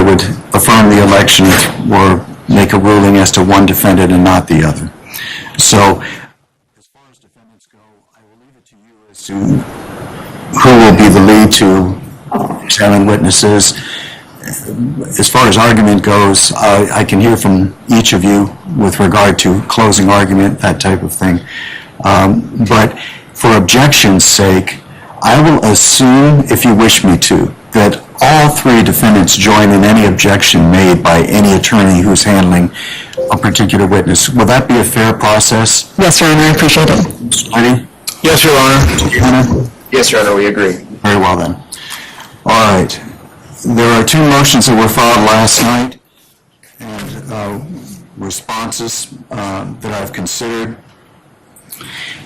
I would affirm the election or make a ruling as to one defendant and not the other. So, as far as defendants go, I will leave it to you as to who will be the lead to examine witnesses. As far as argument goes, I can hear from each of you with regard to closing argument, that type of thing. But for objection's sake, I will assume, if you wish me to, that all three defendants join in any objection made by any attorney who's handling a particular witness. Will that be a fair process? Yes, Your Honor, I appreciate it. Mr. Kari? Yes, Your Honor. Yes, Your Honor, we agree. Very well then. All right. There are two motions that were filed last night and responses that I've considered.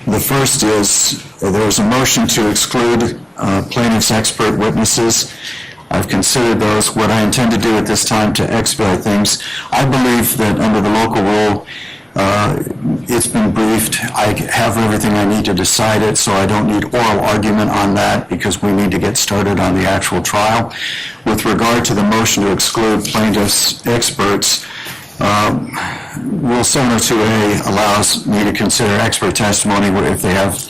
The first is there is a motion to exclude plaintiff's expert witnesses. I've considered those. What I intend to do at this time to expedite things, I believe that under the local rule, it's been briefed. I have everything I need to decide it, so I don't need oral argument on that because we need to get started on the actual trial. With regard to the motion to exclude plaintiff's experts, Rule 702A allows me to consider expert testimony if they have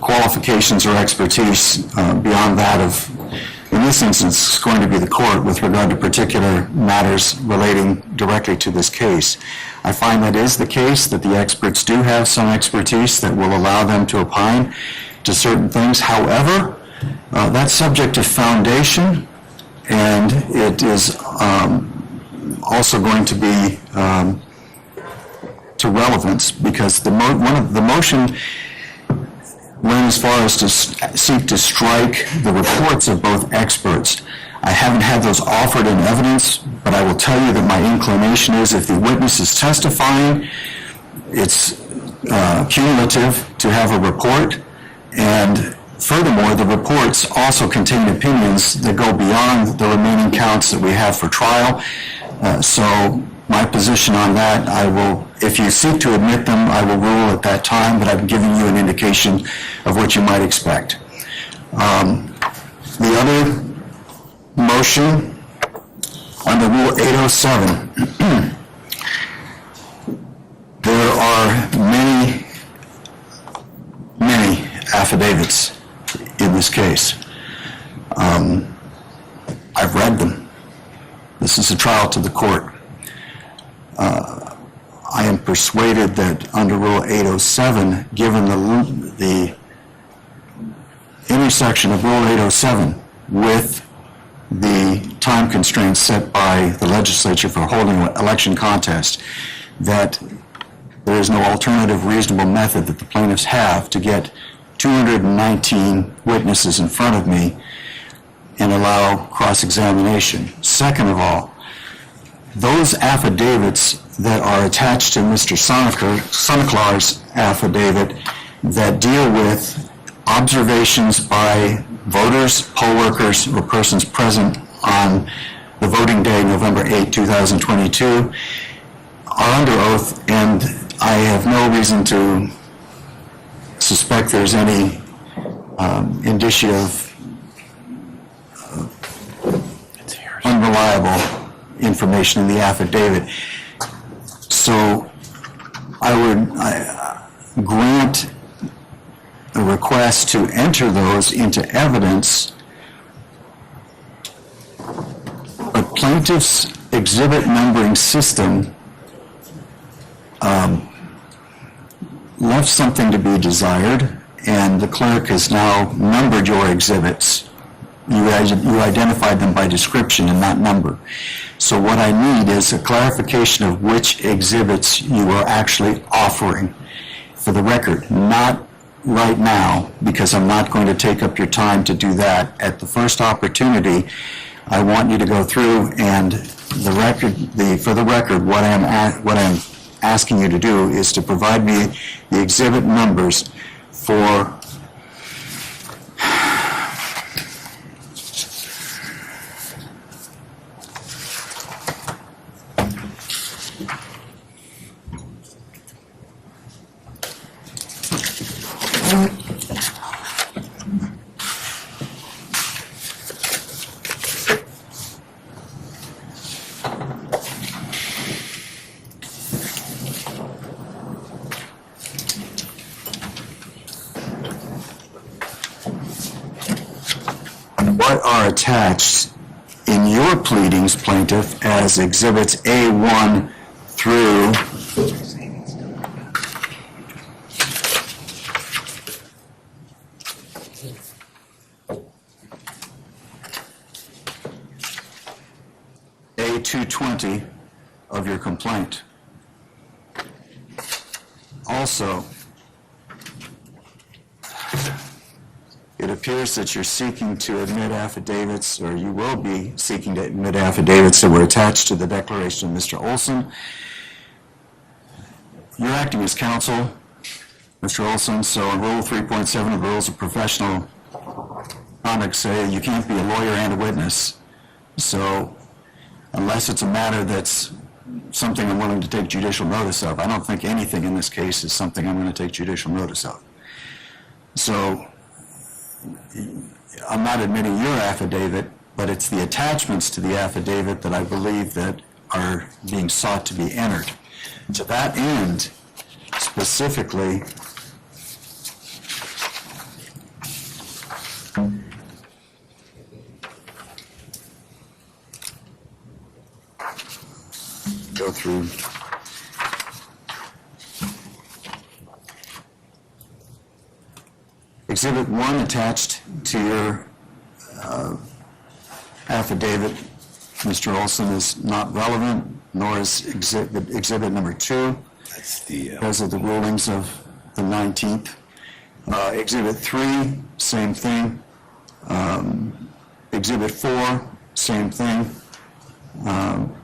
qualifications or expertise beyond that of, in this instance, it's going to be the court with regard to particular matters relating directly to this case. I find that is the case, that the experts do have some expertise that will allow them to opine to certain things. However, that's subject to foundation, and it is also going to be to relevance because the motion went as far as to seek to strike the reports of both experts. I haven't had those offered in evidence, but I will tell you that my inclination is if the witness is testifying, it's cumulative to have a report, and furthermore, the reports also contain opinions that go beyond the remaining counts that we have for trial. So my position on that, I will, if you seek to admit them, I will rule at that time, but I've given you an indication of what you might expect. The other motion under Rule 807, there are many affidavits in this case. I've read them. This is a trial to the court. I am persuaded that under Rule 807, given the intersection of Rule 807 with the time constraints set by the legislature for holding an election contest, that there is no alternative reasonable method that the plaintiffs have to get 219 witnesses in front of me and allow cross-examination. Second of all, those affidavits that are attached to Mr. Sonneklaar's affidavit that deal with observations by voters, poll workers, or persons present on the voting day, November 8, 2022, are under oath, and I have no reason to suspect there's any indicia of unreliable information in the affidavit. So I would grant a request to enter those into evidence, but plaintiff's exhibit numbering system left something to be desired, and the clerk has now numbered your exhibits. You identified them by description and not number. So what I need is a clarification of which exhibits you are actually offering for the record, not right now, because I'm not going to take up your time to do that. At the first opportunity, I want you to go through and for the record, what I'm asking you to do is to provide me the exhibit numbers for what are attached in your pleadings, plaintiff, as Exhibits A1 through A220 of your complaint. Also, it appears that you're seeking to admit affidavits, or you will be seeking to admit affidavits that were attached to the declaration of Mr. Olson. You're acting as counsel, Mr. Olson, so in Rule 3.7 of the Rules of Professional Conduct say you can't be a lawyer and a witness. So unless it's a matter that's something I'm willing to take judicial notice of, I don't think anything in this case is something I'm going to take judicial notice of. So I'm not admitting your affidavit, but it's the attachments to the affidavit that I believe that are being sought to be entered. To that end, specifically, go through Exhibit 1 attached to your affidavit, Mr. Olson, is not relevant, nor is exhibit number 2. That's the... Because of the rulings of the 19th. Exhibit 3, same thing. Exhibit 4, same thing. And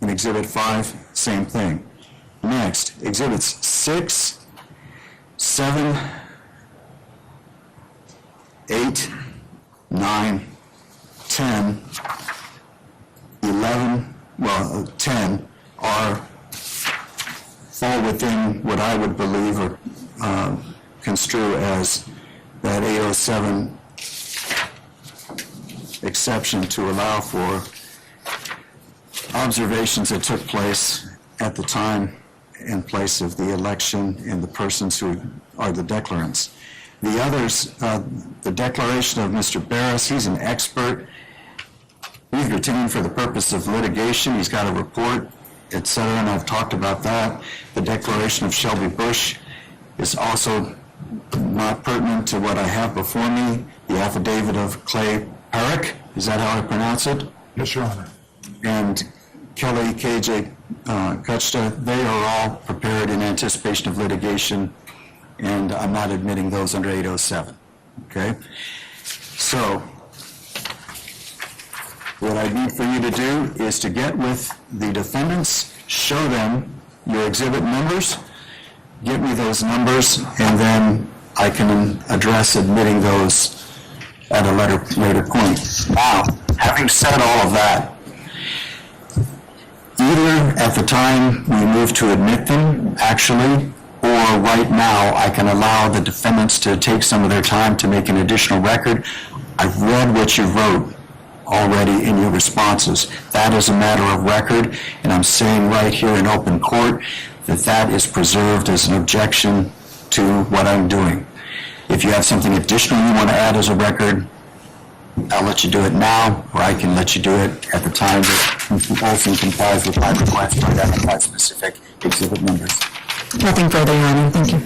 Exhibit 5, same thing. Next, Exhibits 6, 7, 8, 9, 10, 11, 10 fall within what I would believe or construe as that 807 exception to allow for observations that took place at the time and place of the election and the persons who are the declarants. The others, the declaration of Mr. Barris, he's an expert. He's retained for the purpose of litigation. He's got a report, et cetera, and I've talked about that. The declaration of Shelby Bush is also not pertinent to what I have before me. The affidavit of Clay Herrick, is that how I pronounce it? Yes, Your Honor. And Kelly K.J. Kutchta, they are all prepared in anticipation of litigation, and I'm not admitting those under 807, okay? So, what I need for you to do is to get with the defendants, show them your exhibit numbers, give me those numbers, and then I can address admitting those at a later point. Now, having said all of that, either at the time we move to admit them, actually, or right now, I can allow the defendants to take some of their time to make an additional record. I've read what you wrote already in your responses. That is a matter of record, and I'm saying right here in open court that that is preserved as an objection to what I'm doing. If you have something additional you want to add as a record, I'll let you do it now, or I can let you do it at the time that Mr. Olson complies with my request to identify specific exhibit numbers. Nothing further, Your Honor. Thank you.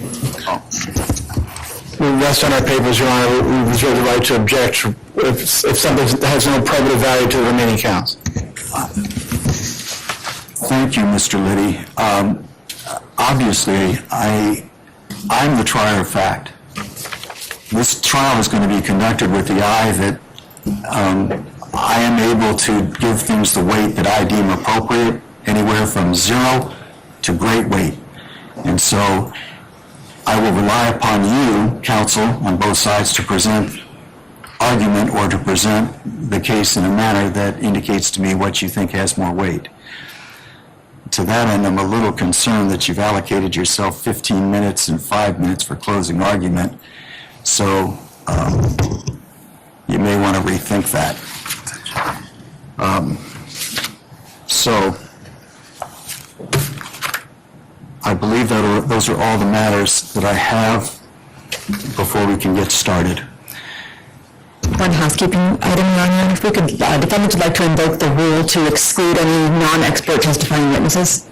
We rest on our papers, Your Honor. We reserve the right to object if something has no probative value to the remaining counts. Thank you, Mr. Liddy. Obviously, I'm the trier of fact. This trial is going to be conducted with the eye that I am able to give things the weight that I deem appropriate, anywhere from 0 to great weight. And so I will rely upon you, counsel, on both sides to present argument or to present the case in a manner that indicates to me what you think has more weight. To that end, I'm a little concerned that you've allocated yourself 15 minutes and 5 minutes for closing argument. So you may want to rethink that. So I believe that those are all the matters that I have before we can get started. One housekeeping item, Your Honor. If we could, defendants would like to invoke the rule to exclude any non-expert testifying witnesses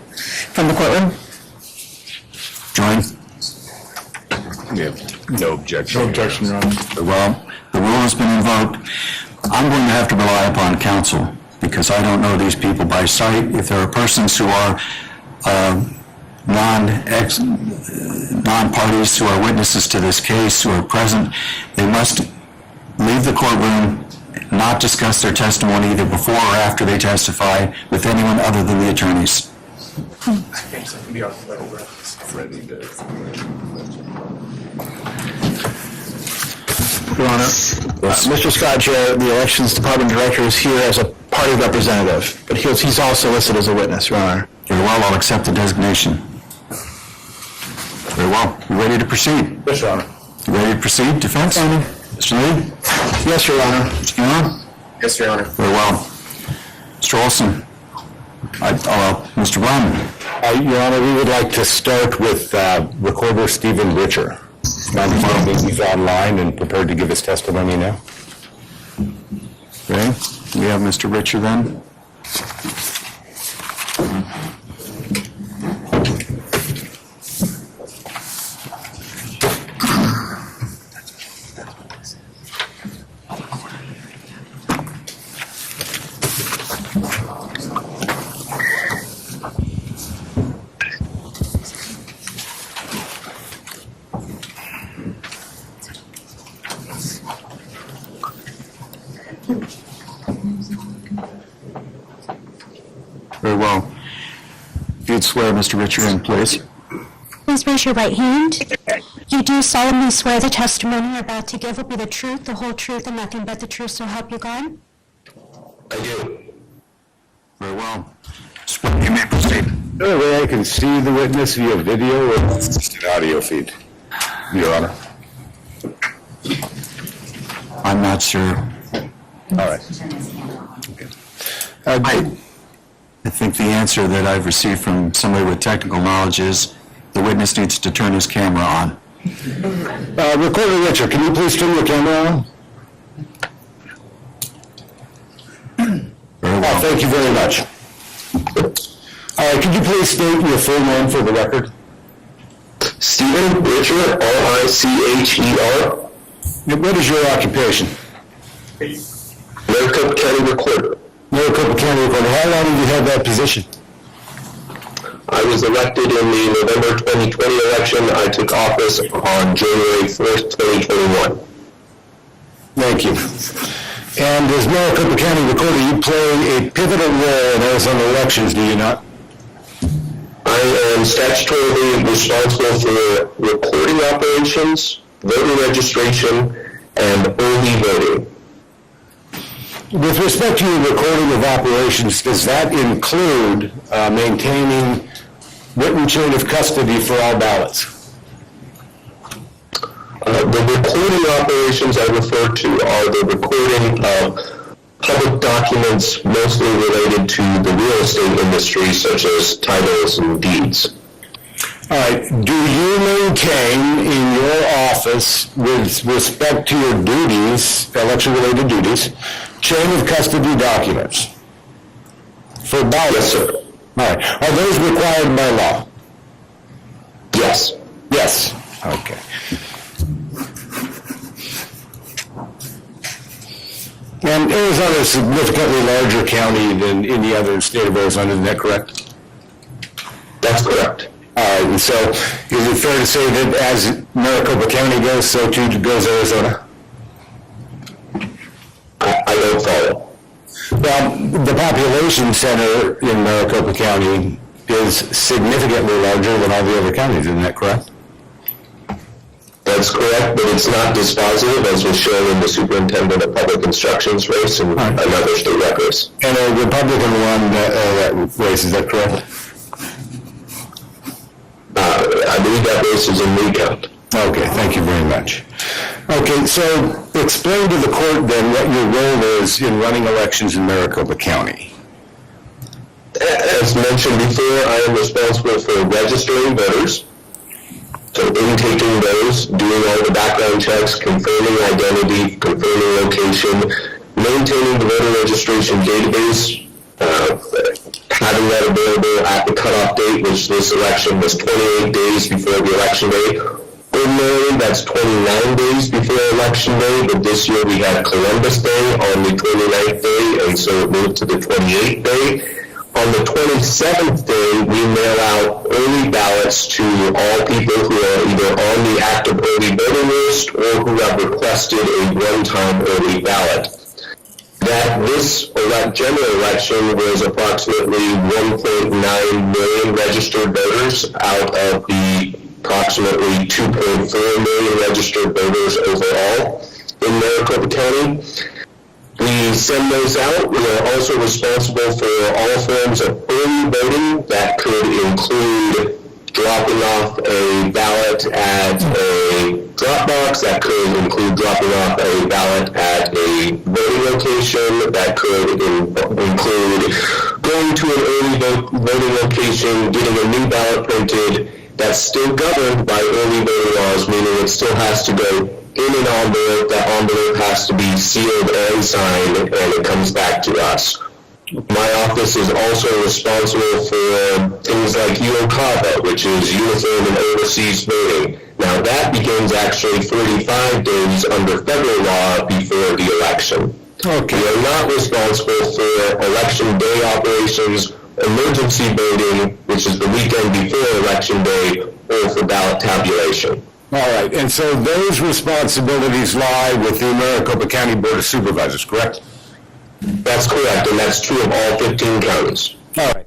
from the courtroom. Join? No objection. No objection, Your Honor. Well, the rule has been invoked. I'm going to have to rely upon counsel because I don't know these people by sight. If there are persons who are non-parties who are witnesses to this case who are present, they must leave the courtroom, not discuss their testimony either before or after they testify with anyone other than the attorneys. Your Honor, Mr. Scott, the Elections Department Director, is here as a party representative, but he's also listed as a witness, Your Honor. Very well, I'll accept the designation. Very well. You ready to proceed? Yes, Your Honor. You ready to proceed, defense? Mr. Lee? Yes, Your Honor. Mr. Guillaume? Yes, Your Honor. Very well. Mr. Olson? Mr. Brown? Your Honor, we would like to start with Recorder Stephen Richer. My understanding he's online and prepared to give his testimony now. Okay, we have Mr. Richer then. Very well. If you'd swear Mr. Richer in, please. Please raise your right hand. You do solemnly swear the testimony you're about to give will be the truth, the whole truth, and nothing but the truth, so help you God? I do. Very well. Swear you may proceed. Is there a way I can see the witness via video or just an audio feed, Your Honor? I'm not sure. All right. I think the answer that I've received from somebody with technical knowledge is the witness needs to turn his camera on. Recorder Richer, can you please turn your camera on? Very well. Thank you very much. All right, could you please state your full name for the record? Stephen Richer, R-I-C-H-E-R. What is your occupation? Maricopa County Recorder. Maricopa County Recorder. How long have you had that position? I was elected in the November 2020 election. I took office on January 4th, 2021. Thank you. And as Maricopa County Recorder, you play a pivotal role in Arizona elections, do you not? I am statutorily responsible for recording operations, voter registration, and early voting. With respect to your recording of operations, does that include maintaining written chain of custody for all ballots? The recording operations I refer to are the recording of public documents mostly related to the real estate industry, such as titles and deeds. All right. Do you maintain in your office, with respect to your duties, election-related duties, chain of custody documents for ballots? Yes, sir. All right. Are those required by law? Yes. Yes. Okay. And Arizona is a significantly larger county than any other state of Arizona, isn't that correct? That's correct. All right, and so is it fair to say that as Maricopa County goes, so too goes Arizona? I don't follow. Well, the population center in Maricopa County is significantly larger than all the other counties, isn't that correct? That's correct, but it's not dispositive, as was shown in the superintendent of public instruction's race and another state rep race. And a Republican won that race, is that correct? I believe that race is in recount. Okay, thank you very much. Okay, so explain to the court then what your role is in running elections in Maricopa County. As mentioned before, I am responsible for registering voters, So intaking those, doing all the background checks, confirming identity, confirming location, maintaining the voter registration database, having that available at the cutoff date, which this election was 28 days before the election day. Ordinarily, that's 29 days before election day, but this year we had Columbus Day on the 29th day, and so it moved to the 28th day. On the 27th day, we mail out early ballots to all people who are either on the active early voting list or who have requested a one-time early ballot. That this general election was approximately 1.9 million registered voters out of the approximately 2.4 million registered voters overall in Maricopa County. We send those out. We are also responsible for all forms of early voting. That could include dropping off a ballot at a drop box. That could include dropping off a ballot at a voting location. That could include going to an early voting location, getting a new ballot printed. That's still governed by early voting laws, meaning it still has to go in an envelope. That envelope has to be sealed and signed, and it comes back to us. My office is also responsible for things like UOCAVA, which is Uniform and Overseas Voting. Now that begins actually 35 days under federal law before the election. Okay. We are not responsible for election day operations, emergency voting, which is the weekend before election day, or for ballot tabulation. All right, and so those responsibilities lie with the Maricopa County Board of Supervisors, correct? That's correct, and that's true of all 15 counties. All right.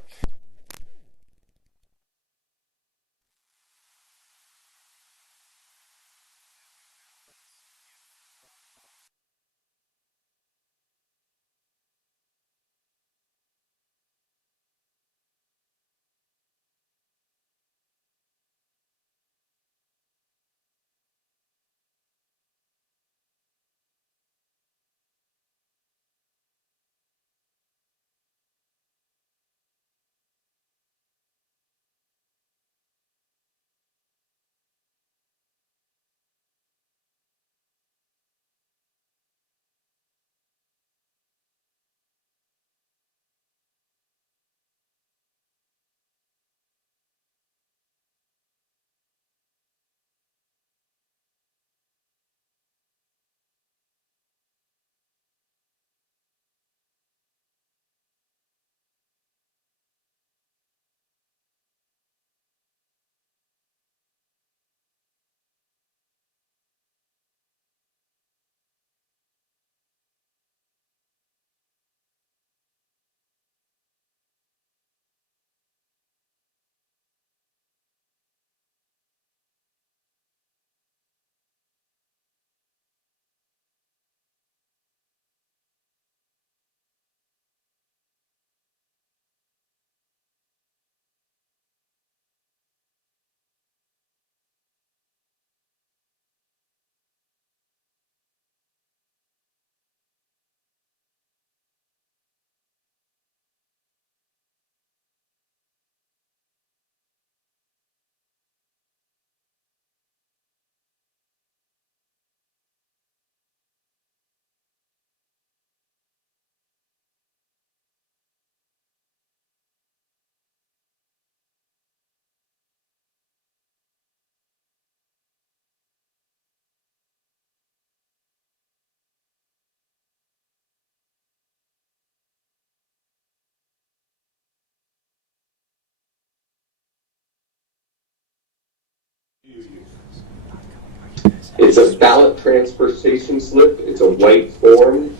It's a ballot transfer station slip. It's a white form.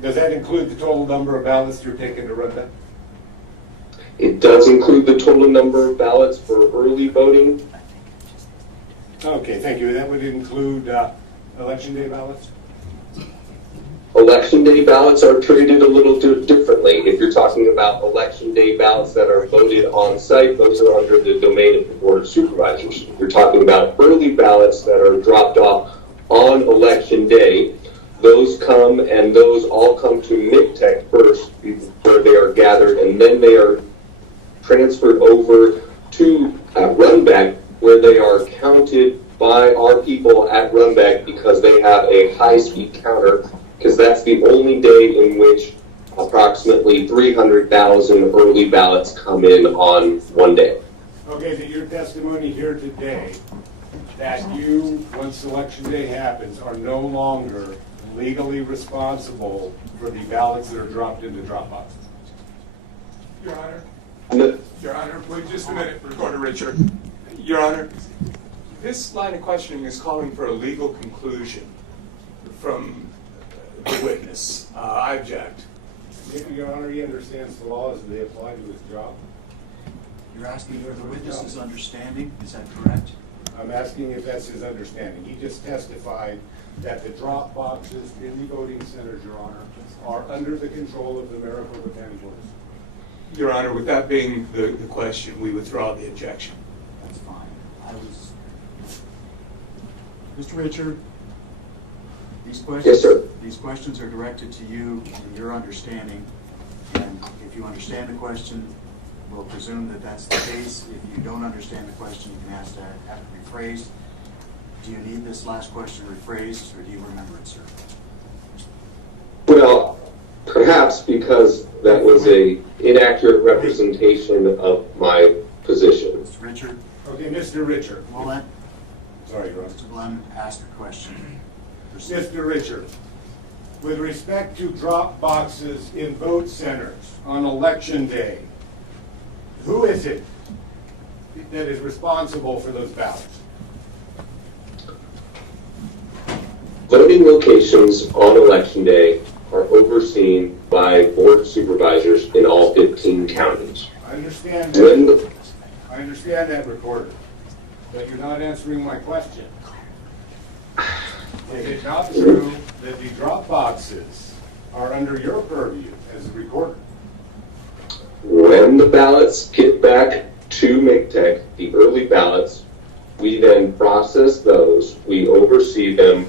Does that include the total number of ballots you're taking to run that? It does include the total number of ballots for early voting. Okay, thank you. That would include election day ballots? Election day ballots are treated a little differently. If you're talking about election day ballots that are voted on site, those are under the domain of the Board of Supervisors. If you're talking about early ballots that are dropped off on election day, those all come to MICTEC first before they are gathered, and then they are transferred over to Runbeck, where they are counted by our people at Runbeck because they have a high-speed counter, because that's the only day in which approximately 300,000 early ballots come in on one day. Okay, that your testimony here today, that you, once Election Day happens, are no longer legally responsible for the ballots that are dropped into drop boxes. Your Honor, No, Your Honor, wait just a minute, Recorder Richard. Your Honor, this line of questioning is calling for a legal conclusion from the witness. I object. If Your Honor, he understands the laws and they apply to his job. You're asking for the witness's understanding, is that correct? I'm asking if that's his understanding. He just testified that the drop boxes in the voting centers, Your Honor, are under the control of the Maricopa County Board. Your Honor, with that being the question, we withdraw the objection. That's fine. Mr. Richard, these questions. Yes, sir. These questions are directed to you and your understanding. And if you understand the question, we'll presume that that's the case. If you don't understand the question, you can ask to have it rephrased. Do you need this last question rephrased, or do you remember it, sir? well, perhaps because that was a inaccurate representation of my position. Mr. Richard, Okay, Mr. Richard. we'll let Sorry, Your Honor. Mr. Glenn ask a question. Proceed. Mr. Richard, with respect to drop boxes in vote centers on Election Day, who is it that is responsible for those ballots? Voting locations on Election Day are overseen by board of supervisors in all 15 counties. I understand When that. the, I understand that, Recorder, but you're not answering my question. Is it not true that the drop boxes are under your purview as a recorder? when the ballots get back to MCTEC, the early ballots, we then process those, we oversee them,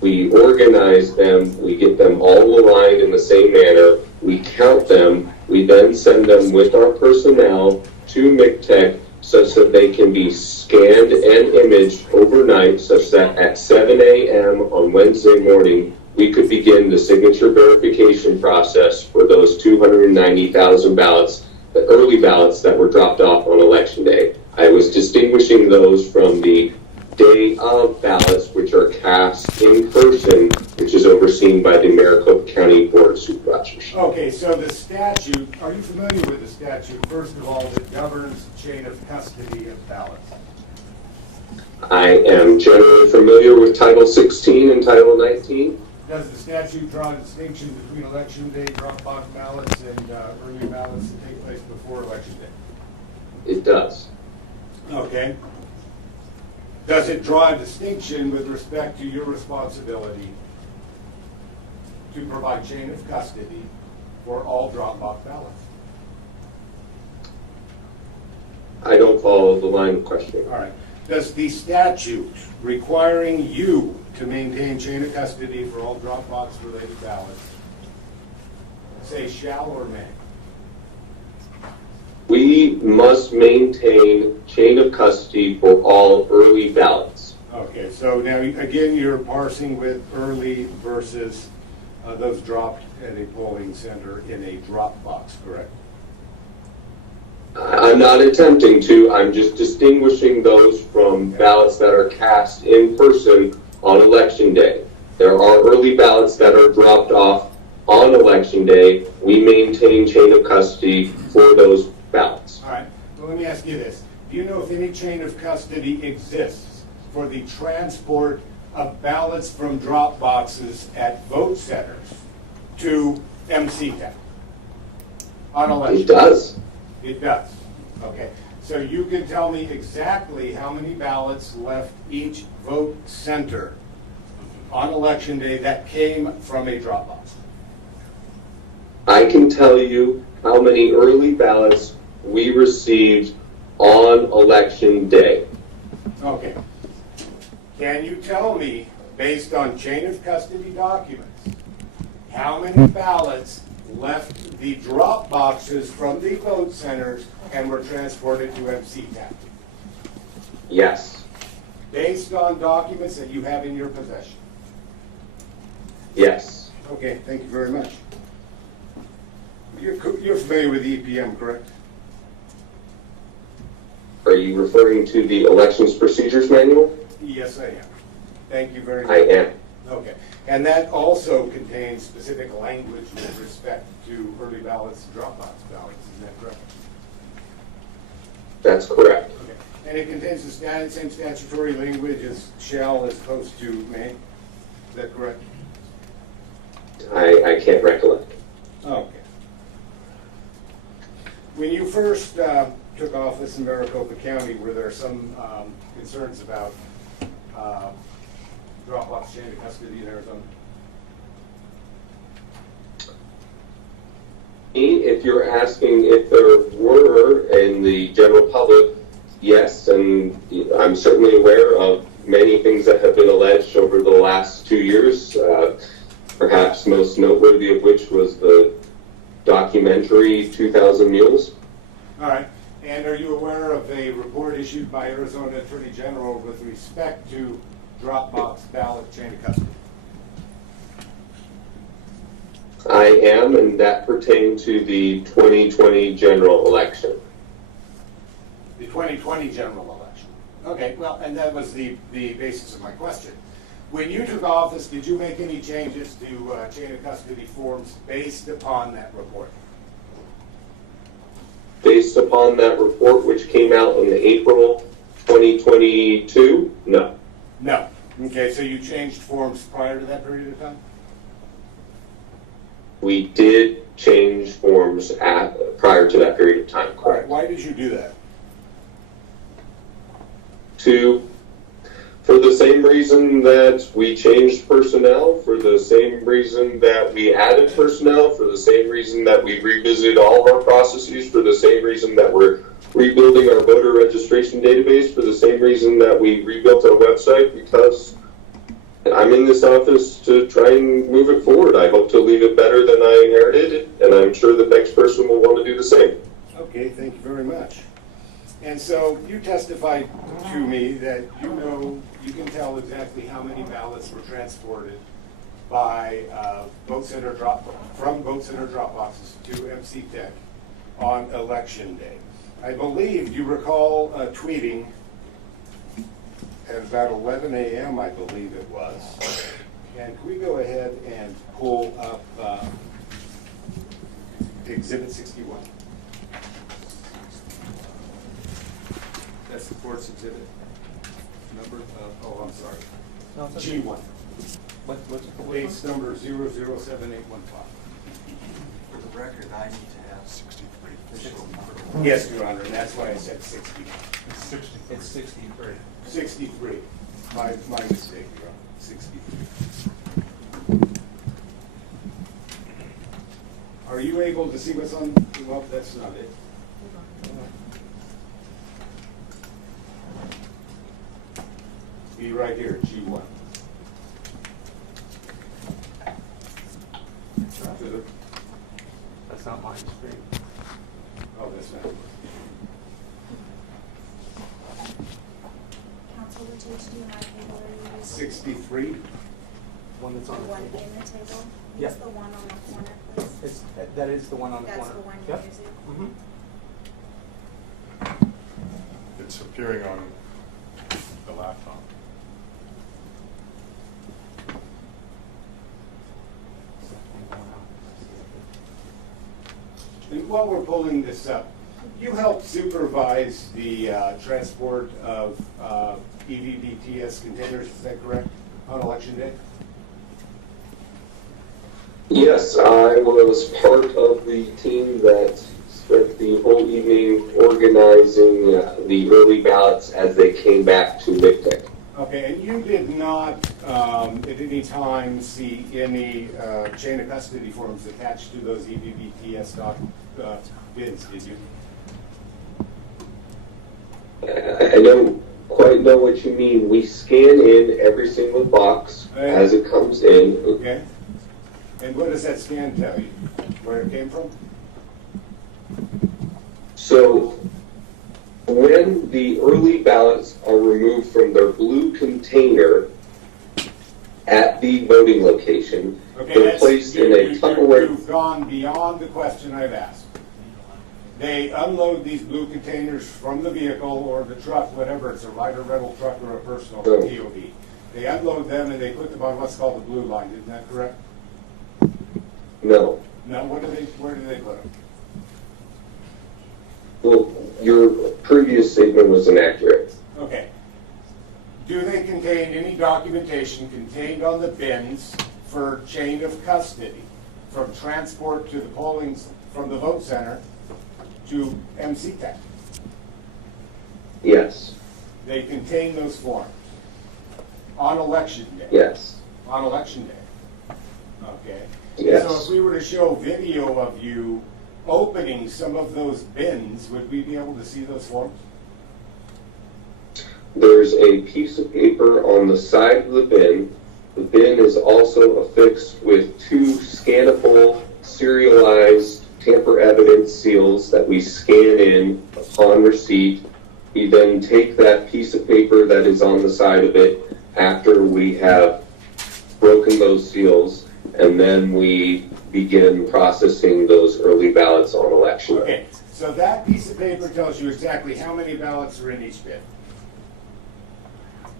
we organize them, we get them all aligned in the same manner, we count them, we then send them with our personnel to MCTEC such that they can be scanned and imaged overnight, such that at 7 a.m. on Wednesday morning, we could begin the signature verification process for those 290,000 ballots, the early ballots that were dropped off on Election Day. I was distinguishing those from the day of ballots, which are cast in person, which is overseen by the Maricopa County Board of Supervisors. Okay, so the statute, are you familiar with the statute, first of all, that governs chain of custody of ballots? I am generally familiar with Title 16 and Title 19. Does the statute draw a distinction between Election Day drop box ballots and early ballots that take place before Election Day? It does. Okay. Does it draw a distinction with respect to your responsibility to provide chain of custody for all drop box ballots? I don't follow the line of questioning. All right. Does the statute requiring you to maintain chain of custody for all drop box related ballots say shall or may? We must maintain chain of custody for all early ballots. Okay, so now again you're parsing with early versus those dropped at a polling center in a drop box, correct? I'm not attempting to, I'm just distinguishing those from ballots that are cast in person on Election Day. There are early ballots that are dropped off on Election Day. We maintain chain of custody for those ballots. All right, well, let me ask you this. Do you know if any chain of custody exists for the transport of ballots from drop boxes at vote centers to MCTEC on election? It does. It does. Okay. So you can tell me exactly how many ballots left each vote center on Election Day that came from a drop box? I can tell you how many early ballots we received on Election Day. Okay. Can you tell me, based on chain of custody documents, how many ballots left the drop boxes from the vote centers and were transported to MC-TAC, Yes. based on documents that you have in your possession. Yes. Okay, thank you very much. You're familiar with EPM, correct? Are you referring to the Elections Procedures Manual? Yes, I am. Thank you very much. I am. Okay, and that also contains specific language with respect to early ballots and drop box ballots, is that correct? That's correct. Okay, and it contains the same statutory language as shall as opposed to may, is that correct? I can't recollect. Okay. When you first took office in Maricopa County, were there some concerns about drop-off chain of custody in Arizona? If you're asking if there were in the general public, yes, and I'm certainly aware of many things that have been alleged over the last 2 years, perhaps most noteworthy of which was the documentary 2,000 Mules. All right. And are you aware of a report issued by Arizona Attorney General with respect to drop-box ballot chain of custody? I am, and that pertained to the 2020 general election. The 2020 general election. Okay, well, and that was the basis of my question. When you took office, did you make any changes to chain of custody forms based upon that report? Based upon that report, which came out in April 2022, no. No. Okay, so you changed forms prior to that period of time? We did change forms prior to that period of time, All right, correct? why did you do that? For the same reason that we changed personnel, for the same reason that we added personnel, for the same reason that we revisited all of our processes, for the same reason that we're rebuilding our voter registration database, for the same reason that we rebuilt our website, because I'm in this office to try and move it forward. I hope to leave it better than I inherited, and I'm sure the next person will want to do the same. Okay, thank you very much. And so you testified to me that you can tell exactly how many ballots were transported by from vote center drop boxes to MC Tech on election day. I believe you recall tweeting at about 11 a.m., I believe it was. And can we go ahead and pull up Exhibit 61? That's the court's exhibit. Number I'm sorry. No, it's okay. G1. What's Base number 007815. For the record, I need to have 63 official number. Yes, Your Honor, and that's why I said 60. It's 63. 63. My mistake, Your Honor. 63. Are you able to see what's on? Well, that's not it. Be right here, G1. That's not my screen. Oh, that's not it. Council, which HDMI cable are you using? 63. One that's The on the one table. in the table? Yep. Use the one on the corner, please. That is the one on the That's corner. the one you're Yep. using? Mm-hmm. It's appearing on the laptop. And while we're pulling this up, you helped supervise the transport of EVBTS containers, is that correct, on election day? Yes, I was part of the team that spent the whole evening organizing the early ballots as they came back to MICTEC. Okay, and you did not at any time see any chain of custody forms attached to those EVBTS bids, did you? I don't quite know what you mean. We scan in every single box as it comes in. Okay. And what does that scan tell you? Where it came from? So when the early ballots are removed from their blue container at the voting location, they're placed in a Tupperware. You've gone beyond the question I've asked. They unload these blue containers from the vehicle or the truck, whatever, it's a lighter rental truck or a personal TOV. They unload them and they put them on what's called the blue line, isn't that correct? No. No, where do they put them? Well, your previous statement was inaccurate. Okay. Do they contain any documentation contained on the bins for chain of custody from transport to the polling, from the vote center to MC Tech? Yes. They contain those forms on election day? Yes. On election day? Okay. Yes. So if we were to show video of you opening some of those bins, would we be able to see those forms? There's a piece of paper on the side of the bin. The bin is also affixed with two scannable, serialized tamper evidence seals that we scan in upon receipt. We then take that piece of paper that is on the side of it after we have broken those seals, and then we begin processing those early ballots on election day. Okay, so that piece of paper tells you exactly how many ballots are in each bin.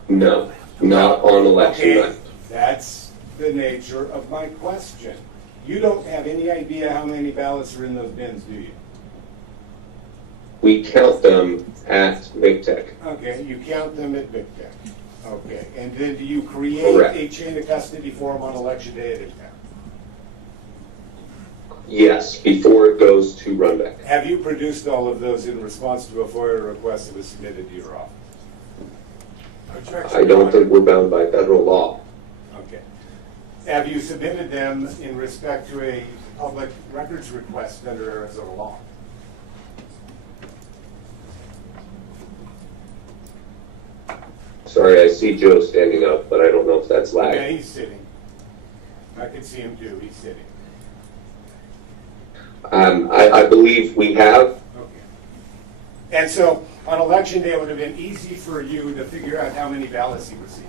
No, not on election Okay, night. that's the nature of my question. You don't have any idea how many ballots are in those bins, do you? We count them at VicTech. Okay, you count them at Big Tech. Okay, and then do you create Correct. a chain of custody form on election day at Town? Yes, before it goes to Runback. Have you produced all of those in response to a FOIA request that was submitted to your office? I don't think we're bound by federal law. Okay. Have you submitted them in respect to a public records request under Arizona law? Sorry, I see Joe standing up, but I don't know if that's Yeah, lag. he's sitting. I can see him too, he's sitting. I believe we have. Okay. And so, on election day, it would have been easy for you to figure out how many ballots he received.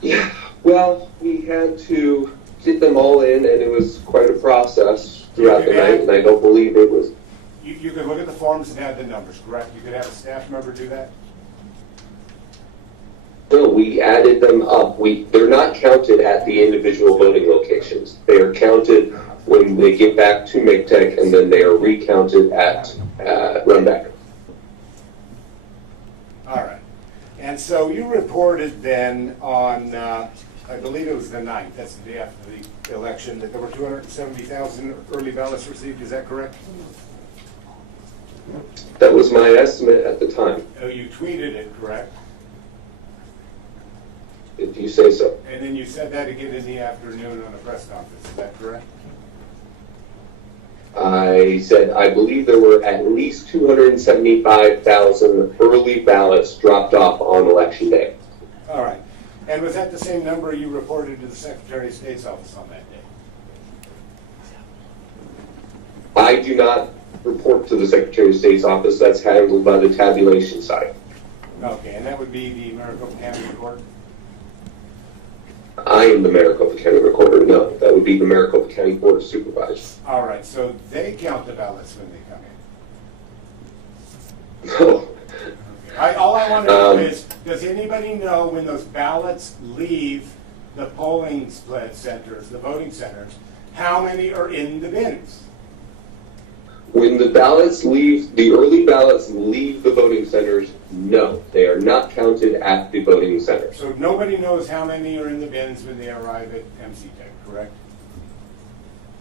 Yeah, well, we had to get them all in, and it was quite a process throughout the night, and I don't believe it was. You could look at the forms and add the numbers, correct? You could have a staff member do that? No, we added them up. They're not counted at the individual voting locations. They are counted when they get back to MCTEC, and then they are recounted at Runback. All right. And so you reported then on, I believe it was the 9th, that's the day after the election, that there were 270,000 early ballots received, is that correct? That was my estimate at the time, Oh, you tweeted it, correct? if you say so. And then you said that again in the afternoon on a press conference, is that correct? I said I believe there were at least 275,000 early ballots dropped off on election day. All right. And was that the same number you reported to the Secretary of State's office on that day? I do not report to the Secretary of State's office. That's handled by the tabulation side. Okay, and that would be the Maricopa County Court? I am the Maricopa County Recorder. No, that would be the Maricopa County Board of Supervisors. All right, so they count the ballots when they come in. No. All I want to know is, does anybody know when those ballots leave the polling centers, the voting centers, how many are in the bins? When the ballots leave, the early ballots leave the voting centers, no, they are not counted at the voting centers. So nobody knows how many are in the bins when they arrive at MC Tech, correct?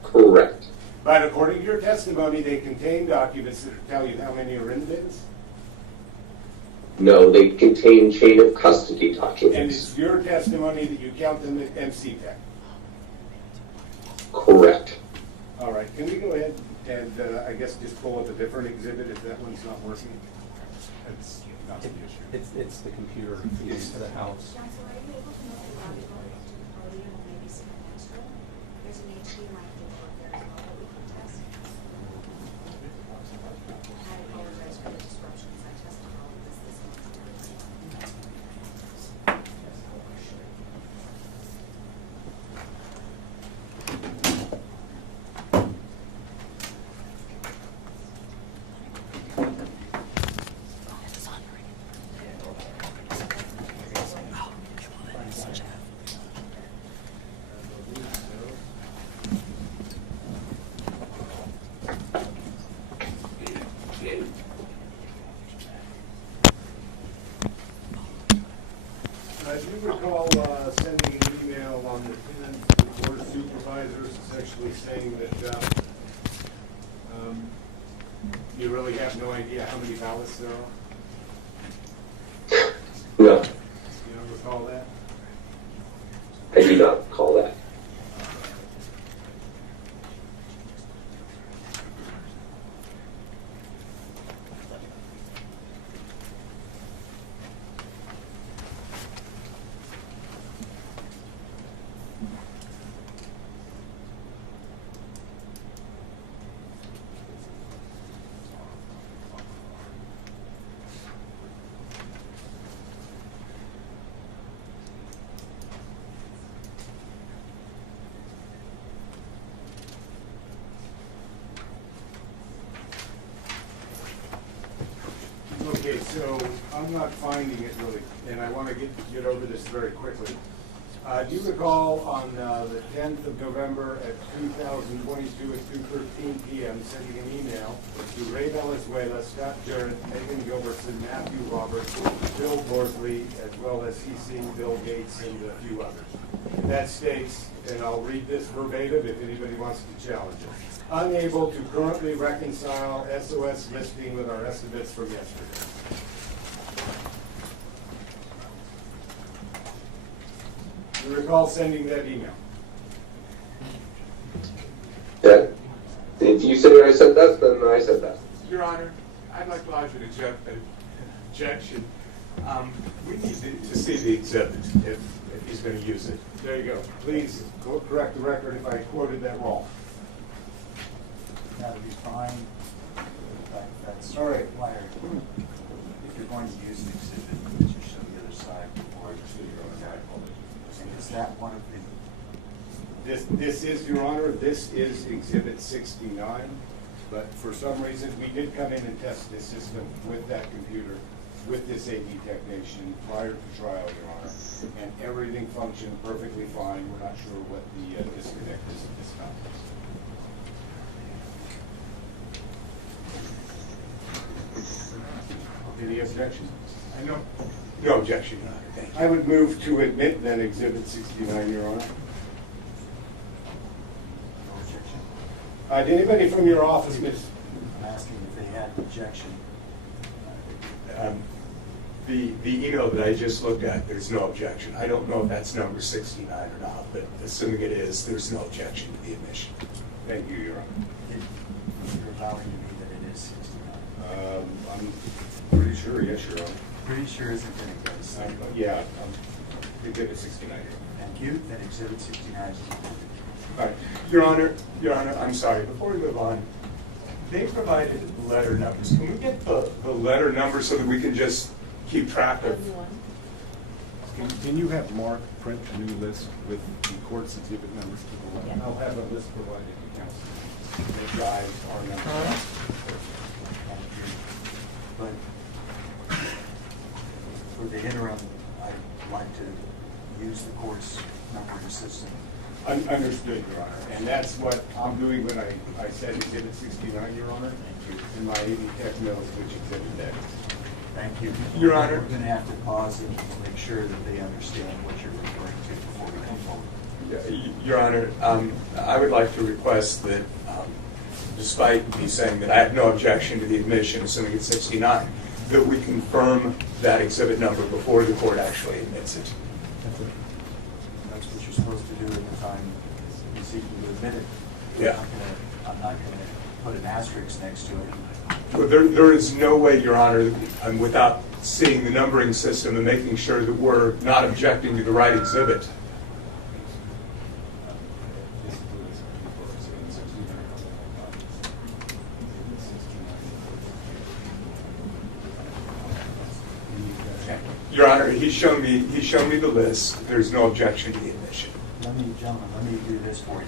Correct. But according to your testimony, they contain documents that tell you how many are in the bins? No, they contain chain of custody And documents. it's your testimony that you count them at MC Tech? Correct. All right, can we go ahead and, I guess, just pull up a different exhibit if that one's not working? It's not the issue. It's the computer feeding to the house. Council, are you able to move the laptop? And the Board of Supervisors essentially saying that you really have no idea how many ballots there are? No, You don't recall that? I do not call that. Okay, so I'm not finding it really, and I want to get over this very quickly. Do you recall on the 10th of November at 2022 at 2:13 p.m. sending an email to Ray Valenzuela, Scott Jarrett, Megan Gilbertson, Matthew Roberts, Bill Borsley, as well as CC Bill Gates and a few others? That states, and I'll read this verbatim if anybody wants to challenge it. Unable to currently reconcile SOS listing with our estimates from yesterday. You recall sending that email? Yeah. If you say I said that, then I said that. Your Honor, I'd like to lodge an objection. We need to see the exhibit if he's going to use it. There you go. Please correct the record if I quoted that wrong. That'll be fine. That's All right. required. If you're going to use an exhibit, you should show the other side before you see your own side. Is that one of the? This is, Your Honor, this is Exhibit 69, but for some reason, we did come in and test this system with that computer, with this AV technician prior to trial, Your Honor, and everything functioned perfectly fine. We're not sure what the disconnect is at this time. Any objection? I know. No objection, Your Honor. Thank you. I would move to admit then Exhibit 69, Your Honor. No objection. Did anybody from your office, Miss? I'm asking if they had an objection. The email that I just looked at, there's no objection. I don't know if that's number 69 or not, but assuming it is, there's no objection to the admission. Thank you, Your Honor. You're allowing me that it is 69. I'm pretty sure, yes, Your Honor. Pretty sure isn't going to go to 60. Yeah, Exhibit 69. Thank you. Then Exhibit 69 is approved. All right. Your Honor, I'm sorry. Before we move on, they provided letter numbers. Can we get the letter number so that we can just keep track of? Can you have Mark print a new list with the court's exhibit numbers to the left? I'll have a list provided to council. The guys are numbers. Thank you. But for the interim, I'd like to use the court's numbering system. Understood, Your Honor. And that's what I'm doing when I said Exhibit 69, Your Honor. Thank you. And my AV Tech knows which exhibit that is. Thank you. Your Honor. We're going to have to pause and make sure that they understand what you're referring to before we come forward. Your Honor, I would like to request that, despite me saying that I have no objection to the admission, assuming it's 69, that we confirm that exhibit number before the court actually admits it. That's what you're supposed to do at the time you seek to admit it. Yeah. I'm not going to put an asterisk next to it. Well, there is no way, Your Honor, without seeing the numbering system and making sure that we're not objecting to the right exhibit. Your Honor, he's shown me the list. There's no objection to the admission. Gentlemen, let me do this for you.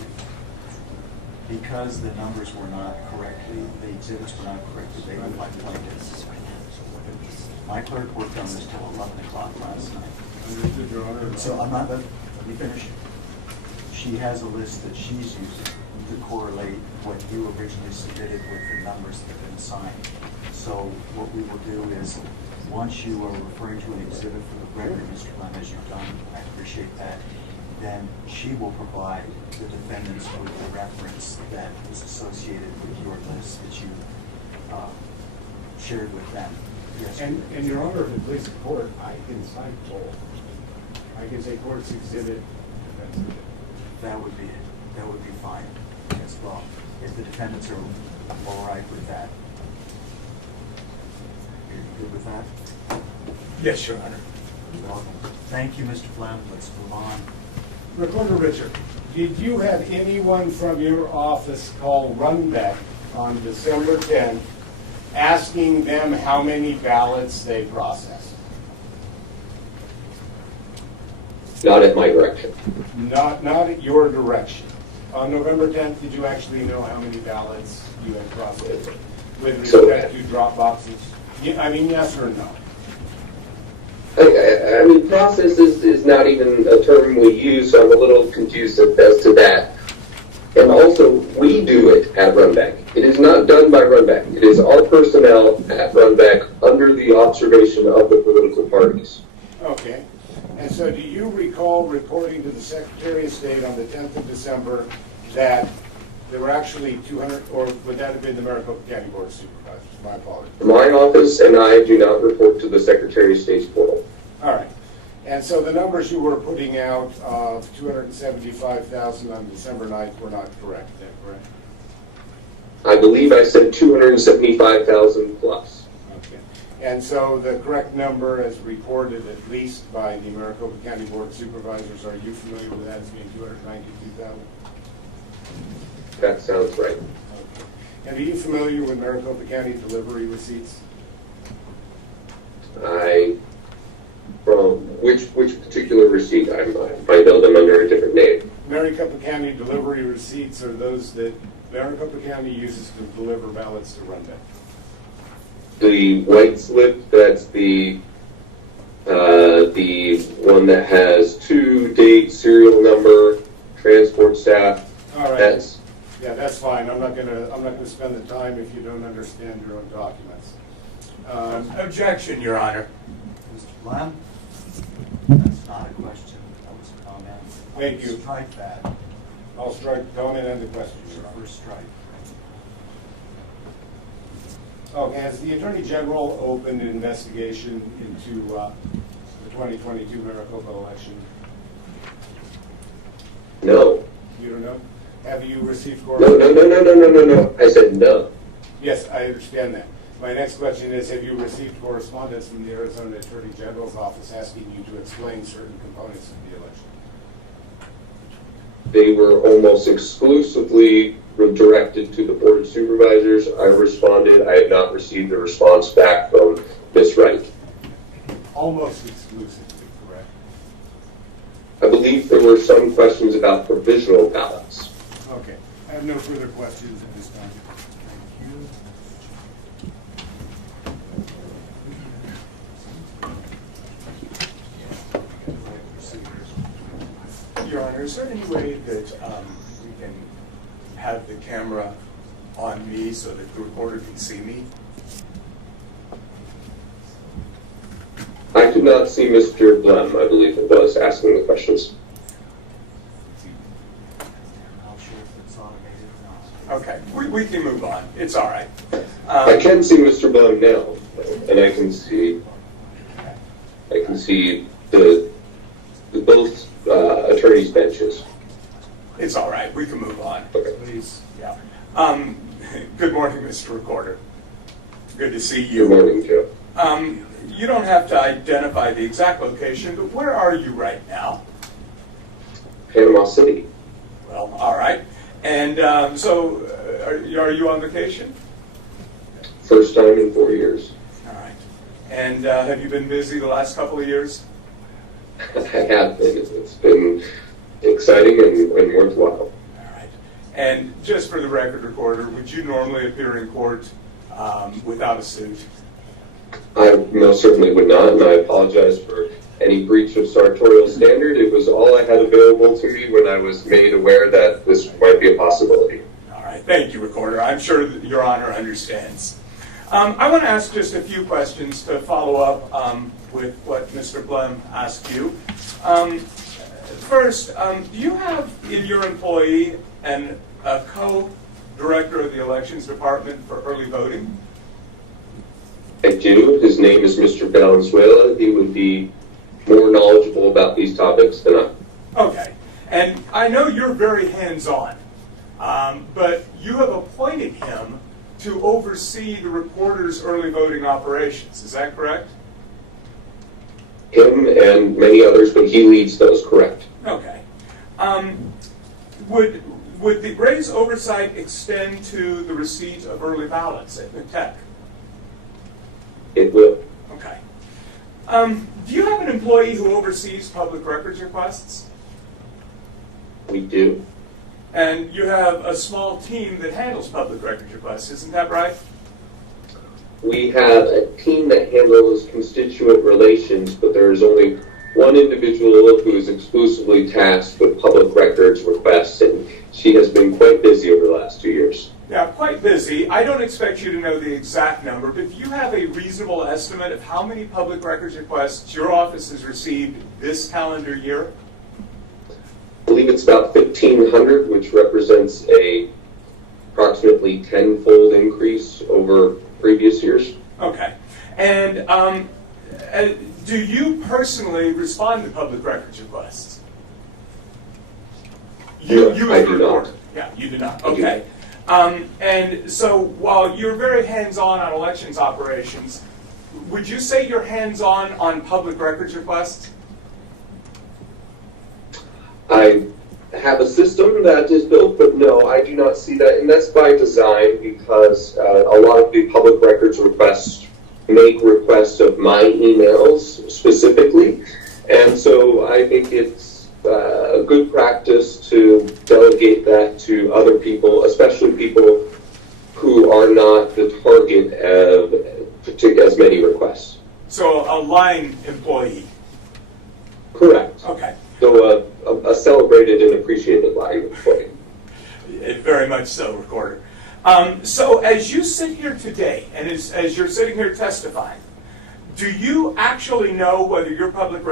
Because the numbers were not correctly, the exhibits were not correctly labeled by plaintiffs. My clerk worked on this till 11 o'clock last night. Understood, Your Honor. So I'm not, let me finish. She has a list that she's using to correlate what you originally submitted with the numbers that have been assigned. So what we will do is, once you are referring to an exhibit for the record, Mr. Clem, as you've done, I appreciate that, then she will provide the defendants with the reference that is associated with your list that you shared with them yesterday. And Your Honor, if it pleases the court, I can sign both. I can say court's exhibit, defense exhibit. That would be it. That would be fine as well, if the defendants are all right with that. You're good with that? Yes, Your Honor. You're welcome. Thank you, Mr. Flem. Let's move on. Recorder Richard, did you have anyone from your office call Runbeck on December 10th asking them how many ballots they processed? Not at my direction. Not at your direction. On November 10th, did you actually know how many ballots you had processed with respect to drop boxes? I mean, yes or no? I mean, process is not even a term we use, so I'm a little confused as to that. And also, we do it at Runbeck. It is not done by Runbeck. It is our personnel at Runbeck under the observation of the political parties. Okay. And so do you recall reporting to the Secretary of State on the 10th of December that there were actually 200, or would that have been the Maricopa County Board of Supervisors? My apologies. My office and I do not report to the Secretary of State's portal. All right. And so the numbers you were putting out of 275,000 on December 9th were not correct, is that correct? I believe I said 275,000 plus. Okay. And so the correct number as reported at least by the Maricopa County Board of Supervisors, are you familiar with that as being 292,000? That sounds right. Okay. And are you familiar with Maricopa County delivery receipts? From which particular receipt? I might know them under a different name. Maricopa County delivery receipts are those that Maricopa County uses to deliver ballots to Runbeck. The white slip, that's the one that has to date, serial number, transport staff. All right. That's That's fine. I'm not gonna spend the time if you don't understand your own documents. Objection, Your Honor. Mr. Flem? That's not a question. That was a comment. Thank you. Strike that. I'll strike comment and the question, It's Your your Honor. first strike. Okay, has the Attorney General opened an investigation into the 2022 Maricopa election? no. You don't know? Have you received No. correspondence? I said no. Yes, I understand that. My next question is, have you received correspondence from the Arizona Attorney General's office asking you to explain certain components of the election? They were almost exclusively directed to the Board of Supervisors. I responded. I have not received a response back from Ms. Wright. Almost exclusively, correct? I believe there were some questions about provisional ballots. Okay. I have no further questions at this time. Your Honor, is there any way that we can have the camera on me so that the reporter can see me? I could not see Mr. Blem, I believe it was, asking the questions. I'm not sure if it's automated or not. Okay, we can move on. It's all right. I can see Mr. Blem now, and I can see the both attorneys' benches. It's all right. We can move on. Okay. Please. Yeah. Good morning, Mr. Recorder. Good to see you. Good morning, Joe. You don't have to identify the exact location, but where are you right now? Panama City. Well, all right. And so, are you on vacation? First time in 4 years. All right. And have you been busy the last couple of years? I have been. It's been exciting and worthwhile. All right. And just for the record, Recorder, would you normally appear in court without a suit? I most certainly would not, and I apologize for any breach of sartorial standard. It was all I had available to me when I was made aware that this might be a possibility. All right. Thank you, Recorder. I'm sure that Your Honor understands. I want to ask just a few questions to follow up with what Mr. Blem asked you. First, do you have in your employee a co-director of the elections department for early voting? I do. His name is Mr. Valenzuela. He would be more knowledgeable about these topics than I. Okay. And I know you're very hands-on, but you have appointed him to oversee the reporter's early voting operations. Is that correct? Him and many others, but he leads those, correct. Okay. Would the Gray's oversight extend to the receipt of early ballots at McTech? It will. Okay. Do you have an employee who oversees public records requests? We do. And you have a small team that handles public records requests, isn't that right? We have a team that handles constituent relations, but there is only one individual who is exclusively tasked with public records requests, and she has been quite busy over the last 2 years. Yeah, quite busy. I don't expect you to know the exact number, but do you have a reasonable estimate of how many public records requests your office has received this calendar year? I believe it's about 1,500, which represents a approximately 10-fold increase over previous years. Okay. And do you personally respond to public records requests? No, you I as a do not. reporter. Yeah, you do not. Okay. And so while you're very hands-on on elections operations, would you say you're hands-on on public records requests? I have a system that is built, but no, I do not see that. And that's by design because a lot of the public records requests make requests of my emails specifically. And so I think it's a good practice to delegate that to other people, especially people who are not the target of as many requests. So a line employee? Correct. Okay. So a celebrated and appreciated line employee. Very much so, Recorder. So as you sit here today, and as you're sitting here testifying, do you actually know whether your public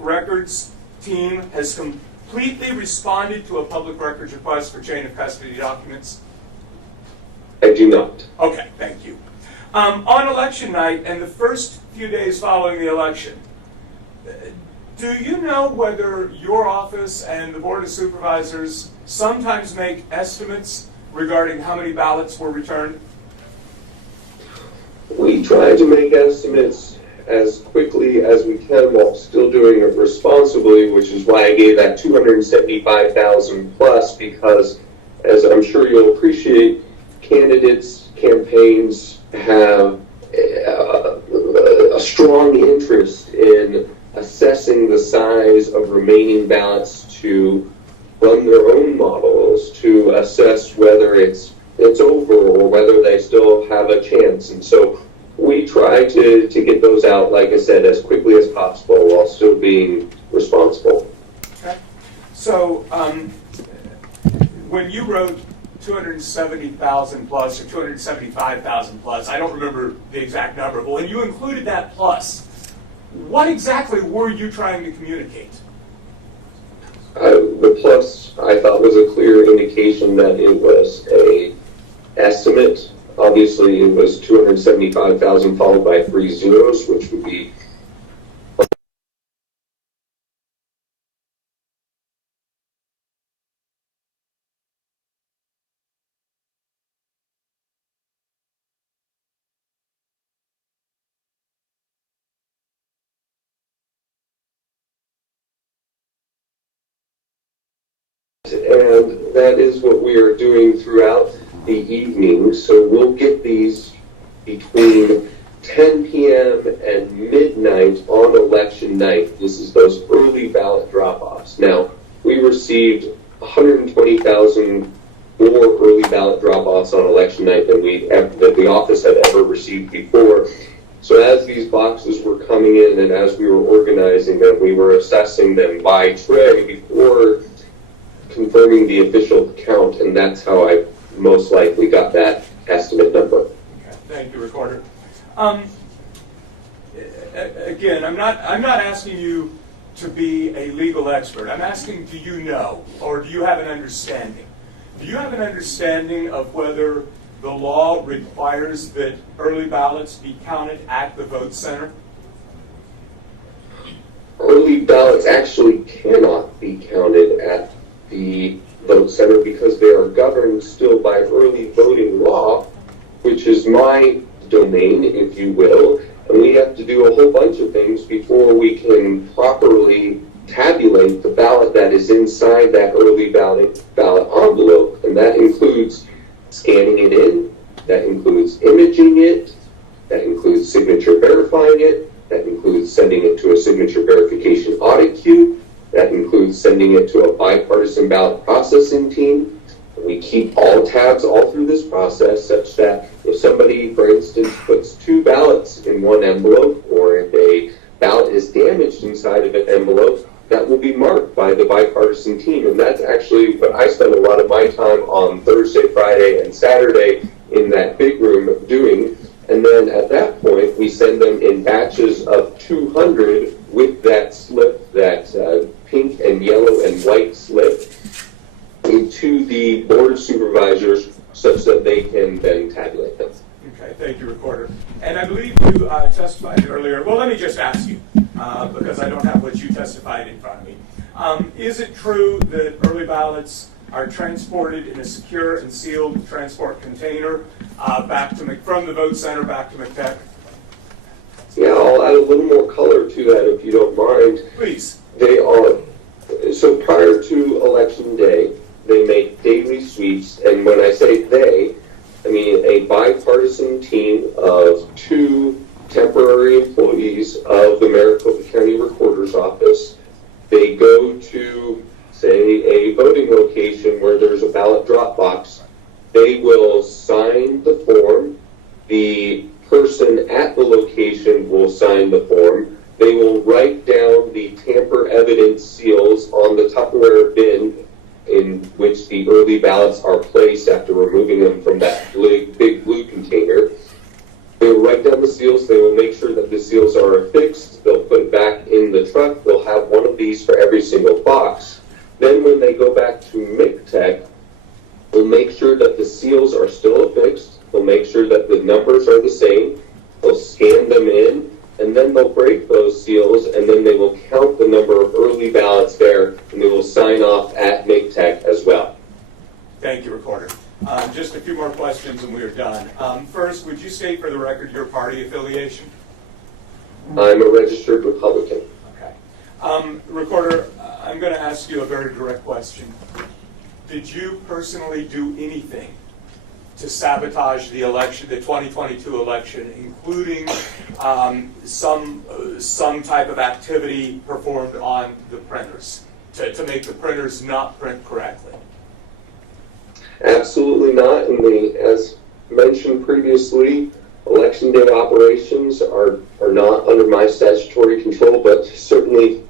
records team has completely responded to a public records request for chain of custody documents? I do not. Okay, thank you. On election night and the first few days following the election, do you know whether your office and the Board of Supervisors sometimes make estimates regarding how many ballots were returned? We try to make estimates as quickly as we can while still doing it responsibly, which is why I gave that 275,000 plus, because as I'm sure you'll appreciate, candidates, campaigns have a strong interest in assessing the size of remaining ballots to run their own models to assess whether it's over or whether they still have a chance. And so we try to get those out, like I said, as quickly as possible while still being responsible. Okay. So when you wrote 270,000 plus or 275,000 plus, I don't remember the exact number, but when you included that plus, what exactly were you trying to communicate? The plus, I thought, was a clear indication that it was a estimate. Obviously, it was 275,000 followed by 3 zeros, which would be and that is what we are doing throughout the evening. So we'll get these between 10 p.m. and midnight on election night. This is those early ballot drop-offs. Now, we received 120,000 more early ballot drop-offs on election night than the office had ever received before. So as these boxes were coming in and as we were organizing them, we were assessing them by tray before confirming the official count, and that's how I most likely got that estimate number. Okay, thank you, Recorder. Again, I'm not asking you to be a legal expert. I'm asking, do you know, or do you have an understanding? Do you have an understanding of whether the law requires that early ballots be counted at the vote center? Early ballots actually cannot be counted at the vote center because they are governed still by early voting law, which is my domain, if you will, and we have to do a whole bunch of things before we can properly tabulate the ballot that is inside that early ballot envelope, and that includes scanning it in, that includes imaging it, that includes signature verifying it, that includes sending it to a signature verification audit queue, that includes sending it to a bipartisan ballot processing team. We keep all tabs all through this process such that if somebody, for instance, puts 2 ballots in one envelope, or if a ballot is damaged inside of an envelope, that will be marked by the bipartisan team. And that's actually what I spend a lot of my time on Thursday, Friday, and Saturday in that big room doing. And then at that point, we send them in batches of 200 with that slip, that pink and yellow and white slip, into the Board of Supervisors such that they can then tabulate them. Okay, thank you, Recorder. And I believe you testified earlier. Well, let me just ask you, because I don't have what you testified in front of me. Is it true that early ballots are transported in a secure and sealed transport container back to from the vote center back to McTech? Yeah, I'll add a little more color to that if you don't mind. Please. They are, so prior to Election Day, they make daily sweeps, and when I say they, I mean a bipartisan team of 2 temporary employees of the Maricopa County Recorder's Office. They go to, say, a voting location where there's a ballot drop box. They will sign the form. The person at the location will sign the form. They will write down the tamper evidence seals on the Tupperware bin in which the early ballots are placed after removing them from that big blue container. They will write down the seals. They will make sure that the seals are affixed. They'll put it back in the truck. They'll have one of these for every single box. Then when they go back to MCTEC, they'll make sure that the seals are still affixed. They'll make sure that the numbers are the same. They'll scan them in, and then they'll break those seals, and then they will count the number of early ballots there, and they will sign off at MCTEC as well. Thank you, Recorder. Just a few more questions and we are done. First, would you state for the record your party affiliation? I'm a registered Republican. Okay. Recorder, I'm going to ask you a very direct question. Did you personally do anything to sabotage the election, the 2022 election, including some type of activity performed on the printers to make the printers not print correctly? Absolutely not. And as mentioned previously, Election Day operations are not under my statutory control, but certainly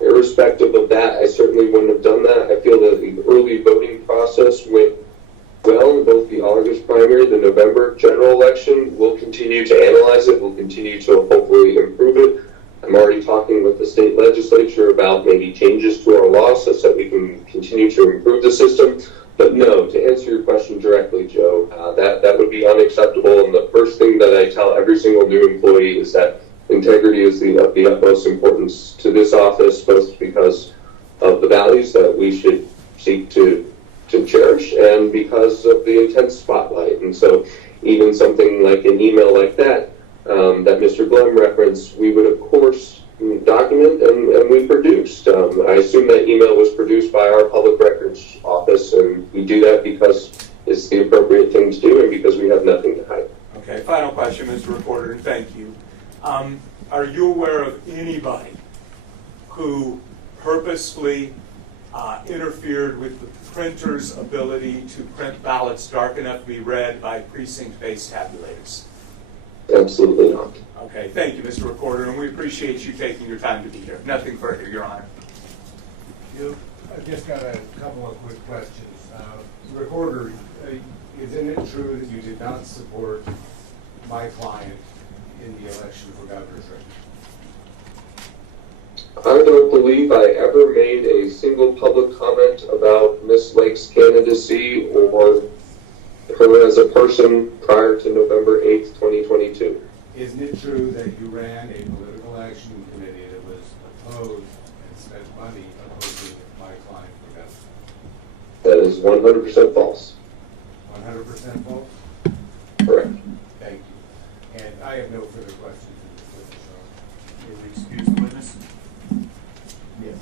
irrespective of that, I certainly wouldn't have done that. I feel that the early voting process went well in both the August primary, the November general election. We'll continue to analyze it. We'll continue to hopefully improve it. I'm already talking with the state legislature about maybe changes to our laws such that we can continue to improve the system. But no, to answer your question directly, Joe, that would be unacceptable. And the first thing that I tell every single new employee is that integrity is of the utmost importance to this office, both because of the values that we should seek to cherish and because of the intense spotlight. And so even something like an email like that, that Mr. Blum referenced, we would of course document and we produced. I assume that email was produced by our public records office, and we do that because it's the appropriate thing to do and because we have nothing to hide. Okay, final question, Mr. Recorder, and thank you. Are you aware of anybody who purposefully interfered with the printer's ability to print ballots dark enough to be read by precinct-based tabulators? Absolutely not. Okay, thank you, Mr. Recorder, and we appreciate you taking your time to be here. Nothing further, Your Honor. I've just got a couple of quick questions. Recorder, isn't it true that you did not support my client in the election for governor's race? I don't believe I ever made a single public comment about Miss Lake's candidacy or her as a person prior to November 8th, 2022. Isn't it true that you ran a political action committee that was opposed and spent money opposing my client for that? That is 100% false. 100% false? Correct. Thank you. And I have no further questions. Will you excuse the witness? Yes.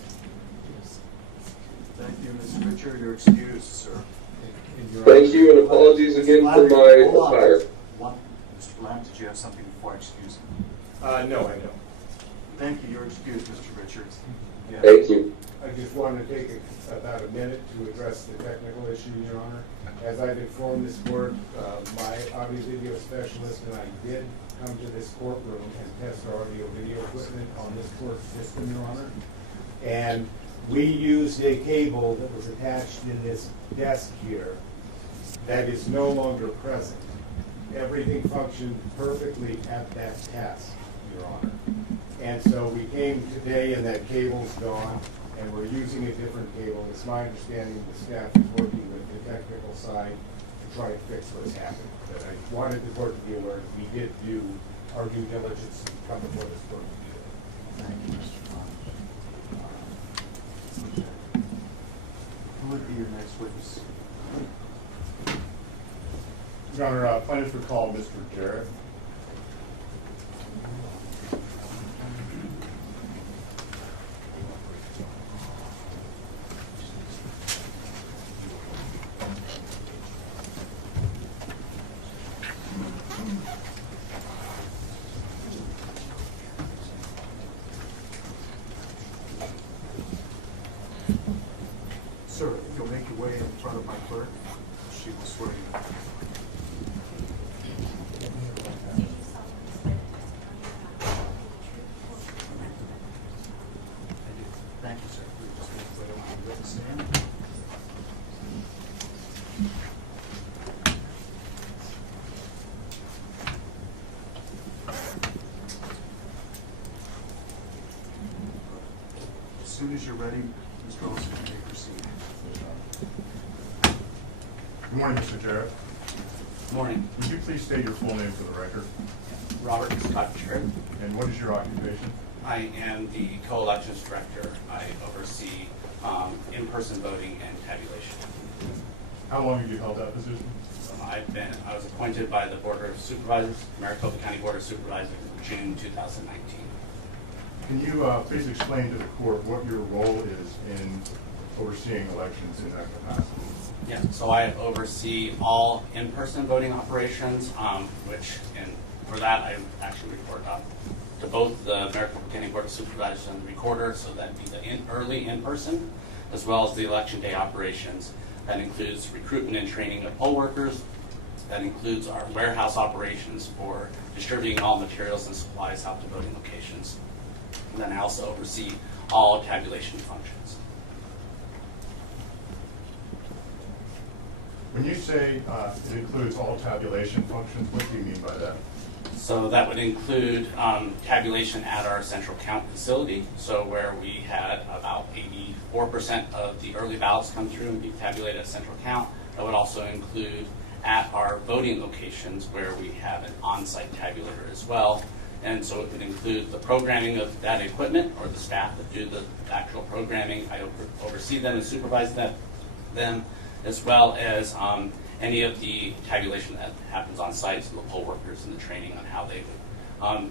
Thank you, Mr. Richard. You're excused, sir. Thank you, and apologies again for my Hold on. attire. Mr. Lamb, did you have something before I excuse him? No, I don't. Thank you. You're excused, Mr. Richards. Yes. Thank you. I just wanted to take about a minute to address the technical issue, Your Honor. As I've informed this court, my audio-video specialist and I did come to this courtroom and test our audio-video equipment on this court system, Your Honor. And we used a cable that was attached in this desk here that is no longer present. Everything functioned perfectly at that test, Your Honor. And so we came today and that cable's gone, and we're using a different cable. It's my understanding the staff is working with the technical side to try and fix what's happened. But I wanted the court to be aware that we did do our due diligence and come before this court to do that. Thank you, Mr. Lamb. Who would be your next witness? Your Honor, plaintiff would call Mr. Jarrett. Sir, if you'll make your way in front of my clerk, she will swear you. Thank you, sir. We're just going to put it on the witness stand. As soon as you're ready, Mr. Olson, you may proceed. Good morning, Mr. Jarrett. Morning. Would you please state your full name for the record? Robert Scott Jarrett. And what is your occupation? I am the co-elections director. I oversee in-person voting and tabulation. How long have you held that position? I was appointed by the Board of Supervisors, Maricopa County Board of Supervisors in June 2019. Can you please explain to the court what your role is in overseeing elections in that capacity? Yeah, so I oversee all in-person voting operations, for that I actually report up to both the Maricopa County Board of Supervisors and the recorder, so that'd be the early in-person, as well as the election day operations. That includes recruitment and training of poll workers. That includes our warehouse operations for distributing all materials and supplies out to voting locations. And then I also oversee all tabulation functions. When you say it includes all tabulation functions, what do you mean by that? So that would include tabulation at our central count facility, so where we had about 84% of the early ballots come through and be tabulated at central count. That would also include at our voting locations where we have an on-site tabulator as well. And so it would include the programming of that equipment or the staff that do the actual programming. I oversee them and supervise them, as well as any of the tabulation that happens on site, so the poll workers and the training on how they would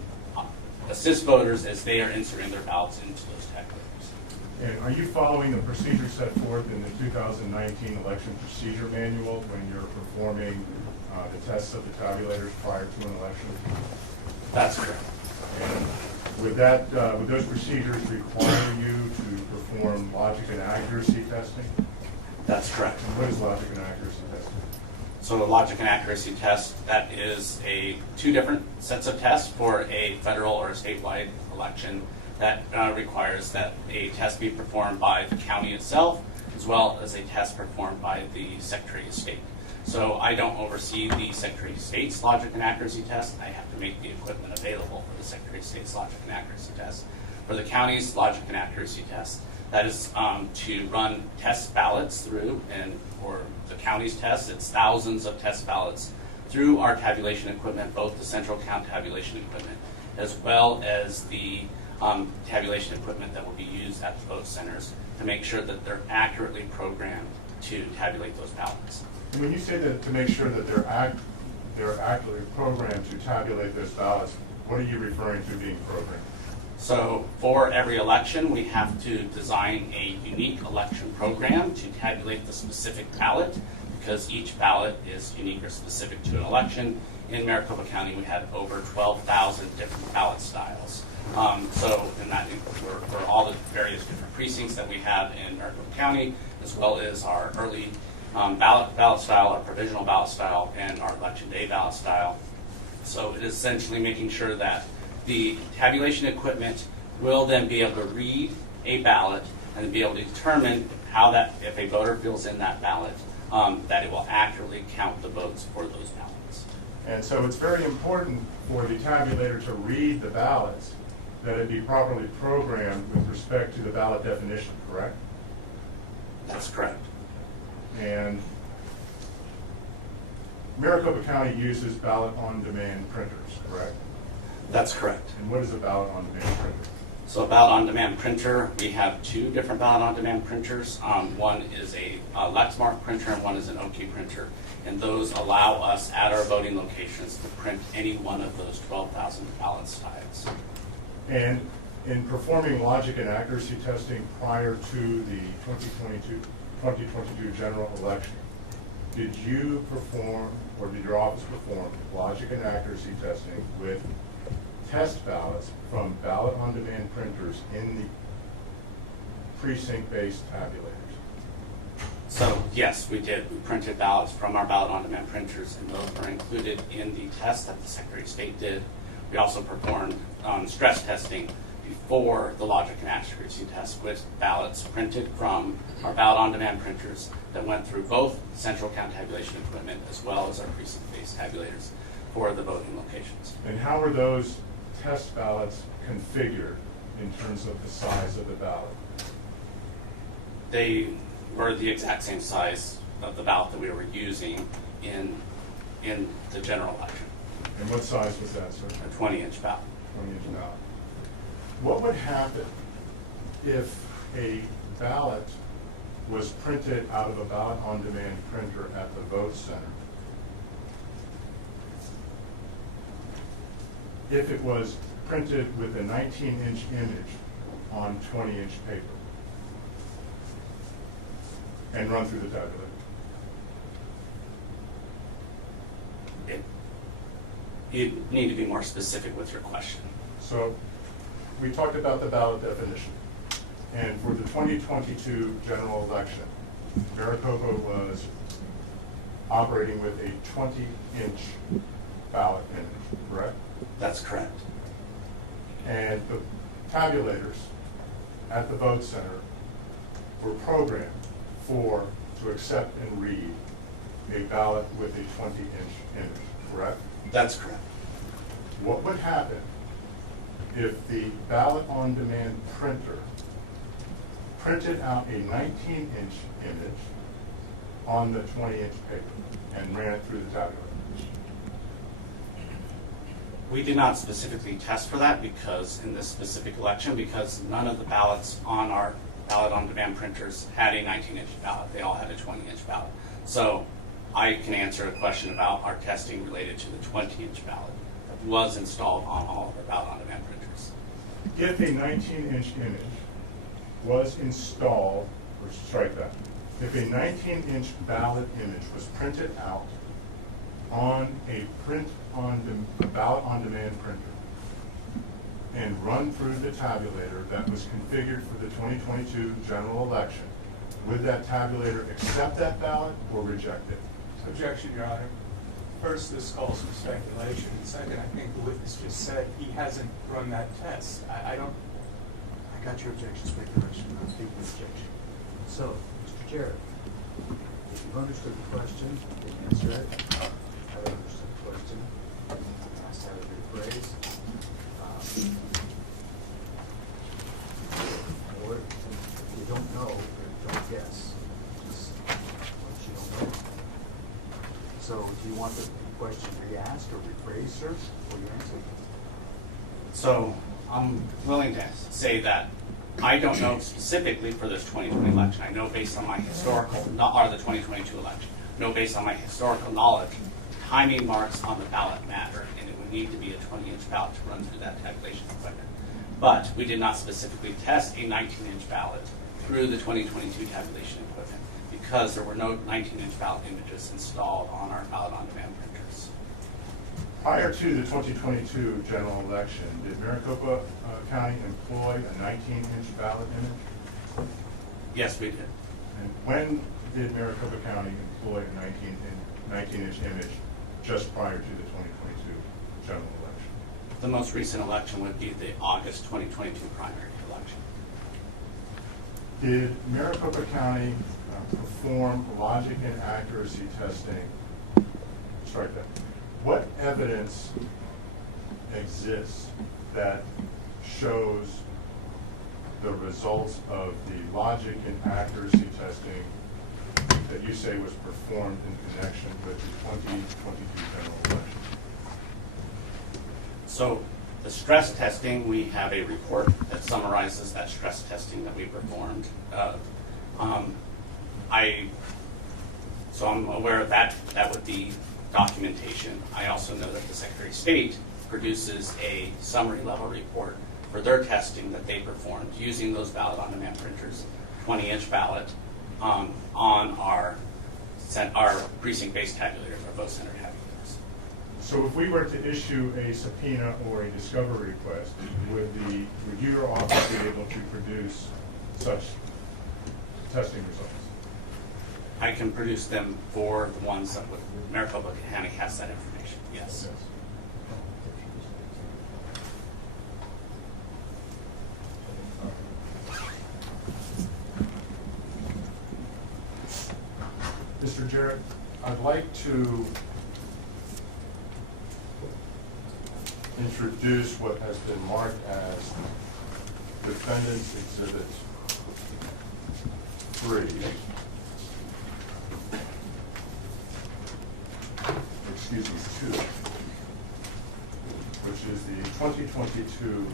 assist voters as they are inserting their ballots into those tabulators. And are you following the procedure set forth in the 2019 election procedure manual when you're performing the tests of the tabulators prior to an election? That's correct. And would those procedures require you to perform logic and accuracy testing? That's correct. And what is logic and accuracy testing? So the logic and accuracy test, that is two different sets of tests for a federal or a statewide election that requires that a test be performed by the county itself, as well as a test performed by the Secretary of State. So I don't oversee the Secretary of State's logic and accuracy test. I have to make the equipment available for the Secretary of State's logic and accuracy test. For the county's logic and accuracy test, that is to run test ballots through, and for the county's test, it's thousands of test ballots through our tabulation equipment, both the central count tabulation equipment, as well as the tabulation equipment that will be used at the vote centers to make sure that they're accurately programmed to tabulate those ballots. And when you say that to make sure that they're accurately programmed to tabulate those ballots, what are you referring to being programmed? So for every election, we have to design a unique election program to tabulate the specific ballot, because each ballot is unique or specific to an election. In Maricopa County, we had over 12,000 different ballot styles. So in that, for all the various different precincts that we have in Maricopa County, as well as our early ballot style, our provisional ballot style, and our election day ballot style. So it is essentially making sure that the tabulation equipment will then be able to read a ballot and be able to determine how that, if a voter fills in that ballot, that it will accurately count the votes for those ballots. And so it's very important for the tabulator to read the ballots, that it be properly programmed with respect to the ballot definition, correct? That's correct. And Maricopa County uses ballot-on-demand printers, correct? That's correct. And what is a ballot-on-demand printer? So a ballot-on-demand printer, we have two different ballot-on-demand printers. One is a Lexmark printer and one is an OK printer. And those allow us at our voting locations to print any one of those 12,000 ballot styles. And in performing logic and accuracy testing prior to the 2022 general election, did you perform, or did your office perform, logic and accuracy testing with test ballots from ballot-on-demand printers in the precinct-based tabulators? So yes, we did. We printed ballots from our ballot-on-demand printers, and those were included in the test that the Secretary of State did. We also performed stress testing before the logic and accuracy test with ballots printed from our ballot-on-demand printers that went through both central count tabulation equipment as well as our precinct-based tabulators for the voting locations. And how were those test ballots configured in terms of the size of the ballot? They were the exact same size of the ballot that we were using in the general election. And what size was that, sir? A 20-inch ballot. 20-inch ballot. What would happen if a ballot was printed out of a ballot-on-demand printer at the vote center? If it was printed with a 19-inch image on 20-inch paper and run through the tabulator? You need to be more specific with your question. So we talked about the ballot definition. And for the 2022 general election, Maricopa was operating with a 20-inch ballot image, correct? That's correct. And the tabulators at the vote center were programmed to accept and read a ballot with a 20-inch image, correct? That's correct. What would happen if the ballot-on-demand printer printed out a 19-inch image on the 20-inch paper and ran it through the tabulator? We did not specifically test for that because in this specific election, because none of the ballots on our ballot-on-demand printers had a 19-inch ballot. They all had a 20-inch ballot. So I can answer a question about our testing related to the 20-inch ballot that was installed on all of our ballot-on-demand printers. If a 19-inch image was installed, or strike that, if a 19-inch ballot image was printed out on a ballot-on-demand printer and run through the tabulator that was configured for the 2022 general election, would that tabulator accept that ballot or reject it? Objection, Your Honor. First, this calls for speculation. Second, I think the witness just said he hasn't run that test. I don't. I got your objection, speculation. I'm speaking objection. So, Mr. Jarrett, if you've understood the question, you can answer it. I haven't understood the question. I asked how to rephrase. So do you want the question re-asked or rephrased, sir, or your answer? So I'm willing to say that I don't know specifically for this 2020 election. I know based on my historical, or the 2022 election, know based on my historical knowledge, timing marks on the ballot matter, and it would need to be a 20-inch ballot to run through that tabulation equipment. But we did not specifically test a 19-inch ballot through the 2022 tabulation equipment because there were no 19-inch ballot images installed on our ballot-on-demand printers. Prior to the 2022 general election, did Maricopa County employ a 19-inch ballot image? Yes, we did. And when did Maricopa County employ a 19-inch image just prior to the 2022 general election? The most recent election would be the August 2022 primary election. Did Maricopa County perform logic and accuracy testing? Strike that. What evidence exists that shows the results of the logic and accuracy testing that you say was performed in connection with the 2022 general election? So the stress testing, we have a report that summarizes that stress testing that we performed. So I'm aware of that. That would be documentation. I also know that the Secretary of State produces a summary level report for their testing that they performed using those ballot-on-demand printers, 20-inch ballot, on our precinct-based tabulators, our vote center tabulators. So if we were to issue a subpoena or a discovery request, would your office be able to produce such testing results? I can produce them for the ones that would, Maricopa County has that information, yes. Mr. Jarrett, I'd like to introduce what has been marked as Defendant's Exhibit 3. Excuse me, 2, which is the 2022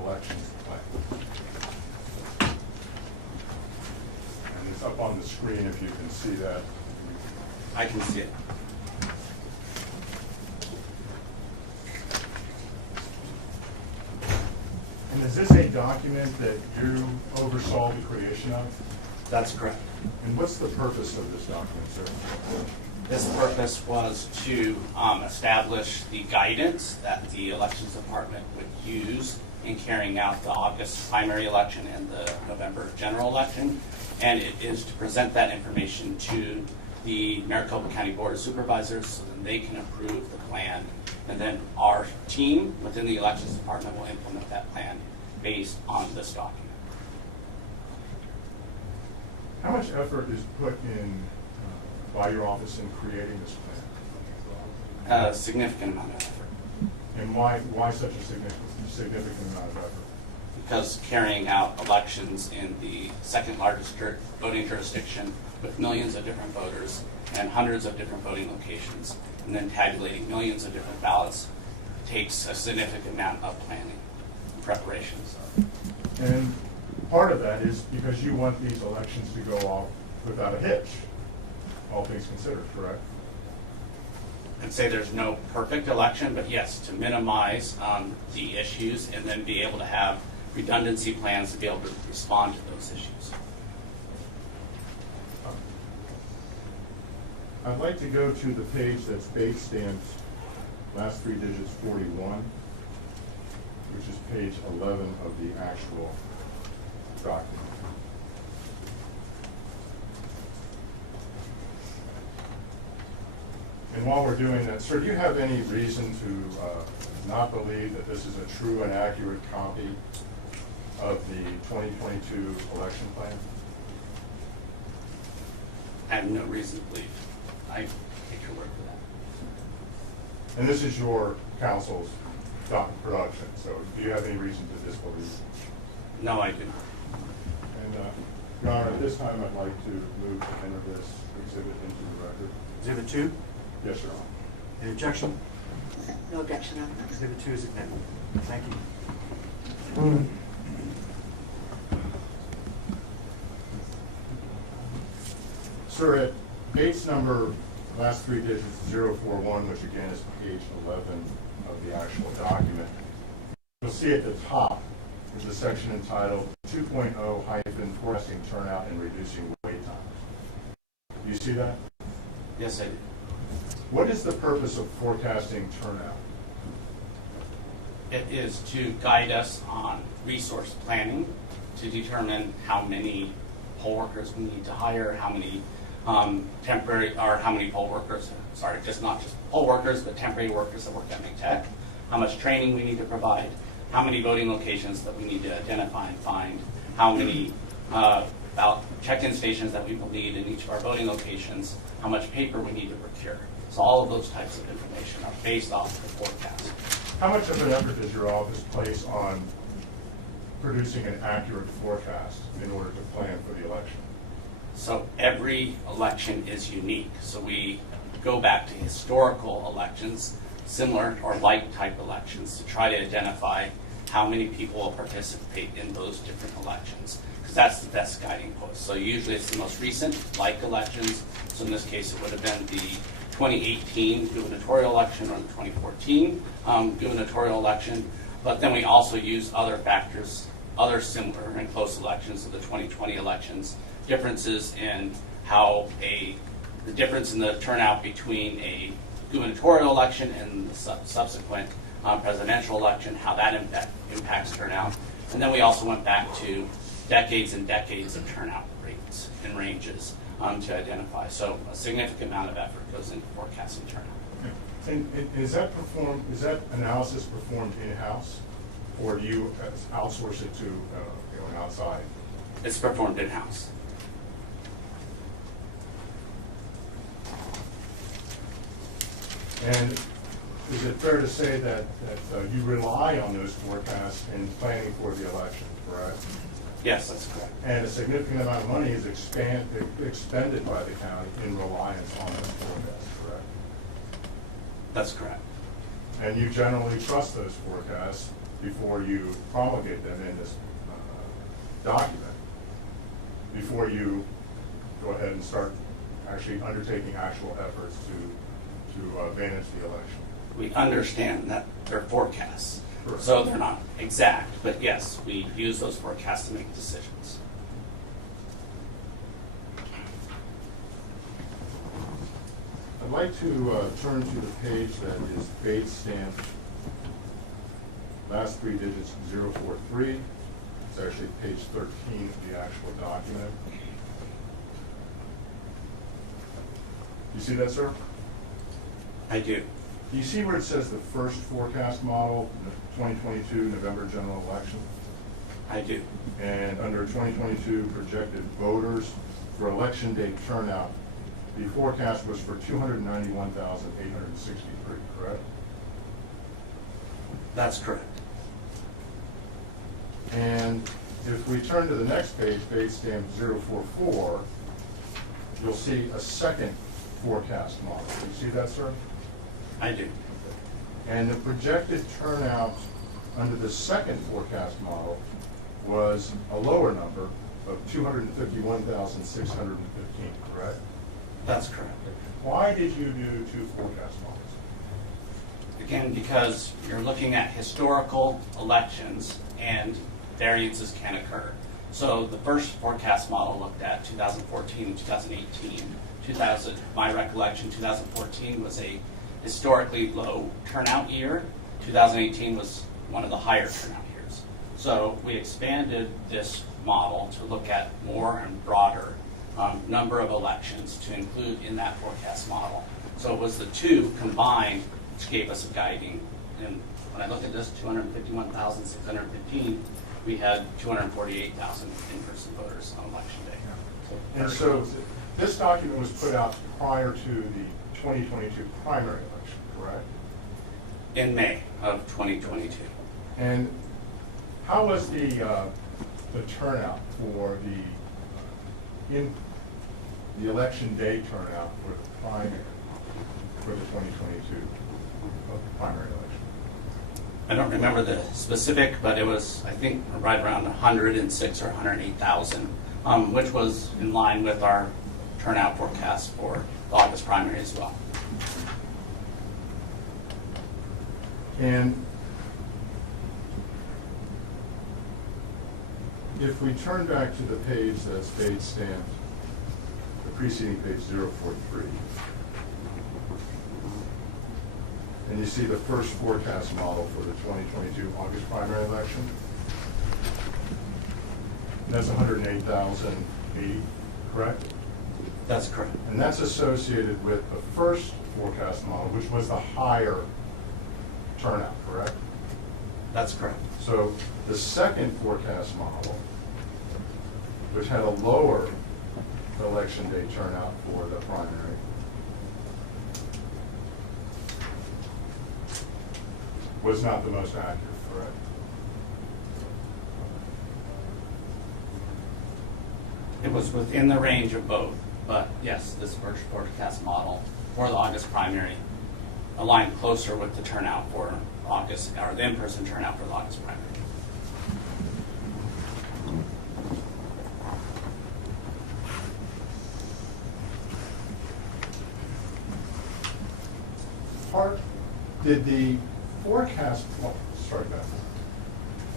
elections plan. And it's up on the screen if you can see that. I can see it. And is this a document that you oversaw the creation of? That's correct. And what's the purpose of this document, sir? This purpose was to establish the guidance that the elections department would use in carrying out the August primary election and the November general election. And it is to present that information to the Maricopa County Board of Supervisors so that they can approve the plan. And then our team within the elections department will implement that plan based on this document. How much effort is put in by your office in creating this plan? A significant amount of effort. And why such a significant amount of effort? Because carrying out elections in the second largest voting jurisdiction with millions of different voters and hundreds of different voting locations, and then tabulating millions of different ballots takes a significant amount of planning and preparations. And part of that is because you want these elections to go off without a hitch, all things considered, correct? I'd say there's no perfect election, but yes, to minimize the issues and then be able to have redundancy plans to be able to respond to those issues. I'd like to go to the page that's date stamped, last 3 digits 41, which is page 11 of the actual document. And while we're doing that, sir, do you have any reason to not believe that this is a true and accurate copy of the 2022 election plan? I have no reason to believe. I take your word for that. And this is your council's production, so do you have any reason to disbelieve? No, I do not. And, Your Honor, at this time, I'd like to move to enter this exhibit into the record. Exhibit 2? Yes, Your Honor. Any objection? No objection, Your Honor. Exhibit 2 is admitted. Thank you. Sir, at Bates number, last three digits, 041, which again is page 11 of the actual document, you'll see at the top, there's a section entitled 2.0 hyphen forecasting turnout and reducing wait times. Do you see that? Yes, I do. What is the purpose of forecasting turnout? It is to guide us on resource planning to determine how many poll workers we need to hire, how many temporary, or how many poll workers, sorry, not just poll workers, but temporary workers that work at McTech, how much training we need to provide, how many voting locations that we need to identify and find, how many about check-in stations that we will need in each of our voting locations, how much paper we need to procure. So all of those types of information are based off the forecast. How much of an effort does your office place on producing an accurate forecast in order to plan for the election? So every election is unique. So we go back to historical elections, similar or like type elections, to try to identify how many people will participate in those different elections, because that's the best guiding post. So usually it's the most recent like elections. So in this case, it would have been the 2018 gubernatorial election or the 2014 gubernatorial election. But then we also use other factors, other similar and close elections of the 2020 elections, differences in how the difference in the turnout between a gubernatorial election and the subsequent presidential election, how that impacts turnout. And then we also went back to decades and decades of turnout rates and ranges to identify. So a significant amount of effort goes into forecasting turnout. And is that analysis performed in-house, or do you outsource it to an outside? It's performed in-house. And is it fair to say that you rely on those forecasts in planning for the election, correct? Yes, that's correct. And a significant amount of money is expended by the county in reliance on those forecasts, correct? That's correct. And you generally trust those forecasts before you promulgate them in this document, before you go ahead and start actually undertaking actual efforts to manage the election. We understand that they're forecasts, Correct. so they're not exact, but yes, we use those forecasts to make decisions. I'd like to turn to the page that is Bates stamped, last three digits 043. It's actually page 13 of the actual document. You see that, sir? I do. Do you see where it says the first forecast model, the 2022 November general election? I do. And under 2022 projected voters for election day turnout, the forecast was for 291,863, correct? That's correct. And if we turn to the next page, Bates stamp 044, you'll see a second forecast model. Do you see that, sir? I do. And the projected turnout under the second forecast model was a lower number of 251,615, correct? That's correct. Why did you do two forecast models? Again, because you're looking at historical elections and variances can occur. So the first forecast model looked at 2014 and 2018. My recollection, 2014 was a historically low turnout year. 2018 was one of the higher turnout years. So we expanded this model to look at more and broader number of elections to include in that forecast model. So it was the two combined which gave us a guiding. And when I look at this, 251,615, we had 248,000 in-person voters on election day. And so this document was put out prior to the 2022 primary election, correct? In May of 2022. And how was the turnout for the election day turnout for the primary? for the 2022 primary election? I don't remember the specific, but it was, I think, right around 106 or 108,000, which was in line with our turnout forecast for the August primary as well. And if we turn back to the page that's date stamped, the preceding page 043, and you see the first forecast model for the 2022 August primary election, and that's 108,080, correct? That's correct. And that's associated with the first forecast model, which was the higher turnout, correct? That's correct. So the second forecast model, which had a lower election day turnout for the primary, was not the most accurate, correct? It was within the range of both, but yes, this first forecast model for the August primary aligned closer with the turnout for August, or the in-person turnout for the August primary. Did the forecast, well, start that.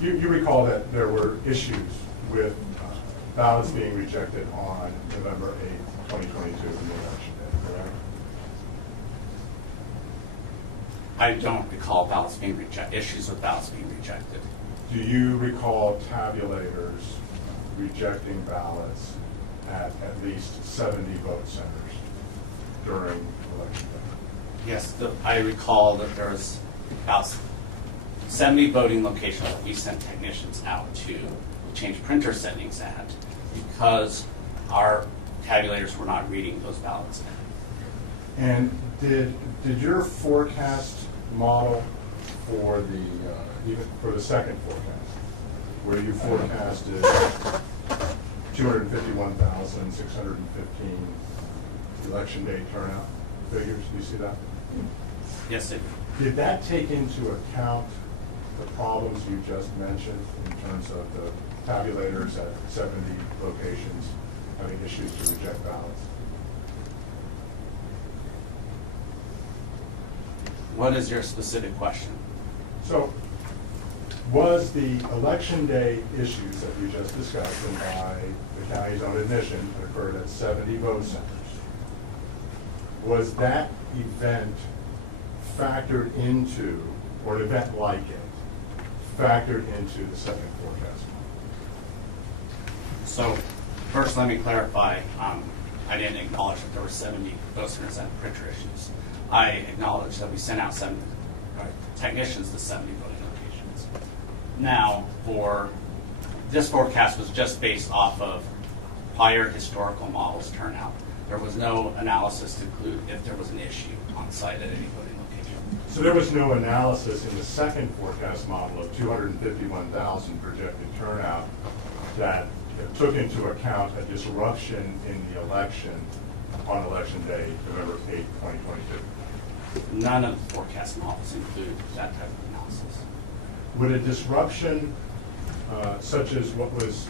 You recall that there were issues with ballots being rejected on November 8th, 2022 in the election day, correct? I don't recall ballots being issues with ballots being rejected. Do you recall tabulators rejecting ballots at least 70 vote centers during election day? Yes, I recall that there was about 70 voting locations that we sent technicians out to change printer settings at because our tabulators were not reading those ballots. And did your forecast model for the even for the second forecast, where you forecasted 251,615 election day turnout figures, do you see that? Yes, it did that take into account the problems you just mentioned in terms of the tabulators at 70 locations having issues to reject ballots? What is your specific question? So, was the election day issues that you just discussed, and by the county's own admission, occurred at 70 vote centers, was that event factored into, or an event like it, factored into the second forecast? So, first let me clarify, I didn't acknowledge that there were 70 vote centers and printer issues. I acknowledge that we sent out technicians to 70 voting locations. Now, for this forecast was just based off of prior historical models turnout. There was no analysis to include if there was an issue on site at any voting location. So there was no analysis in the second forecast model of 251,000 projected turnout that took into account a disruption in the election on election day, November 8, 2022. None of the forecast models include that type of analysis. Would a disruption such as what was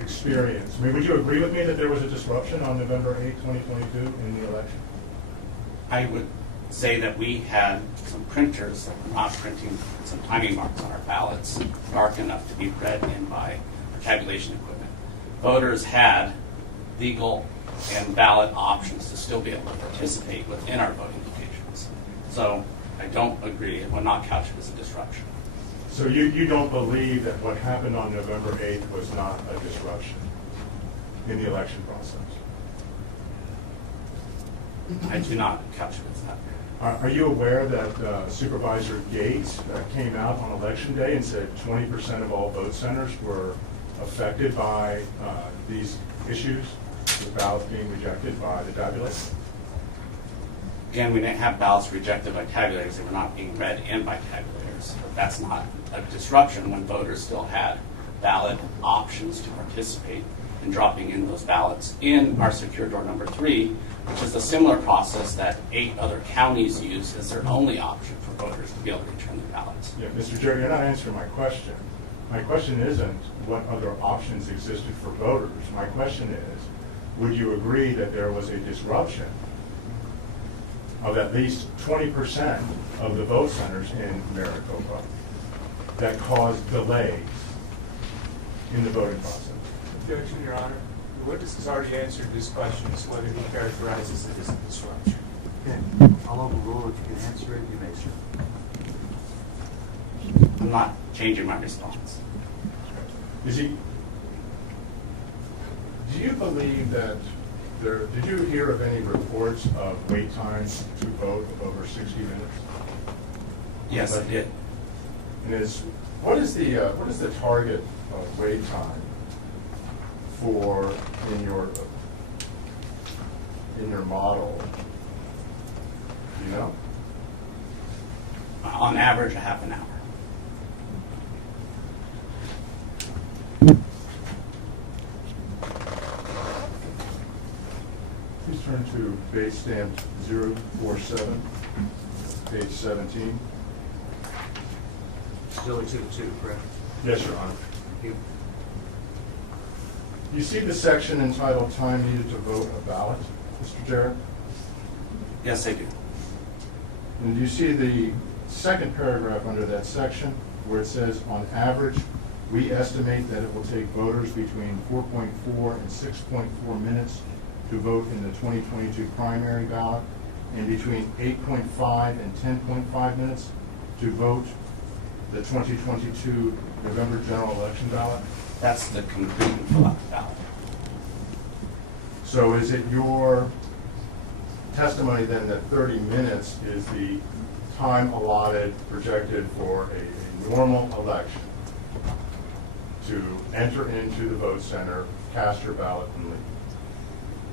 experienced, I mean, would you agree with me that there was a disruption on November 8, 2022 in the election? I would say that we had some printers that were not printing some timing marks on our ballots dark enough to be read in by our tabulation equipment. Voters had legal and ballot options to still be able to participate within our voting locations. So I don't agree. It would not couch it as a disruption. So you don't believe that what happened on November 8th was not a disruption in the election process? I do not couch it as that. Are you aware that Supervisor Gates came out on election day and said 20% of all vote centers were affected by these issues, with ballots being rejected by the tabulators? Again, we didn't have ballots rejected by tabulators. They were not being read in by tabulators. But that's not a disruption when voters still had ballot options to participate and dropping in those ballots in our secure door number 3, which is a similar process that 8 other counties use as their only option for voters to be able to return their ballots. Yeah, Mr. Jerry, you're not answering my question. My question isn't what other options existed for voters. My question is, would you agree that there was a disruption of at least 20% of the vote centers in Maricopa that caused delays in the voting process? Objection, Your Honor. The witness has already answered this question as to whether he characterizes it as a disruption. Okay, follow the rule. If you can answer it, you may, sir. I'm not changing my response. Do you believe that did you hear of any reports of wait times to vote of over 60 minutes? Yes, I did. And what is the target of wait time for in your model? Do you know? On average, a half an hour. Please turn to base stamp 047, page 17. Still Exhibit 2, correct? Yes, Your Honor. Thank you. You see the section entitled Time Needed to Vote a Ballot, Mr. Jarrett? Yes, I do. And you see the second paragraph under that section where it says, on average, we estimate that it will take voters between 4.4 and 6.4 minutes to vote in the 2022 primary ballot, and between 8.5 and 10.5 minutes to vote the 2022 November general election ballot. That's the complete and full ballot. So is it your testimony then that 30 minutes is the time allotted, projected for a normal election to enter into the vote center, cast your ballot, and leave?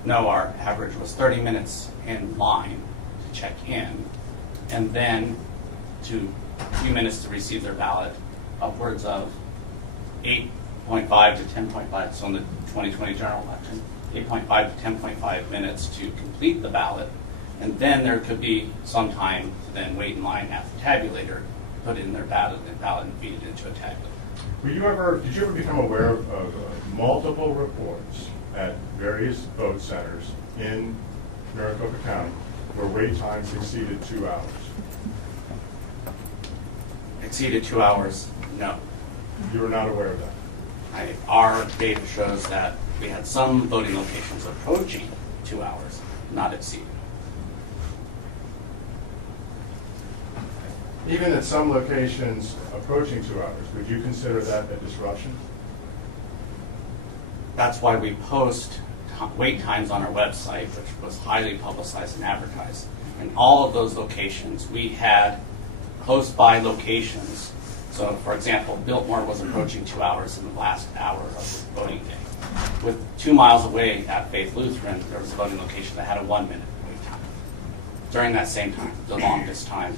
No, our average was 30 minutes in line to check in, and then a few minutes to receive their ballot, upwards of 8.5 to 10.5, so in the 2020 general election, 8.5 to 10.5 minutes to complete the ballot, and then there could be some time to then wait in line at the tabulator, put in their ballot and feed it into a tabulator. Did you ever become aware of multiple reports at various vote centers in Maricopa County where wait times exceeded 2 hours? Exceeded 2 hours? No. You were not aware of that? Our data shows that we had some voting locations approaching 2 hours, not exceeding. Even at some locations approaching 2 hours, would you consider that a disruption? That's why we post wait times on our website, which was highly publicized and advertised. In all of those locations, we had close by locations. So, for example, Biltmore was approaching 2 hours in the last hour of the voting day. With 2 miles away at Faith Lutheran, there was a voting location that had a 1 minute wait time. During that same time, the longest time,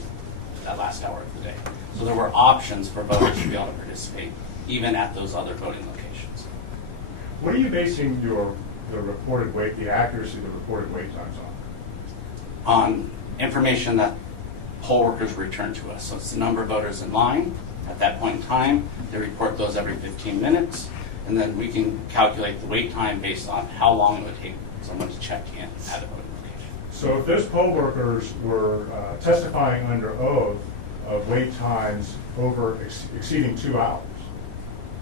that last hour of the day. So there were options for voters to be able to participate, even at those other voting locations. What are you basing the accuracy of the reported wait times on? On information that poll workers return to us. So it's the number of voters in line at that point in time. They report those every 15 minutes, and then we can calculate the wait time based on how long it would take someone to check in at a voting location. So if those poll workers were testifying under oath of wait times exceeding 2 hours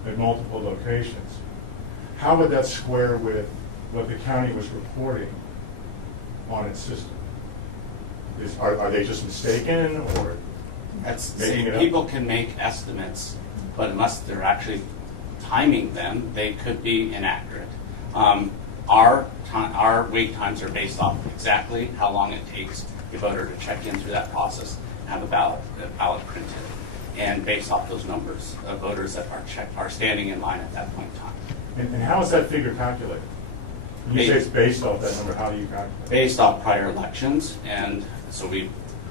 at multiple locations, how would that square with what the county was reporting on its system? Are they just mistaken, or making it up? People can make estimates, but unless they're actually timing them, they could be inaccurate. Our wait times are based off exactly how long it takes a voter to check in through that process and have a ballot printed, and based off those numbers of voters that are standing in line at that point in time. And how is that figure calculated? When you say it's based off that number, how do you calculate it? Based off prior elections, and so we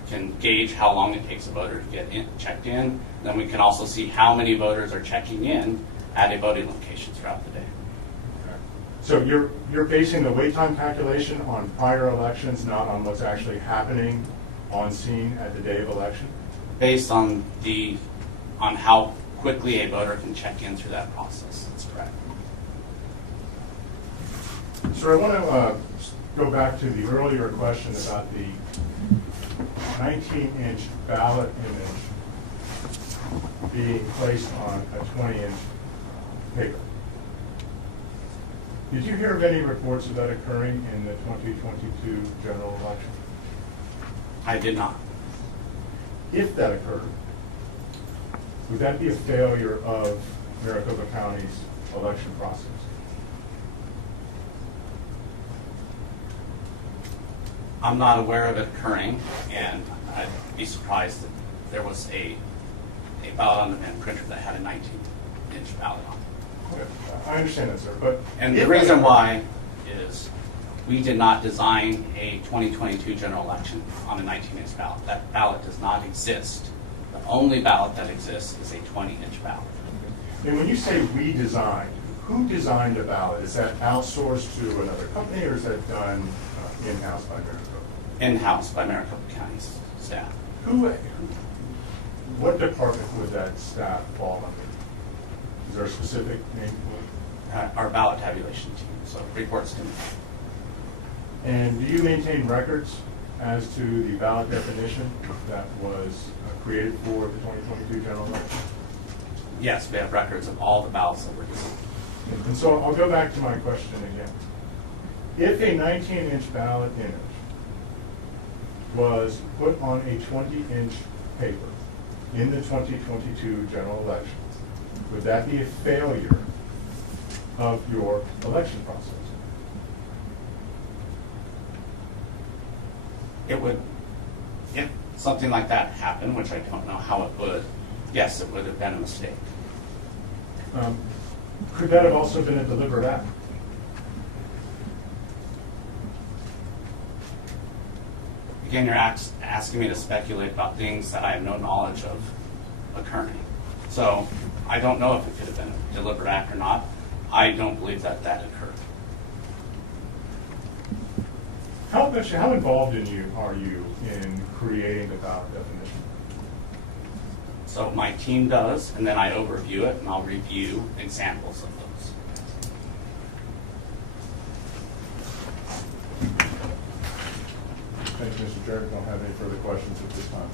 can gauge how long it takes a voter to get checked in. Then we can also see how many voters are checking in at a voting location throughout the day. Okay. So you're basing the wait time calculation on prior elections, not on what's actually happening on scene at the day of election? Based on how quickly a voter can check in through that process. That's correct. Sir, I want to go back to the earlier question about the 19-inch ballot image being placed on a 20-inch paper. Did you hear of any reports of that occurring in the 2022 general election? I did not. If that occurred, would that be a failure of Maricopa County's election process? I'm not aware of it occurring, and I'd be surprised if there was a ballot on the printer that had a 19-inch ballot on it. I understand that, sir, but... And the reason why is we did not design a 2022 general election on a 19-inch ballot. That ballot does not exist. The only ballot that exists is a 20-inch ballot. And when you say we designed, who designed the ballot? Is that outsourced to another company, or is that done in-house by Maricopa? In-house by Maricopa County's staff. What department would that staff fall under? Is there a specific name for it? Our ballot tabulation team, so reports to me. And do you maintain records as to the ballot definition that was created for the 2022 general election? Yes, we have records of all the ballots that were designed. And so I'll go back to my question again. If a 19-inch ballot image was put on a 20-inch paper in the 2022 general election, would that be a failure of your election process? It would, if something like that happened, which I don't know how it would, yes, it would have been a mistake. Could that have also been a deliberate act? Again, you're asking me to speculate about things that I have no knowledge of occurring. So I don't know if it could have been a deliberate act or not. I don't believe that that occurred. How involved are you in creating the ballot definition? So my team does, and then I overview it, and I'll review examples of those. Thank you, Mr. Jarrett. Don't have any further questions at this time.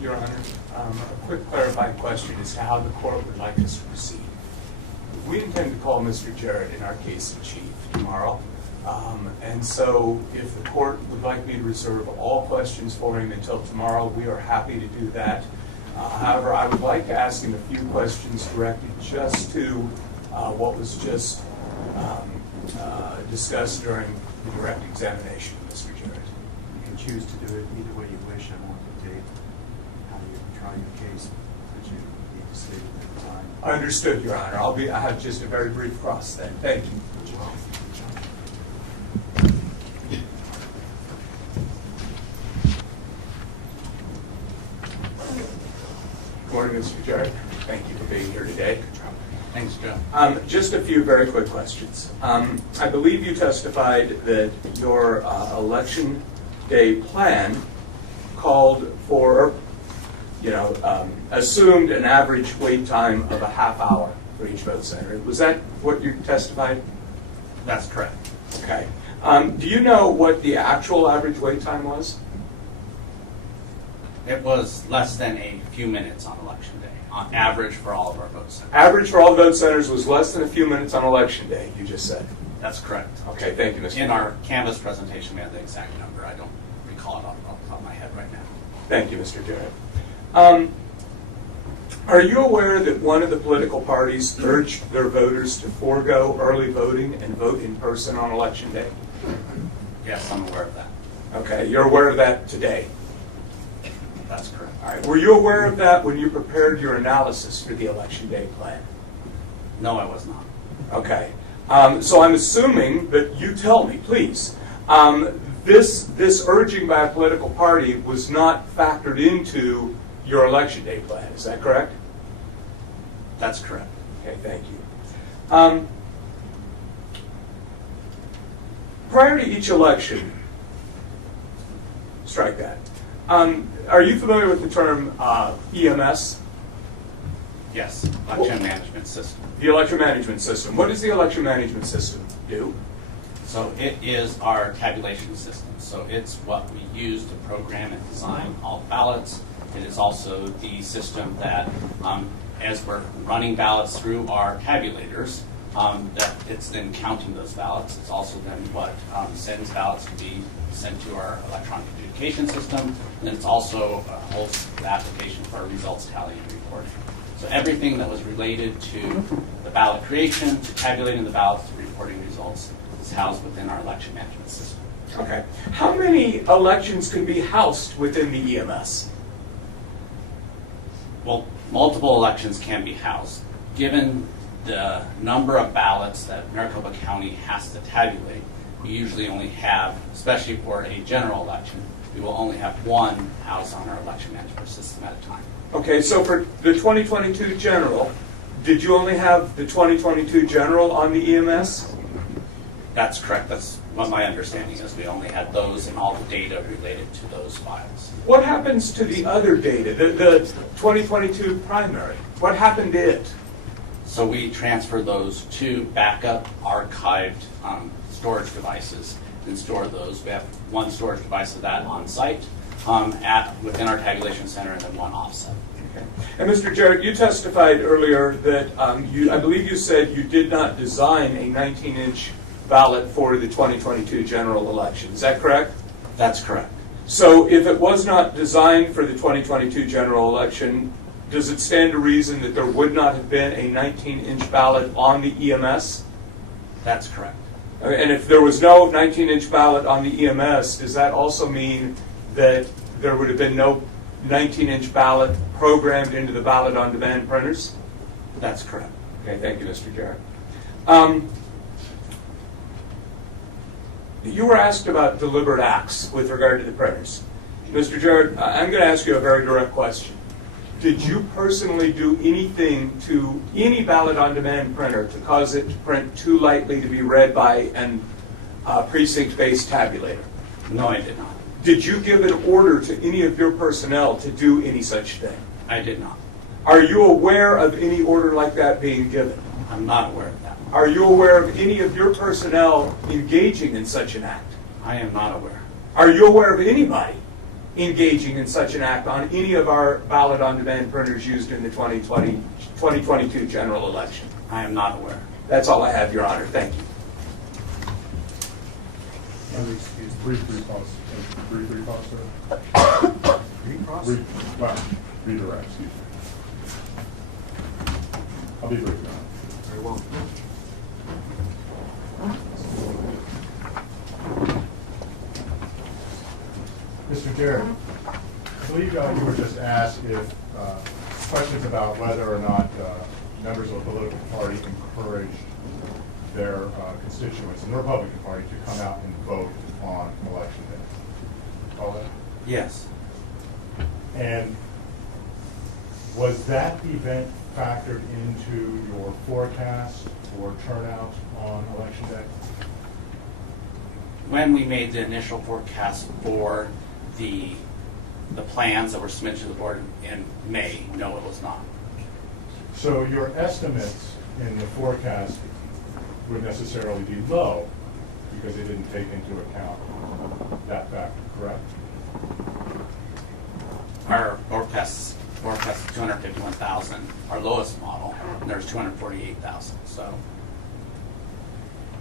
Your Honor, a quick clarifying question as to how the court would like us to proceed. We intend to call Mr. Jarrett in our case in chief tomorrow. And so if the court would like me to reserve all questions for him until tomorrow, we are happy to do that. However, I would like to ask him a few questions directed just to what was just discussed during the direct examination of Mr. Jarrett. You can choose to do it either way you wish. I won't dictate how you try your case, but you need to state it at the time. Understood, Your Honor. I have just a very brief cross then. Thank you. Good morning, Mr. Jarrett. Thank you for being here today. Thanks, Joe. Just a few very quick questions. I believe you testified that your election day plan called for, assumed an average wait time of a half hour for each vote center. Was that what you testified? That's correct. Okay. Do you know what the actual average wait time was? It was less than a few minutes on election day, on average for all of our vote centers. Average for all vote centers was less than a few minutes on election day, you just said. That's correct. Okay, thank you, Mr. In our Canvas presentation, we have the exact number. I don't recall it off the top of my head right now. Thank you, Mr. Jarrett. Are you aware that one of the political parties urged their voters to forego early voting and vote in person on election day? Yes, I'm aware of that. Okay, you're aware of that today? That's correct. All right. Were you aware of that when you prepared your analysis for the election day plan? No, I was not. Okay. So I'm assuming that you tell me, please, this urging by a political party was not factored into your election day plan. Is that correct? That's correct. Okay, thank you. Prior to each election, strike that. Are you familiar with the term EMS? Yes, election management system. The election management system. What does the election management system do? So it is our tabulation system. So it's what we use to program and design all the ballots. It is also the system that, as we're running ballots through our tabulators, that it's then counting those ballots. It's also then what sends ballots to be sent to our electronic adjudication system. And then it's also holds the application for our results tallying and reporting. So everything that was related to the ballot creation, to tabulating the ballots, to reporting results, is housed within our election management system. Okay. How many elections can be housed within the EMS? Well, multiple elections can be housed. Given the number of ballots that Maricopa County has to tabulate, we usually only have, especially for a general election, we will only have one housed on our election management system at a time. Okay, so for the 2022 general, did you only have the 2022 general on the EMS? That's correct. That's what my understanding is. We only had those and all the data related to those files. What happens to the other data, the 2022 primary? What happened to it? So we transfer those to backup archived storage devices and store those. We have one storage device of that on site within our tabulation center, and then one offset. Okay. And Mr. Jarrett, you testified earlier that I believe you said you did not design a 19-inch ballot for the 2022 general election. Is that correct? That's correct. So if it was not designed for the 2022 general election, does it stand to reason that there would not have been a 19-inch ballot on the EMS? That's correct. And if there was no 19-inch ballot on the EMS, does that also mean that there would have been no 19-inch ballot programmed into the ballot-on-demand printers? That's correct. Okay, thank you, Mr. Jarrett. You were asked about deliberate acts with regard to the printers. Mr. Jarrett, I'm going to ask you a very direct question. Did you personally do anything to any ballot-on-demand printer to cause it to print too lightly to be read by a precinct-based tabulator? No, I did not. Did you give an order to any of your personnel to do any such thing? I did not. Are you aware of any order like that being given? I'm not aware of that. Are you aware of any of your personnel engaging in such an act? I am not aware. Are you aware of anybody engaging in such an act on any of our ballot-on-demand printers used in the 2022 general election? I am not aware. That's all I have, Your Honor. Thank you. Brief pause, sir. Redirect, excuse me. I'll be brief, Your Honor. Very well. Mr. Jarrett, I believe you were just asked if questions about whether or not members of a political party encouraged their constituents in the Republican Party to come out and vote on election day. All that? Yes. And was that event factored into your forecast for turnout on election day? When we made the initial forecast for the plans that were submitted to the board in May, no, it was not. So your estimates in the forecast would necessarily be low because they didn't take into account that factor, correct? Our forecast is 251,000, our lowest model, and there's 248,000. So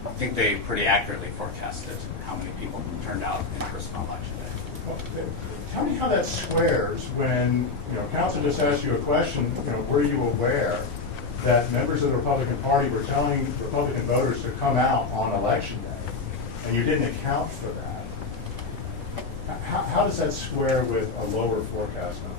I think they pretty accurately forecasted how many people turned out in person on election day. Well, tell me how that squares when, counsel just asked you a question, were you aware that members of the Republican Party were telling Republican voters to come out on election day, and you didn't account for that? How does that square with a lower forecast number?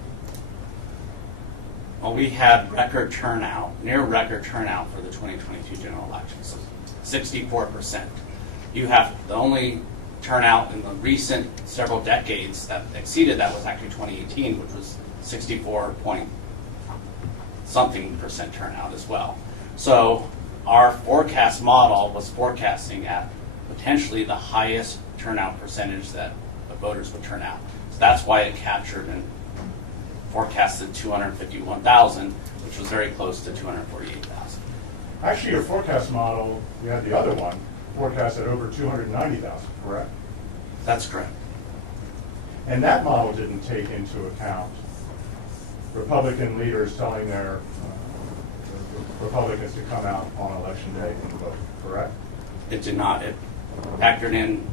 Well, we had record turnout, near record turnout for the 2022 general elections, 64%. You have the only turnout in the recent several decades that exceeded that was actually 2018, which was 64 point something percent turnout as well. So our forecast model was forecasting at potentially the highest turnout percentage that the voters would turn out. So that's why it captured and forecasted 251,000, which was very close to 248,000. Actually, your forecast model, you had the other one, forecast at over 290,000, correct? That's correct. And that model didn't take into account Republican leaders telling their Republicans to come out on election day and vote, correct? It did not. It factored in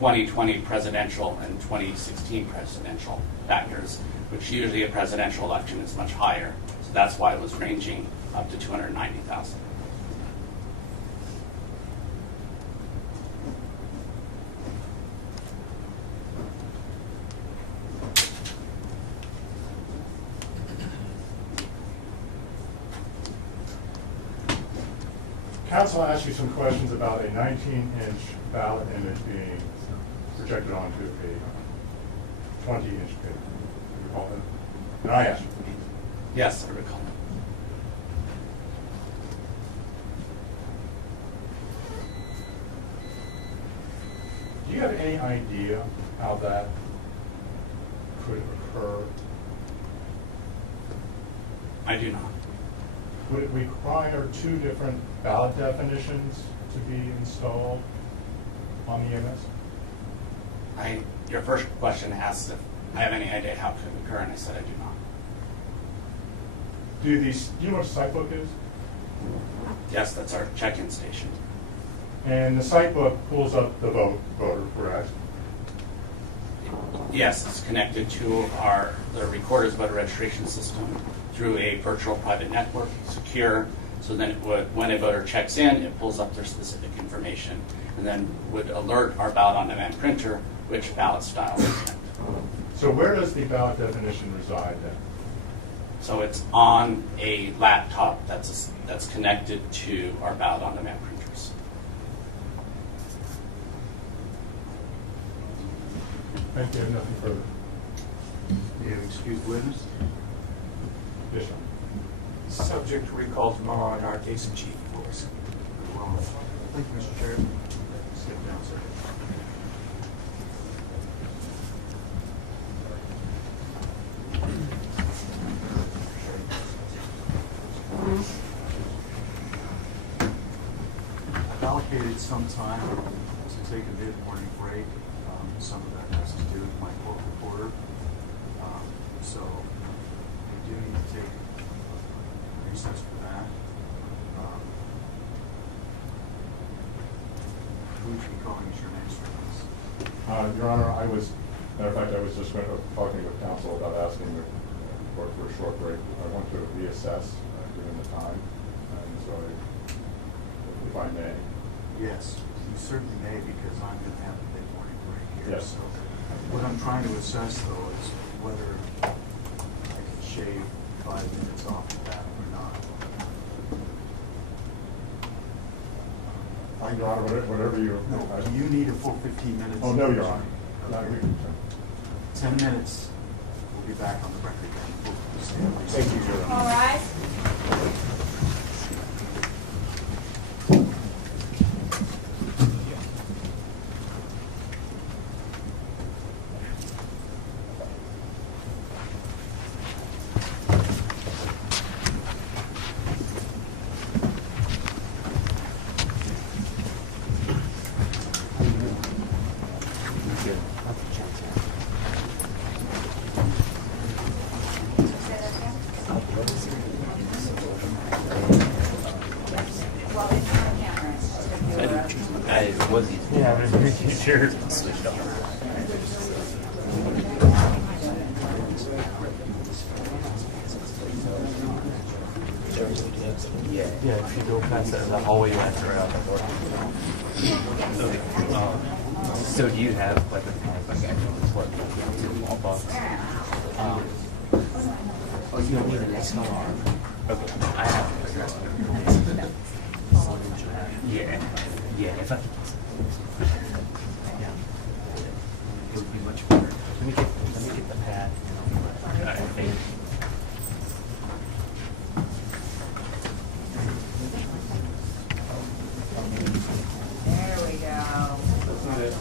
2020 presidential and 2016 presidential factors, which usually a presidential election is much higher. So that's why it was ranging up to 290,000. Council asked you some questions about a 19-inch ballot image being projected onto a 20-inch paper. Do you recall that? And I asked you. Yes, I recall. Do you have any idea how that could occur? I do not. Would it require two different ballot definitions to be installed on the EMS? Your first question asked if I have any idea how it could occur, and I said I do not. Do you know what a site book is? Yes, that's our check-in station. And the site book pulls up the voter, correct? Yes, it's connected to the recorder's voter registration system through a virtual private network, secure, so then it would, when a voter checks in, it pulls up their specific information and then would alert our ballot on demand printer which ballot style is sent. So where does the ballot definition reside then? So it's on a laptop that's connected to our ballot on demand printers. Thank you, nothing further. You have excused witness? Yes, sir. Subject recalled tomorrow in our case in chief, of course. Very well. Thank you, Mr. Chair. Step down, sir. I've allocated some time to take a mid-morning break. Some of that has to do with my court reporter. So I do need to take a recess for that. Who would you be calling as your next witness? Your Honor, matter of fact, I was just talking with counsel about asking the court for a short break. I want to reassess given the time, and so if I may. Yes, you certainly may, because I'm going to have a mid-morning break here. Yes. So what I'm trying to assess, though, is whether I can shave 5 minutes off of that or not. Your Honor, whatever you... No, do you need a full 15 minutes? Oh, no, Your Honor. Okay. 10 minutes. We'll be back on the record then. We'll stay on recess. Thank you, Your Honor. All right. Yeah, if you go past that hallway, you have to right out that door. So do you have like a what wall box? Oh, you don't need an extra arm. Okay, I have to figure out. Yeah, yeah. If I, yeah. would be much better. Let me get the pad. There we go. That's not it.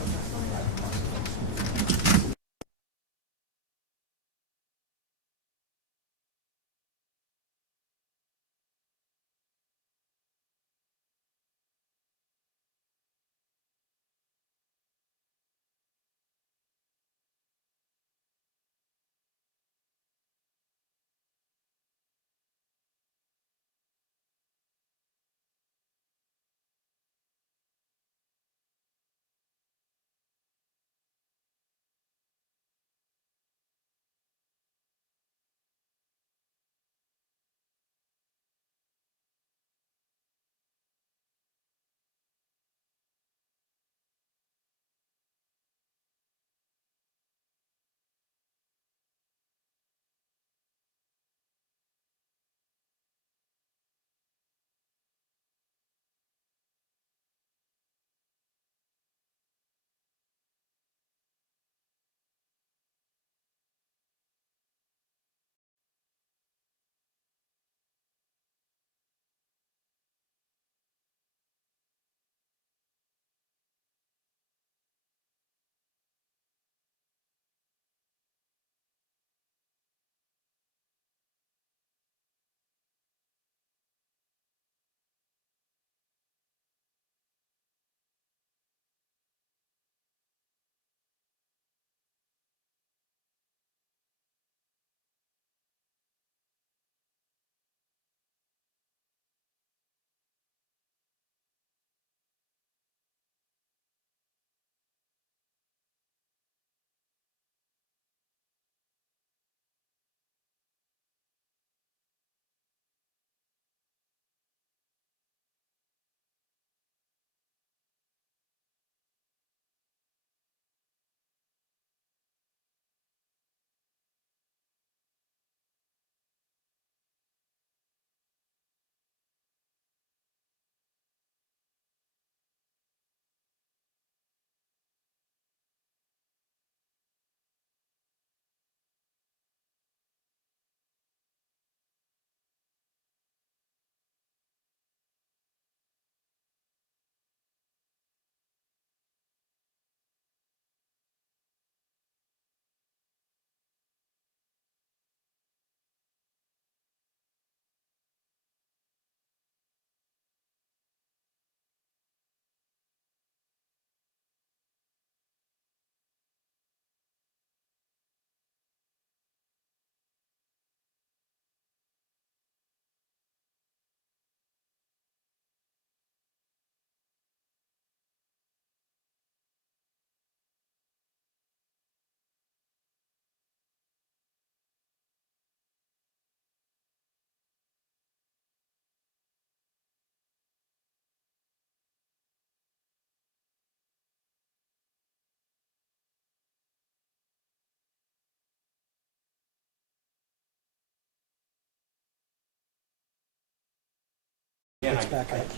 Yeah,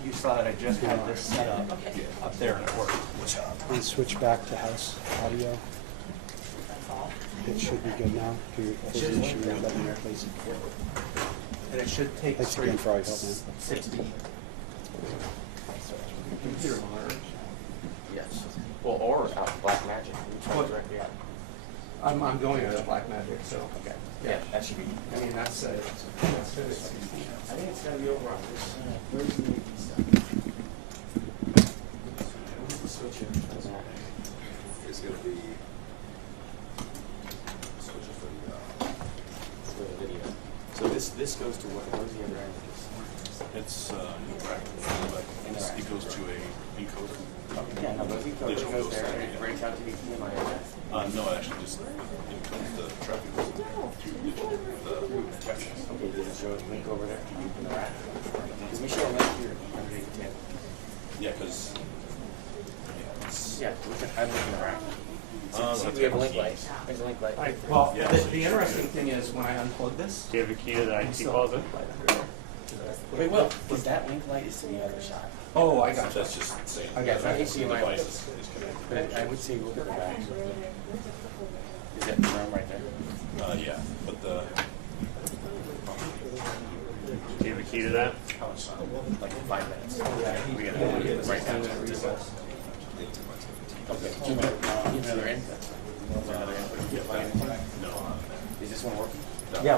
you saw that I just had this set up there and it worked. And switch back to house audio. It should be good now. Let me replace it. And it should take Thanks again for all your help, man. 60. Computer large. Yes. Well, or Black Magic. I'm going to Black Magic, so. Okay. Yeah, that should be. I mean, that's I think it's gonna be over on this. Where's the AV stuff? Switch it. It's gonna be switch it for the video. So this goes to what? Where's the other end of this? It's interactive, but it goes to a encoder. Yeah, no, but it goes there and it breaks out to the HDMI. No, it actually just encodes the traffic. Okay, does it show a link over there? Because we show a link here underneath the table. Yeah, because. Yeah, I'm looking around. We have a link light. There's a link light. Well, the interesting thing is when I unplug this. Do you have a key to the IT closet? Wait, Will, is that link light is to the other side? Oh, I got you. That's just saying. Okay, so HDMI device is is connected. But I would say look at the back. Is that the room right there? Yeah, but the. Do you have a key to that? Like 5 minutes. We gotta right now. Okay, 2 minutes. Even another input. Another input. No. Is this one working? Yeah,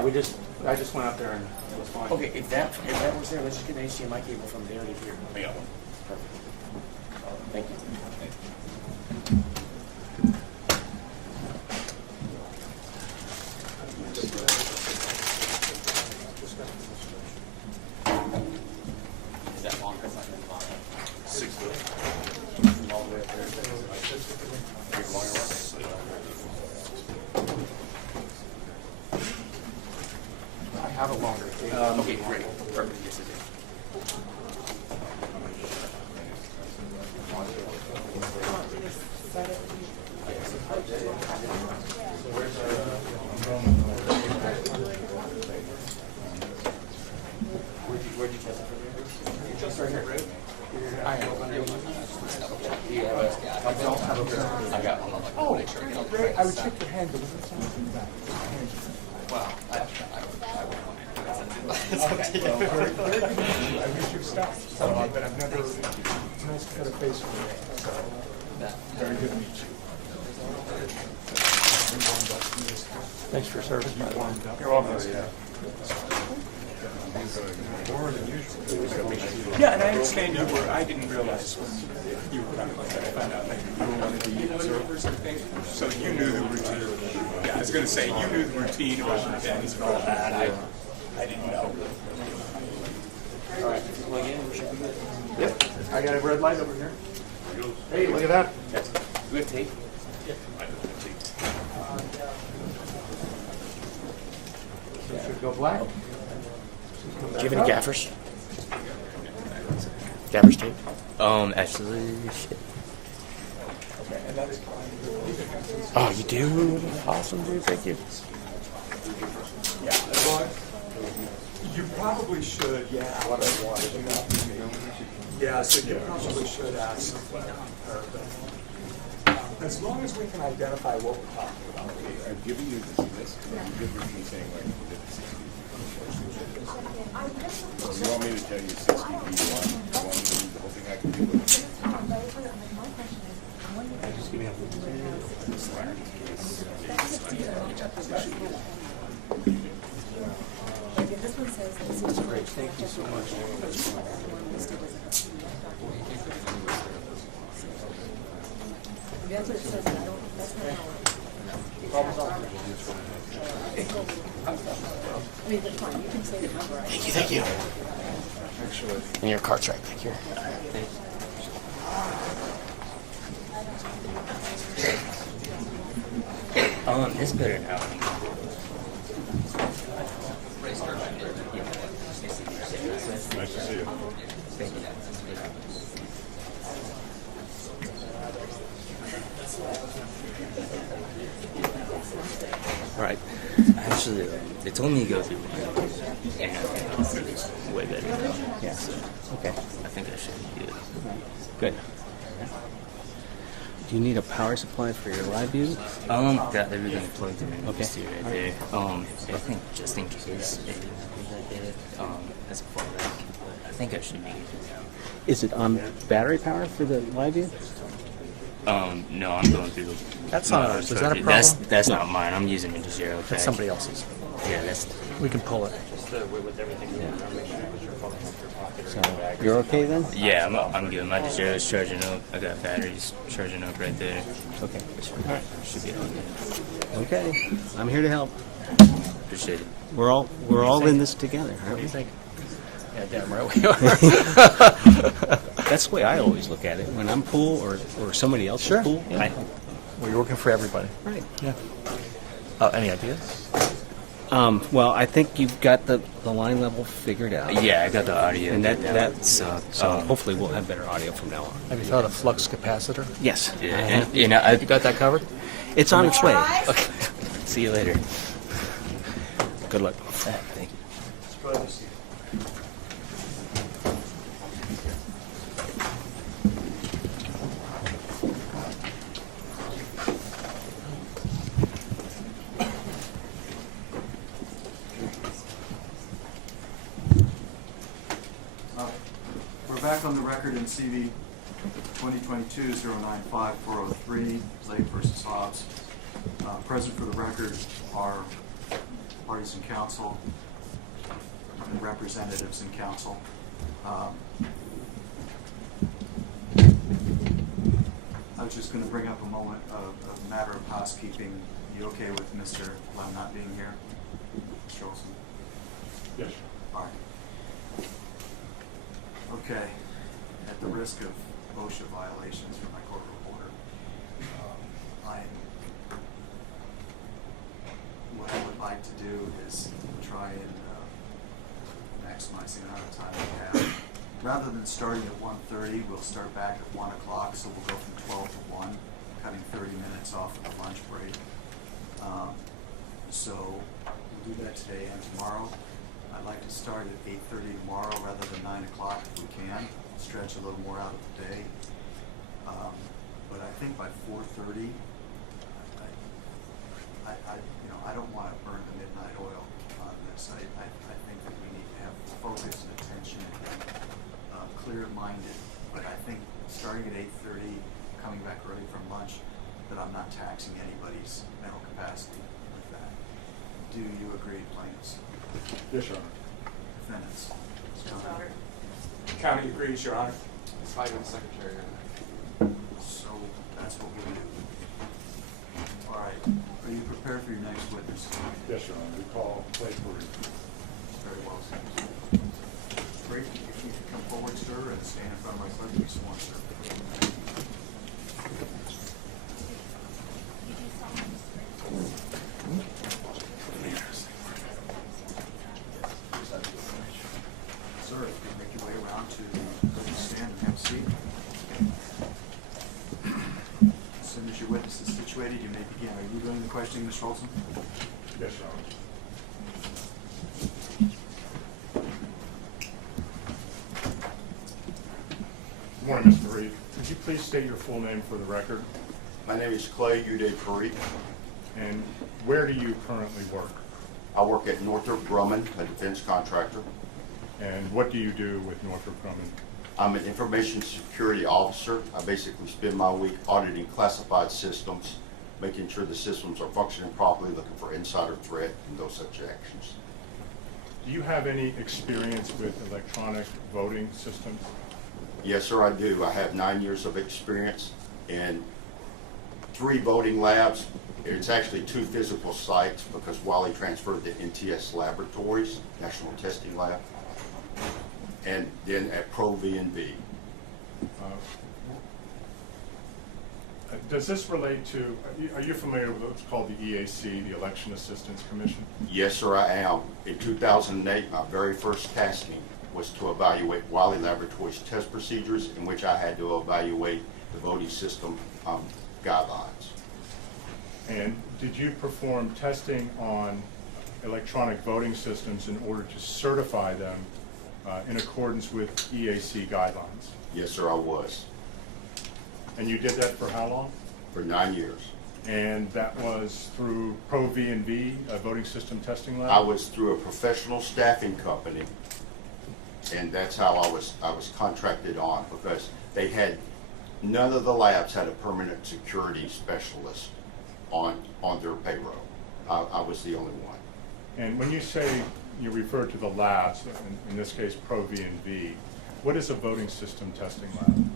I just went out there and it was fine. Okay, if that was there, let's just get an HDMI cable from there to here. I got one. Perfect. Thank you. Is that longer? 6 foot. All the way up there. Big wire work. I have a longer cable. Okay, great. Perfect. Yes, it is. Where'd you test it from? Just right here. I got one. Oh, great. I would check your hand, but doesn't sound too bad. Wow. I wish you'd stop. But I've never, it's nice to put a face for it. So, very good to meet you. Thanks for your service, by the way. You're welcome. Yeah, and I understand you were, I didn't realize you were coming like that. I found out that you were one of the observers, I think. So you knew the routine. Yeah, I was going to say, you knew the routine about the pens and all that. I didn't know. All right. Plug in. We should be good. Yep. I got a red light over here. Hey, look at that. Do we have tape? Should go black. Do you have any gaffers? Gaffers tape? Actually, shit. Oh, you do? Awesome, dude. Thank you. Yeah, well, you probably should, yeah. Yeah, so you probably should ask her. As long as we can identify what we're talking about. I've given you this, you give me saying like, you want me to tell you 60 feet long? You want me to read the whole thing? I can do it. Just give me a That's great. Thank you so much. That's what it says. That's not how I mean, that's fine. You can say the number. Thank you, thank you. And your card's right back here. It's better now. Nice to see you. Thank you. All right. Actually, they told me to go through and it's way better. Yeah. Okay. I think I should be good. Good. Do you need a power supply for your live view? Got everything plugged in. Okay. See right there. I think just in case anything happens like that, that's a fallback. But I think I should be good now. Is it on battery power for the live view? No, I'm going through the. That's not ours. Is that a problem? That's not mine. I'm using it to zero. That's somebody else's. Yeah, that's. We can pull it. Just with everything. So you're okay then? Yeah, I'm good. My zero's charging up. I got batteries charging up right there. Okay. All right. Should be okay. Okay. I'm here to help. Appreciate it. We're all in this together, aren't we? Yeah, damn right we are. That's the way I always look at it. When I'm pool or somebody else is pool. Yeah. We're working for everybody. Right. Yeah. Any ideas? Well, I think you've got the line level figured out. Yeah, I got the audio. And that's hopefully we'll have better audio from now on. Have you thought of flux capacitor? Yes. Yeah, and you got that covered? It's on its way. Okay. See you later. Good luck. Thank you. back on the record in CV 2022-095-403, Lake versus Hobbs. Present for the record are parties in council and representatives in council. I was just going to bring up a moment of a matter of housekeeping. You okay with Mr. Lem not being here? Mr. Olson? Yes. All right. Okay. At the risk of OSHA violations for my court reporter, what I would like to do is try and maximize the amount of time we have. Rather than starting at 1:30, we'll start back at 1 o'clock, so we'll go from 12 to 1, cutting 30 minutes off of the lunch break. So we'll do that today and tomorrow. I'd like to start at 8:30 tomorrow rather than 9 o'clock if we can, stretch a little more out of the day. But I think by 4:30, I don't want to burn the midnight oil on this. I think that we need to have focus and attention and clear-minded. But I think starting at 8:30, coming back early from lunch, that I'm not taxing anybody's mental capacity with that. Do you agree, plaintiffs? Yes, Your Honor. Defendants? County agrees, Your Honor. Finance Secretary. So that's what we'll do. All right. Are you prepared for your next witness? Yes, Your Honor. We call Clay Kari. Very well, sir. Great. If you could come forward, sir, and stand in front of my clerk, be sworn, sir. Sir, if you could make your way around to stand and have a seat. As soon as your witness is situated, you may begin. Are you doing the questioning, Mr. Olson? Yes, Your Honor. Good morning, Mr. Reed. Could you please state your full name for the record? My name is Clay Kari. And where do you currently work? I work at Northrop Grumman, a defense contractor. And what do you do with Northrop Grumman? I'm an information security officer. I basically spend my week auditing classified systems, making sure the systems are functioning properly, looking for insider threat and those such actions. Do you have any experience with electronic voting systems? Yes, sir, I do. I have 9 years of experience in 3 voting labs. It's actually 2 physical sites because Wiley transferred to NTS Laboratories, National Testing Lab, and then at Pro V&V. Does this relate to, are you familiar with what's called the EAC, the Election Assistance Commission? Yes, sir, I am. In 2008, my very first tasking was to evaluate Wiley Laboratories test procedures in which I had to evaluate the voting system guidelines. And did you perform testing on electronic voting systems in order to certify them in accordance with EAC guidelines? Yes, sir, I was. And you did that for how long? For 9 years. And that was through Pro V&V, a voting system testing lab? I was through a professional staffing company, and that's how I was contracted on, because they had, none of the labs had a permanent security specialist on their payroll. I was the only one. And when you say you refer to the labs, in this case Pro V&V, what is a voting system testing lab?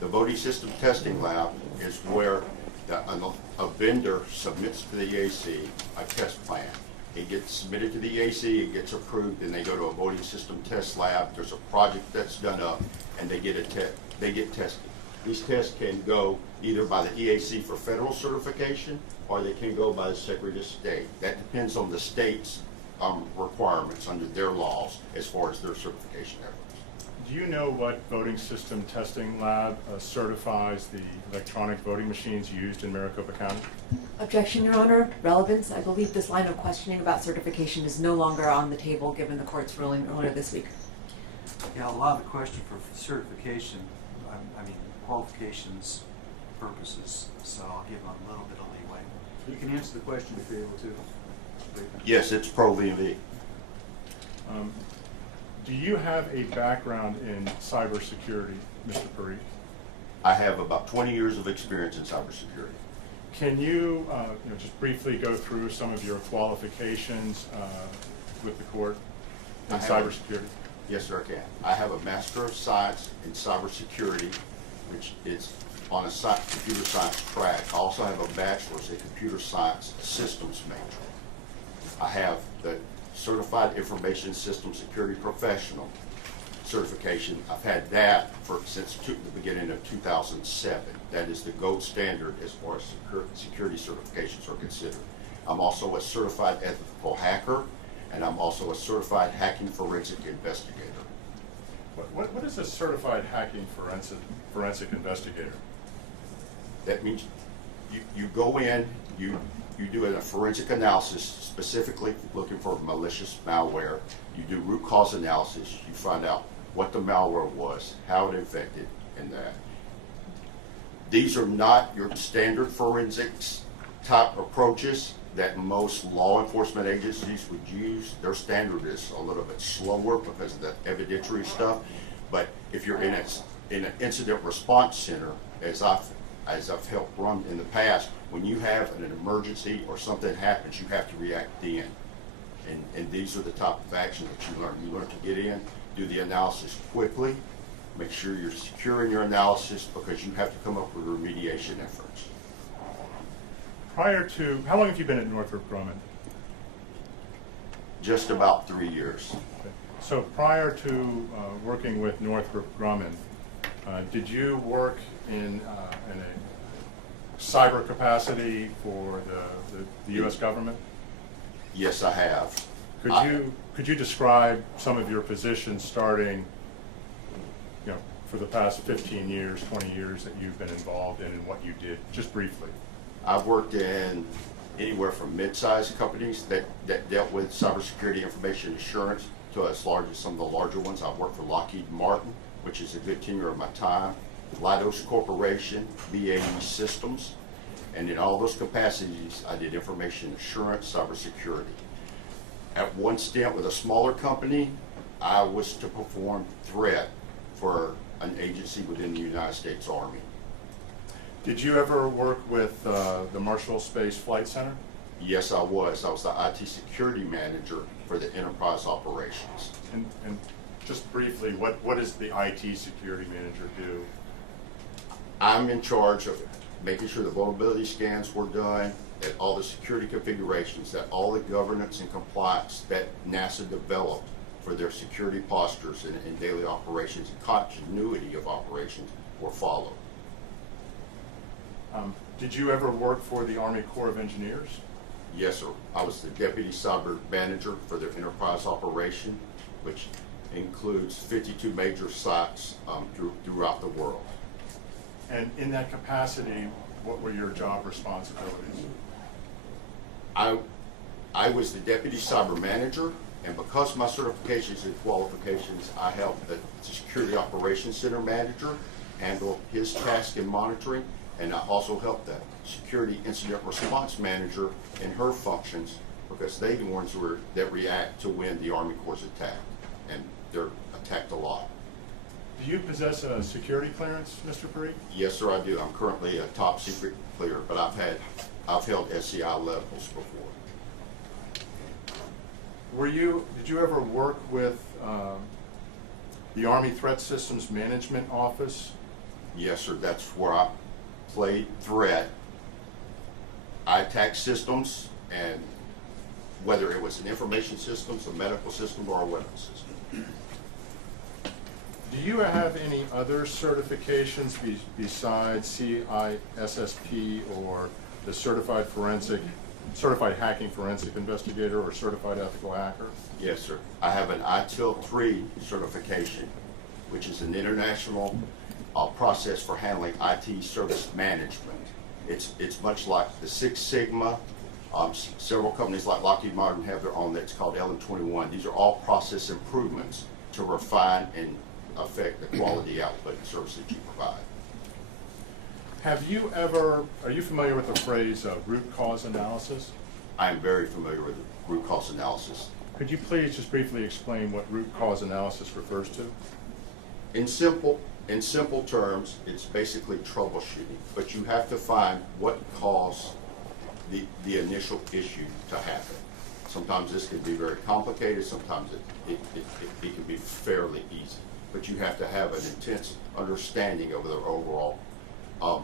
The voting system testing lab is where a vendor submits to the EAC a test plan. It gets submitted to the EAC, it gets approved, and they go to a voting system test lab. There's a project that's done up, and they get tested. These tests can go either by the EAC for federal certification, or they can go by the Secretary of State. That depends on the state's requirements under their laws as far as their certification efforts. Do you know what voting system testing lab certifies the electronic voting machines used in Maricopa County? Objection, Your Honor. Relevance. I believe this line of questioning about certification is no longer on the table given the court's ruling earlier this week. Yeah, a lot of the question for certification, I mean, qualifications purposes, so I'll give them a little bit of leeway. You can answer the question if you're able to. Yes, it's Pro V&V. Do you have a background in cybersecurity, Mr. Parikh? I have about 20 years of experience in cybersecurity. Can you, just briefly go through some of your qualifications with the court in cybersecurity? Yes, sir, I can. I have a Master of Science in Cybersecurity, which is on a computer science track. I also have a Bachelor's in Computer Science Systems major. I have the Certified Information System Security Professional certification. I've had that since the beginning of 2007. That is the gold standard as far as security certifications are considered. I'm also a certified ethical hacker, and I'm also a certified hacking forensic investigator. What is a certified hacking forensic investigator? That means you go in, you do a forensic analysis specifically looking for malicious malware. You do root cause analysis. You find out what the malware was, how it infected, and that. These are not your standard forensics type approaches that most law enforcement agencies would use. Their standard is a little bit slower because of the evidentiary stuff. But if you're in an incident response center, as I've helped run in the past, when you have an emergency or something happens, you have to react then. And these are the type of actions that you learn. You learn to get in, do the analysis quickly, make sure you're secure in your analysis because you have to come up with remediation efforts. How long have you been at Northrop Grumman? Just about 3 years. Okay. So prior to working with Northrop Grumman, did you work in a cyber capacity for the U.S. government? Yes, I have. Could you describe some of your positions starting, for the past 15 years, 20 years that you've been involved in and what you did, just briefly? I've worked in anywhere from mid-sized companies that dealt with cybersecurity information assurance to as large as some of the larger ones. I've worked for Lockheed Martin, which is a good tenure of my time, Leidos Corporation, BAE Systems, and in all those capacities, I did information assurance, cybersecurity. At one stint with a smaller company, I was to perform threat for an agency within the United States Army. Did you ever work with the Marshall Space Flight Center? Yes, I was. I was the IT security manager for the enterprise operations. And just briefly, what does the IT security manager do? I'm in charge of making sure the vulnerability scans were done, that all the security configurations, that all the governance and compliance that NASA developed for their security postures and daily operations and continuity of operations were followed. Did you ever work for the Army Corps of Engineers? Yes, sir. I was the deputy cyber manager for their enterprise operation, which includes 52 major sites throughout the world. And in that capacity, what were your job responsibilities? I was the deputy cyber manager, and because of my certifications and qualifications, I helped the security operations center manager handle his task in monitoring, and I also helped the security incident response manager in her functions because they're the ones that react to when the Army Corps is attacked, and they're attacked a lot. Do you possess a security clearance, Mr. Parikh? Yes, sir, I do. I'm currently a top secret clear, but I've held SCI levels before. Did you ever work with the Army Threat Systems Management Office? Yes, sir. That's where I played threat. I attacked systems, and whether it was an information system, a medical system, or a weapon system. Do you have any other certifications besides CISSP or the Certified Hacking Forensic Investigator or Certified Ethical Hacker? Yes, sir. I have an ITIL 3 certification, which is an international process for handling IT service management. It's much like the Six Sigma. Several companies like Lockheed Martin have their own that's called LM21. These are all process improvements to refine and affect the quality output and service that you provide. Are you familiar with the phrase root cause analysis? I am very familiar with root cause analysis. Could you please just briefly explain what root cause analysis refers to? In simple terms, it's basically troubleshooting, but you have to find what caused the initial issue to happen. Sometimes this can be very complicated, sometimes it can be fairly easy, but you have to have an intense understanding of the overall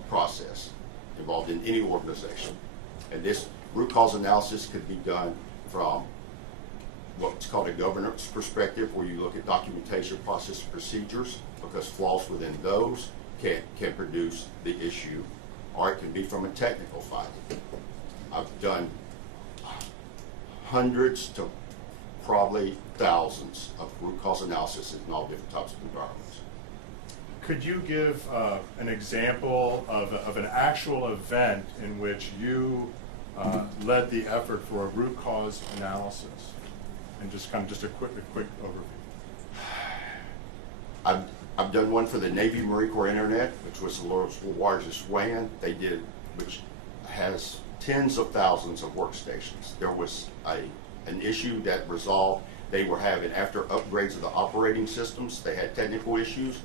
process involved in any organization. And this root cause analysis could be done from what's called a governance perspective, where you look at documentation, process, procedures, because flaws within those can produce the issue, or it can be from a technical finding. I've done hundreds to probably thousands of root cause analysis in all different types of environments. Could you give an example of an actual event in which you led the effort for a root cause analysis? And just a quick overview. I've done one for the Navy Marine Corps Internet, which was the world's largest WAN. They did, which has tens of thousands of workstations. There was an issue that resolved. They were having, after upgrades of the operating systems, they had technical issues,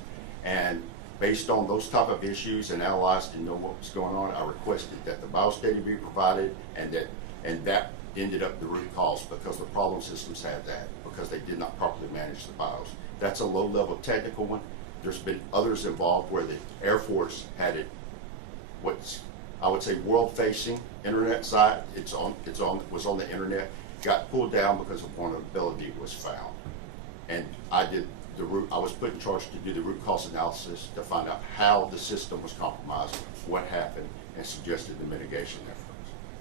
and based on those type of issues and analyzed to know what was going on, I requested that the BIOS data be provided, and that ended up the root cause, because the problem systems had that, because they did not properly manage the BIOS. That's a low-level technical one. There's been others involved where the Air Force had it, what's I would say world-facing internet site. Was on the internet, got pulled down because a vulnerability was found, and I was put in charge to do the root cause analysis to find out how the system was compromised, what happened, and suggested the mitigation efforts.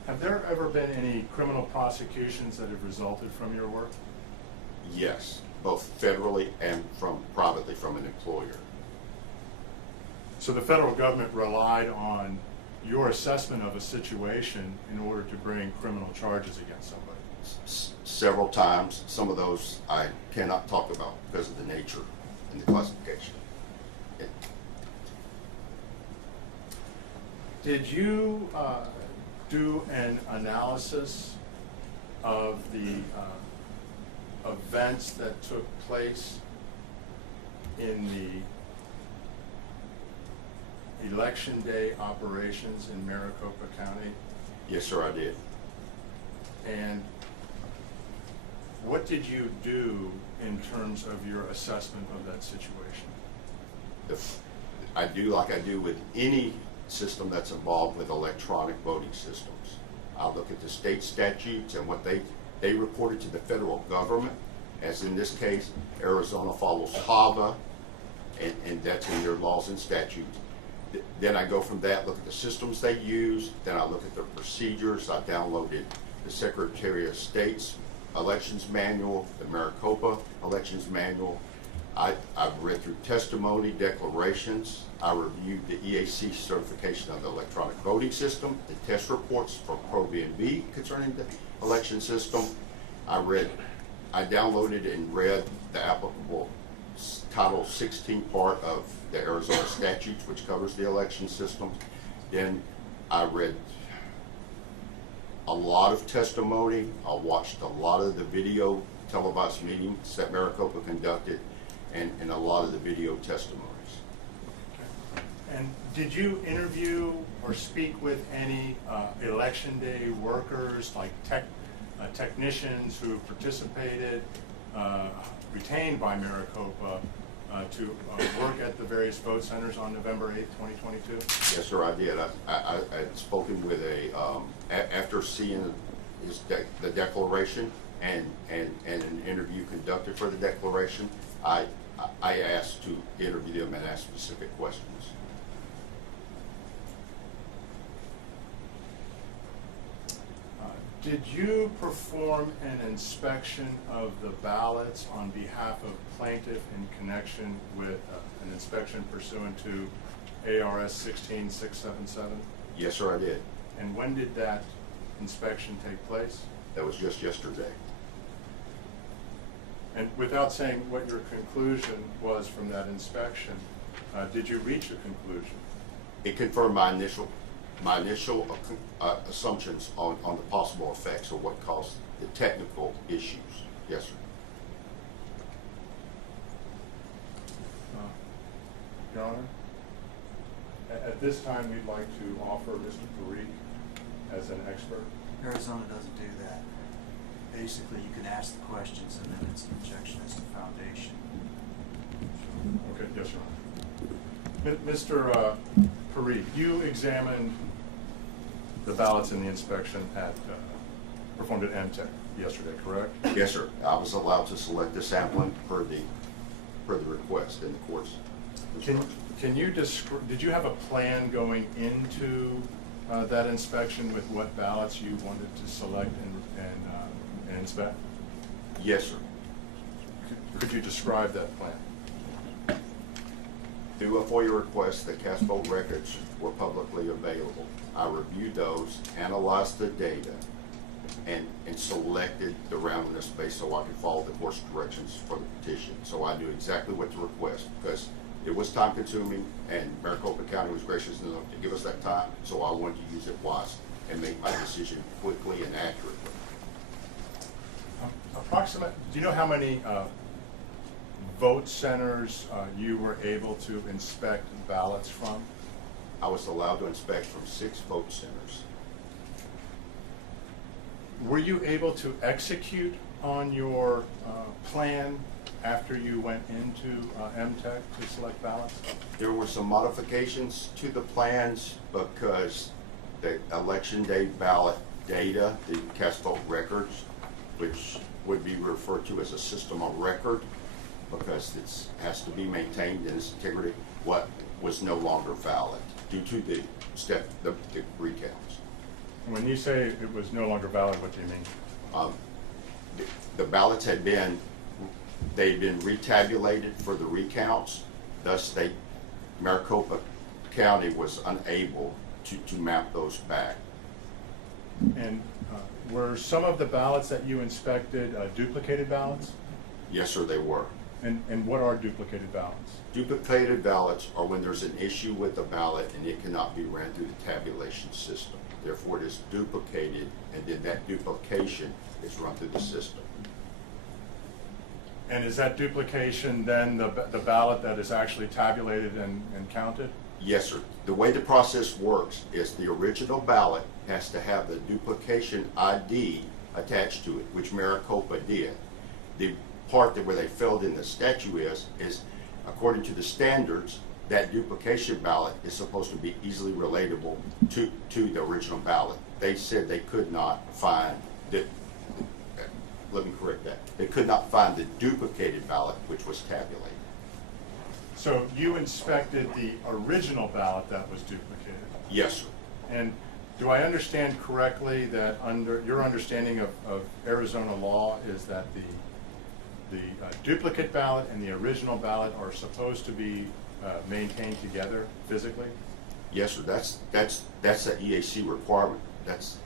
Have there ever been any criminal prosecutions that have resulted from your work? Yes, both federally and privately from an employer. So the federal government relied on your assessment of a situation in order to bring criminal charges against somebody? Several times. Some of those I cannot talk about because of the nature and the classification. Did you do an analysis of the events that took place in the election day operations in Maricopa County? Yes, sir, I did. And what did you do in terms of your assessment of that situation? I do like I do with any system that's involved with electronic voting systems. I look at the state statutes and what they reported to the federal government, as in this case, Arizona follows HAVA, and that's in their laws and statutes. Then I go from that, look at the systems they use, then I look at the procedures. I downloaded the Secretary of State's elections manual, the Maricopa elections manual. I've read through testimony, declarations. I reviewed the EAC certification of the electronic voting system, the test reports from ProVNV concerning the election system. I downloaded and read the applicable Title 16 part of the Arizona statutes, which covers the election system. Then I read a lot of testimony. I watched a lot of the video televised meetings that Maricopa conducted, and a lot of the video testimonies. And did you interview or speak with any election day workers, like technicians who participated, retained by Maricopa, to work at the various vote centers on November 8th, 2022? Yes, sir, I did. I had spoken with after seeing the declaration and an interview conducted for the declaration, I asked to interview them and ask specific questions. Did you perform an inspection of the ballots on behalf of plaintiff in connection with an inspection pursuant to ARS 16677? Yes, sir, I did. And when did that inspection take place? That was just yesterday. And without saying what your conclusion was from that inspection, did you reach a conclusion? It confirmed my initial assumptions on the possible effects of what caused the technical issues. Yes, sir. Your Honor, at this time, we'd like to offer Mr. Parikh as an expert. Arizona doesn't do that. Basically, you can ask the questions and then it's an objection as to foundation. Okay, yes, Your Honor. Mr. Parikh, you examined the ballots in the inspection performed at MTech yesterday, correct? Yes, sir. I was allowed to select the sampling per the request in the court's instructions. Can you did you have a plan going into that inspection with what ballots you wanted to select and inspect? Yes, sir. Could you describe that plan? Through a FOIA request, the cast vote records were publicly available. I reviewed those, analyzed the data, and selected the randomness based so I could follow the court's directions for the petition. So I knew exactly what to request because it was time consuming and Maricopa County was gracious enough to give us that time, so I wanted to use it wisely and make my decision quickly and accurately. Do you know how many vote centers you were able to inspect ballots from? I was allowed to inspect from 6 vote centers. Were you able to execute on your plan after you went into MTech to select ballots? There were some modifications to the plans because the election day ballot data, the cast vote records, which would be referred to as a system of record because it has to be maintained in its integrity, what was no longer valid due to the recounts. When you say it was no longer valid, what do you mean? The ballots had been retabulated for the recounts, thus Maricopa County was unable to map those back. And were some of the ballots that you inspected duplicated ballots? Yes, sir, they were. And what are duplicated ballots? Duplicated ballots are when there's an issue with the ballot and it cannot be ran through the tabulation system. Therefore, it is duplicated, and then that duplication is run through the system. And is that duplication then the ballot that is actually tabulated and counted? Yes, sir. The way the process works is the original ballot has to have the duplication ID attached to it, which Maricopa did. The part where they filled in the statute is according to the standards, that duplication ballot is supposed to be easily relatable to the original ballot. They said they could not find let me correct that. They could not find the duplicated ballot which was tabulated. So you inspected the original ballot that was duplicated? Yes, sir. And do I understand correctly that under your understanding of Arizona law is that the duplicate ballot and the original ballot are supposed to be maintained together physically? Yes, sir. That's the EAC requirement. That's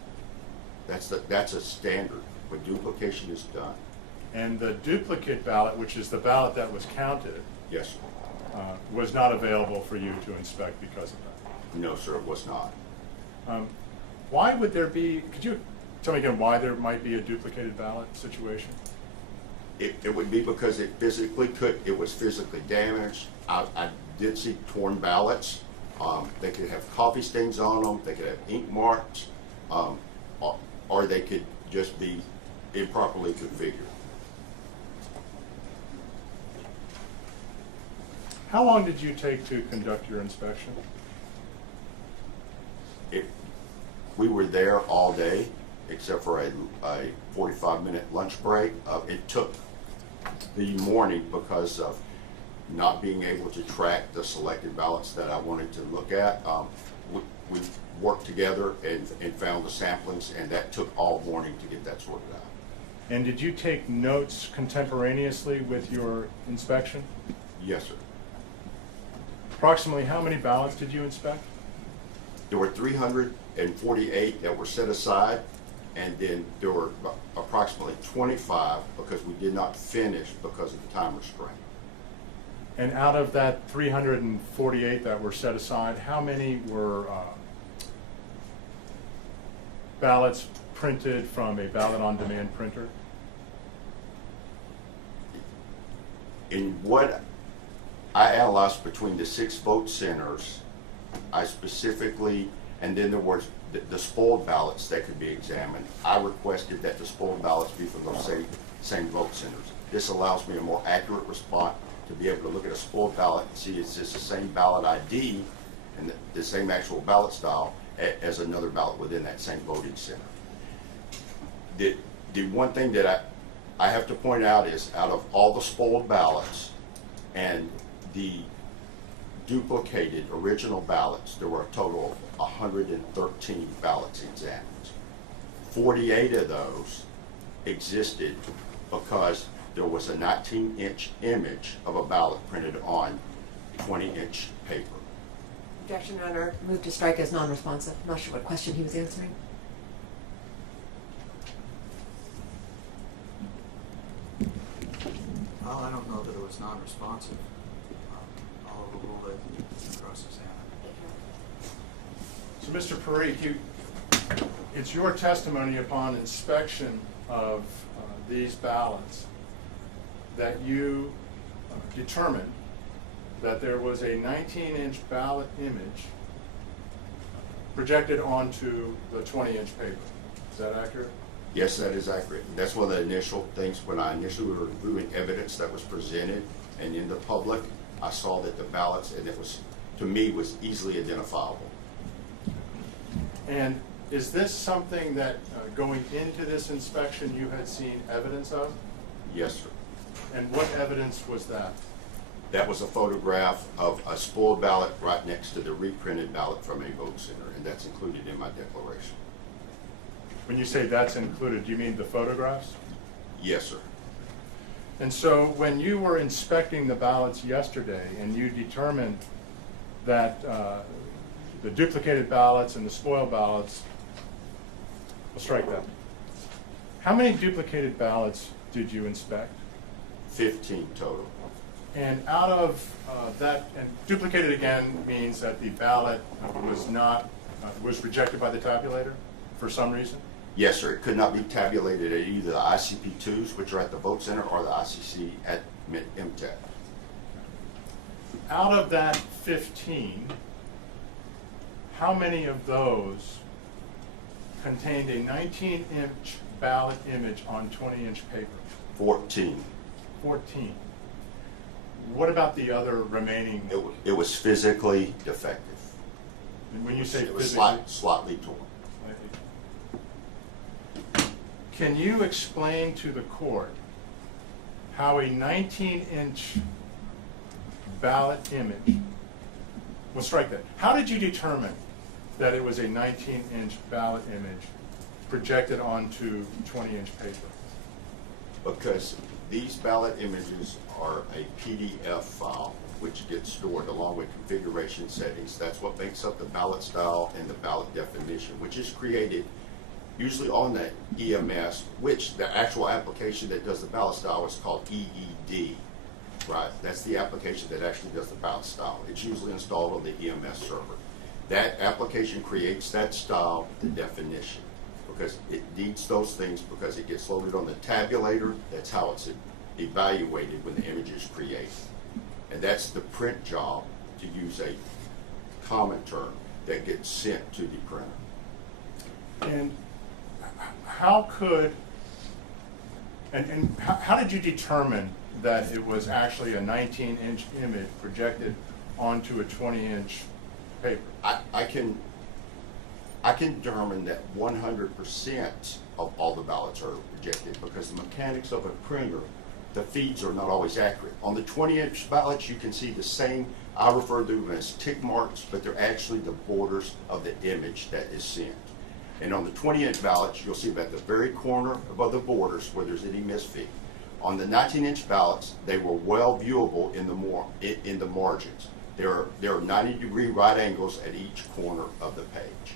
a standard when duplication is done. And the duplicate ballot, which is the ballot that was counted, yes, sir, was not available for you to inspect because of that? No, sir, it was not. Why would there be? Could you tell me again why there might be a duplicated ballot situation? It would be because it was physically damaged. I did see torn ballots. They could have coffee stains on them. They could have ink marks, or they could just be improperly configured. How long did you take to conduct your inspection? We were there all day, except for a 45-minute lunch break. It took the morning because of not being able to track the selected ballots that I wanted to look at. We worked together and found the samplings, and that took all morning to get that sorted out. And did you take notes contemporaneously with your inspection? Yes, sir. Approximately how many ballots did you inspect? There were 348 that were set aside, and then there were approximately 25 because we did not finish because of the time restraint. And out of that 348 that were set aside, how many were ballots printed from a ballot-on-demand printer? in what I analyzed between the 6 vote centers, I specifically, and then there was the spoiled ballots that could be examined. I requested that the spoiled ballots be from those same vote centers. This allows me a more accurate response to be able to look at a spoiled ballot and see is this the same ballot ID and the same actual ballot style as another ballot within that same voting center. The one thing that I have to point out is out of all the spoiled ballots and the duplicated original ballots, there were a total of 113 ballots examined. 48 of those existed because there was a 19-inch image of a ballot printed on 20-inch paper. Objection, Your Honor. Move to strike as non-responsive. I'm not sure what question he was answering. Well, I don't know that it was non-responsive. I'll overrule it and cross-examine. So, Mr. Parikh, it's your testimony upon inspection of these ballots that you determined that there was a 19-inch ballot image projected onto the 20-inch paper. Is that accurate? Yes, that is accurate. That's one of the initial things when I initially were reviewing evidence that was presented and in the public, I saw that the ballots, and it was, to me, was easily identifiable. And is this something that going into this inspection you had seen evidence of? Yes, sir. And what evidence was that? That was a photograph of a spoiled ballot right next to the reprinted ballot from a vote center, and that's included in my declaration. When you say that's included, do you mean the photographs? Yes, sir. And so when you were inspecting the ballots yesterday and you determined that the duplicated ballots and the spoiled ballots, we'll strike them. How many duplicated ballots did you inspect? 15 total. And out of that, and duplicated again means that the ballot was rejected by the tabulator for some reason? Yes, sir. It could not be tabulated at either the ICP2s, which are at the vote center, or the ICC at MTEC. Out of that 15, how many of those contained a 19-inch ballot image on 20-inch paper? 14. 14. What about the other remaining? It was physically defective. And when you say it was physically? slightly torn. Can you explain to the court how a 19-inch ballot image, we'll strike that. How did you determine that it was a 19-inch ballot image projected onto 20-inch paper? Because these ballot images are a PDF file which gets stored along with configuration settings. That's what makes up the ballot style and the ballot definition, which is created usually on the EMS, which the actual application that does the ballot style is called EED, right? That's the application that actually does the ballot style. It's usually installed on the EMS server. That application creates that style, the definition, because it needs those things because it gets loaded on the tabulator. That's how it's evaluated when the image is created. And that's the print job, to use a common term, that gets sent to the printer. And how could, and how did you determine that it was actually a 19-inch image projected onto a 20-inch paper? I can determine that 100% of all the ballots are rejected because the mechanics of a printer, the feeds are not always accurate. On the 20-inch ballots, you can see the same, I refer to them as tick marks, but they're actually the borders of the image that is sent. And on the 20-inch ballots, you'll see at the very corner above the borders where there's any misfeed. On the 19-inch ballots, they were well viewable in the margins. There are 90-degree right angles at each corner of the page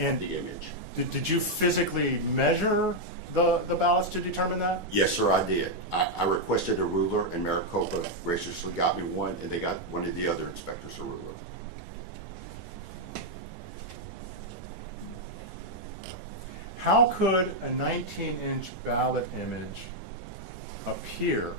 and the image. Did you physically measure the ballots to determine that? Yes, sir, I did. I requested a ruler, and Maricopa graciously got me one, and they got one of the other inspectors a ruler. How could a 19-inch ballot image appear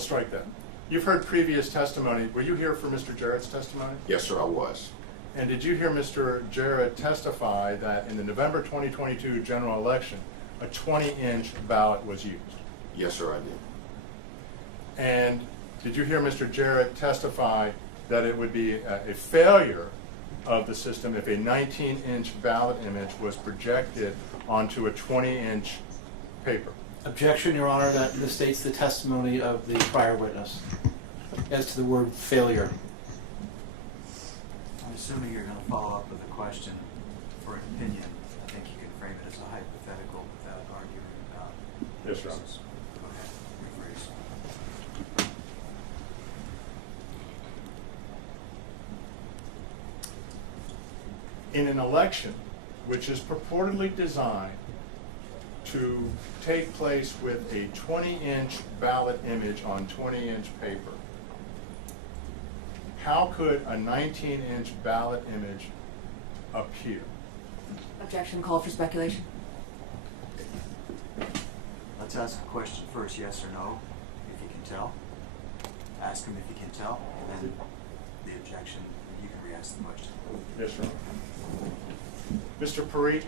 We'll strike that. You've heard previous testimony. Were you here for Mr. Jarrett's testimony? Yes, sir, I was. And did you hear Mr. Jarrett testify that in the November 2022 general election, a 20-inch ballot was used? Yes, sir, I did. And did you hear Mr. Jarrett testify that it would be a failure of the system if a 19-inch ballot image was projected onto a 20-inch paper? Objection, Your Honor, that misstates the testimony of the prior witness as to the word failure. I'm assuming you're going to follow up with a question for an opinion. I think you can frame it as a hypothetical without arguing about. Yes, Your Honor. Go ahead, rephrase. In an election which is purportedly designed to take place with a 20-inch ballot image on 20-inch paper, how could a 19-inch ballot image appear? Objection, call for speculation. Let's ask a question first, yes or no, if you can tell. Ask him if you can tell, and then the objection, you can re-ask the question. Yes, Your Honor. Mr. Parikh,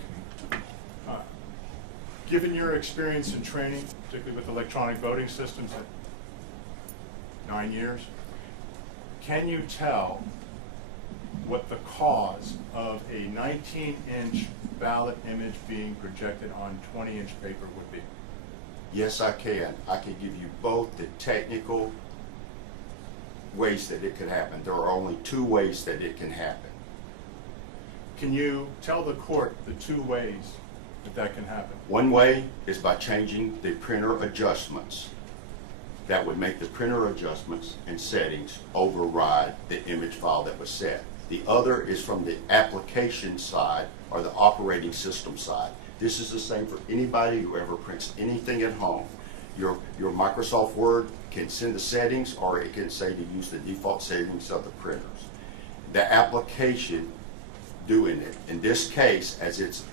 given your experience in training, particularly with electronic voting systems at 9 years, can you tell what the cause of a 19-inch ballot image being projected on 20-inch paper would be? Yes, I can. I can give you both the technical ways that it could happen. There are only 2 ways that it can happen. Can you tell the court the 2 ways that can happen? One way is by changing the printer adjustments. That would make the printer adjustments and settings override the image file that was set. The other is from the application side or the operating system side. This is the same for anybody who ever prints anything at home. Your Microsoft Word can send the settings, or it can say to use the default settings of the printers. The application doing it, in this case, as it's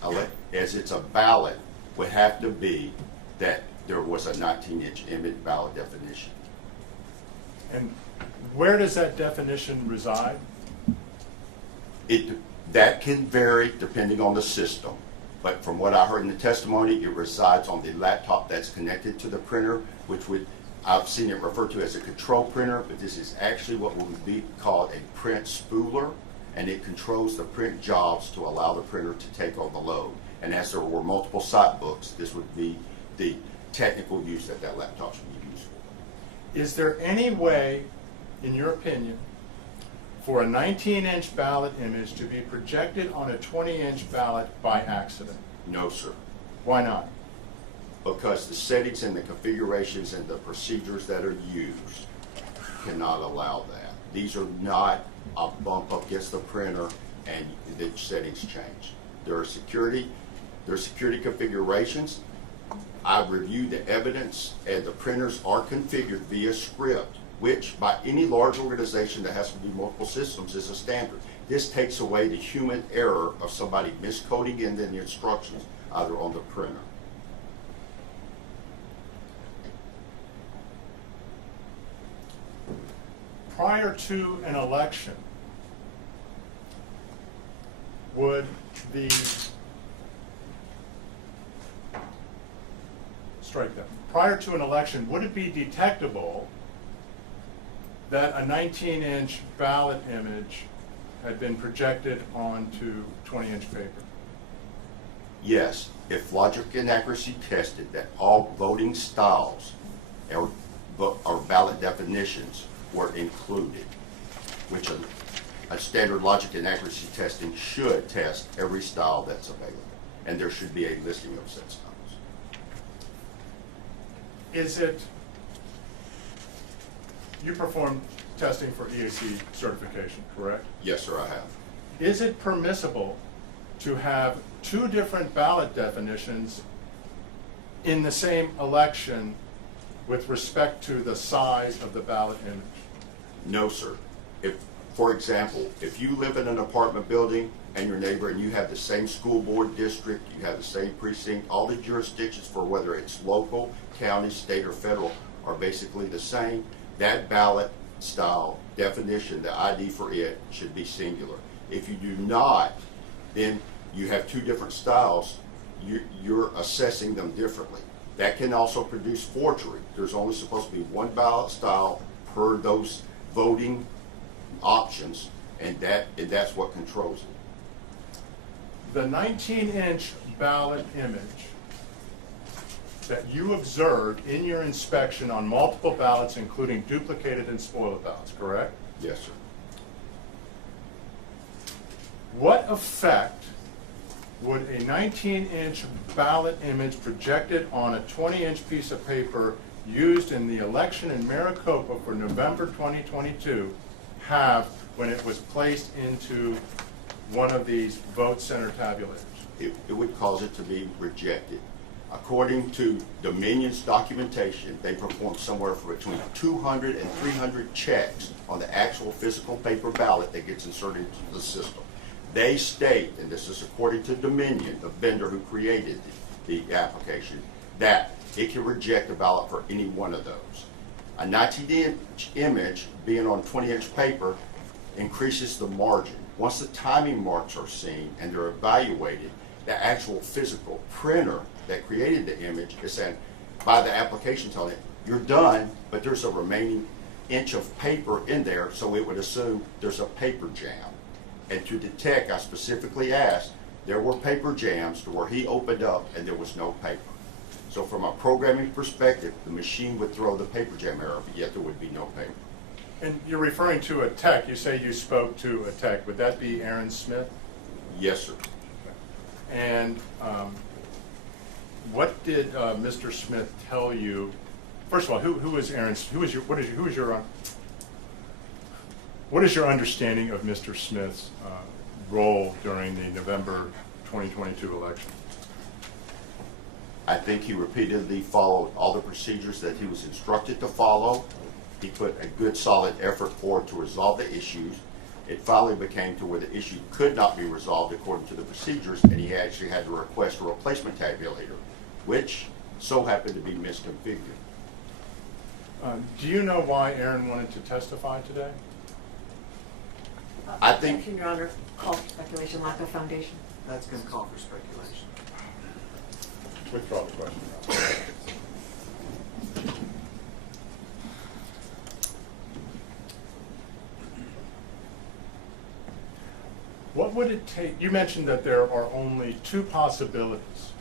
a ballot, would have to be that there was a 19-inch image ballot definition. And where does that definition reside? That can vary depending on the system. But from what I heard in the testimony, it resides on the laptop that's connected to the printer, which I've seen it referred to as a control printer, but this is actually what would be called a print spooler, and it controls the print jobs to allow the printer to take on the load. And as there were multiple site books, this would be the technical use that laptop should be used for. Is there any way, in your opinion, for a 19-inch ballot image to be projected on a 20-inch ballot by accident? No, sir. Why not? Because the settings and the configurations and the procedures that are used cannot allow that. These are not a bump up against the printer and the settings change. There are security configurations. I've reviewed the evidence, and the printers are configured via script, which by any large organization that has to do multiple systems is a standard. This takes away the human error of somebody miscoding in the instructions either on the printer. Prior to an election, would the strike that. Prior to an election, would it be detectable that a 19-inch ballot image had been projected onto 20-inch paper? Yes, if logic and accuracy tested that all voting styles or ballot definitions were included, which a standard logic and accuracy testing should test every style that's available, and there should be a listing of such styles. You perform testing for EAC certification, correct? Yes, sir, I have. Is it permissible to have 2 different ballot definitions in the same election with respect to the size of the ballot image? No, sir. For example, if you live in an apartment building and your neighbor and you have the same school board district, you have the same precinct, all the jurisdictions for whether it's local, county, state, or federal are basically the same. That ballot style definition, the ID for it, should be singular. If you do not, then you have two different styles. You're assessing them differently. That can also produce forgery. There's only supposed to be one ballot style per those voting options, and that's what controls it. The 19-inch ballot image that you observed in your inspection on multiple ballots, including duplicated and spoiled ballots, correct? Yes, sir. What effect would a 19-inch ballot image projected on a 20-inch piece of paper used in the election in Maricopa for November 2022 have when it was placed into one of these vote center tabulators? It would cause it to be rejected. According to Dominion's documentation, they performed somewhere for between 200 and 300 checks on the actual physical paper ballot that gets inserted into the system. They state, and this is according to Dominion, the vendor who created the application, that it can reject a ballot for any one of those. A 19-inch image being on 20-inch paper increases the margin. Once the timing marks are seen and they're evaluated, the actual physical printer that created the image is saying, by the application telling it, you're done, but there's a remaining inch of paper in there, so it would assume there's a paper jam. And to detect, I specifically asked, there were paper jams to where he opened up and there was no paper. So from a programming perspective, the machine would throw the paper jam error, but yet there would be no paper. And you're referring to a tech. You say you spoke to a tech. Would that be Aaron Smith? Yes, sir. And what did Mr. Smith tell you? First of all, who is Aaron? What is your understanding of Mr. Smith's role during the November 2022 election? I think he repeatedly followed all the procedures that he was instructed to follow. He put a good, solid effort forward to resolve the issues. It finally became to where the issue could not be resolved according to the procedures, and he actually had to request a replacement tabulator, which so happened to be misconfigured. Do you know why Aaron wanted to testify today? I think, Your Honor, call for speculation, lack of foundation. That's going to call for speculation. Withdraw the question. What would it take? You mentioned that there are only two possibilities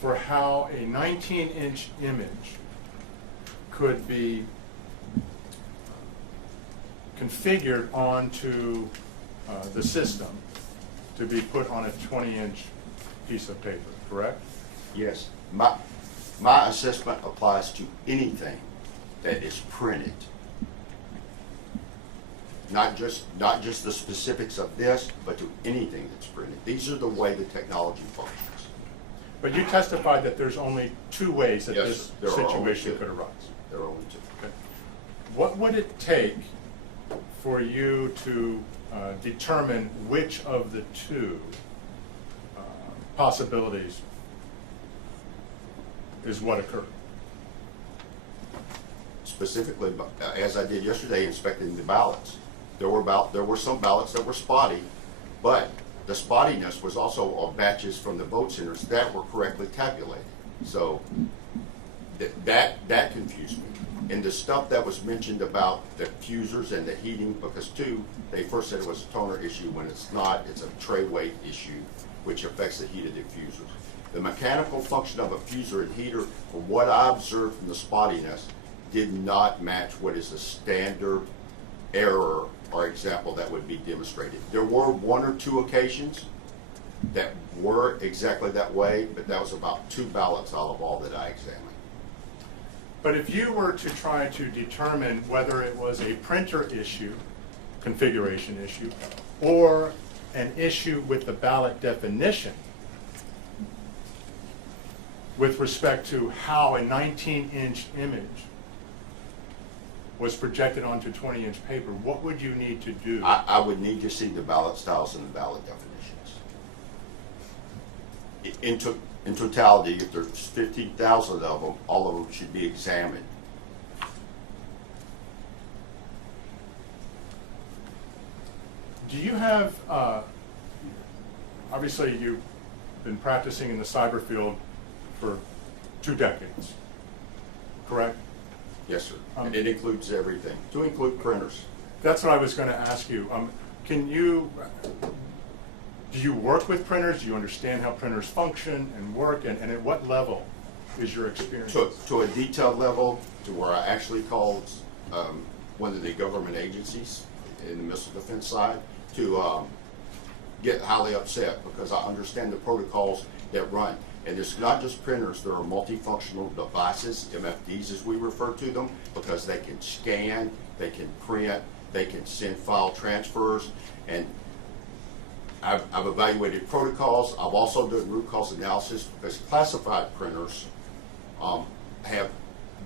for how a 19-inch image could be configured onto the system to be put on a 20-inch piece of paper, correct? yes, my assessment applies to anything that is printed. Not just the specifics of this, but to anything that's printed. These are the way the technology functions. But you testified that there's only two ways that Yes, there this are only situation two. could arise. There are only two. Okay. What would it take for you to determine which of the two possibilities is what occurred? Specifically, as I did yesterday, inspecting the ballots. There were some ballots that were spotty, but the spottiness was also of batches from the vote centers that were correctly tabulated. So that confused me. And the stuff that was mentioned about the fusers and the heating, because they first said it was a toner issue when it's not, it's a tray weight issue, which affects the heat of the fusers. The mechanical function of a fuser and heater, from what I observed from the spottiness, did not match what is a standard error or example that would be demonstrated. There were one or two occasions that were exactly that way, but that was about 2 ballots out of all that I examined. But if you were to try to determine whether it was a printer issue, configuration issue, or an issue with the ballot definition with respect to how a 19-inch image was projected onto 20-inch paper, what would you need to do? I would need to see the ballot styles and the ballot definitions. in totality, if there's 15,000 of them, all of them should be examined. Do you have, obviously you've been practicing in the cyber field for 2 decades, correct? Yes, sir. And it includes everything, to include printers. That's what I was going to ask you. Do you work with printers? Do you understand how printers function and work? And at what level is your experience? To a detailed level, to where I actually called one of the government agencies in the missile defense side to get highly upset because I understand the protocols that run. And it's not just printers, there are multifunctional devices, MFDs as we refer to them, because they can scan, they can print, they can send file transfers, and I've evaluated protocols. I've also done root cause analysis because classified printers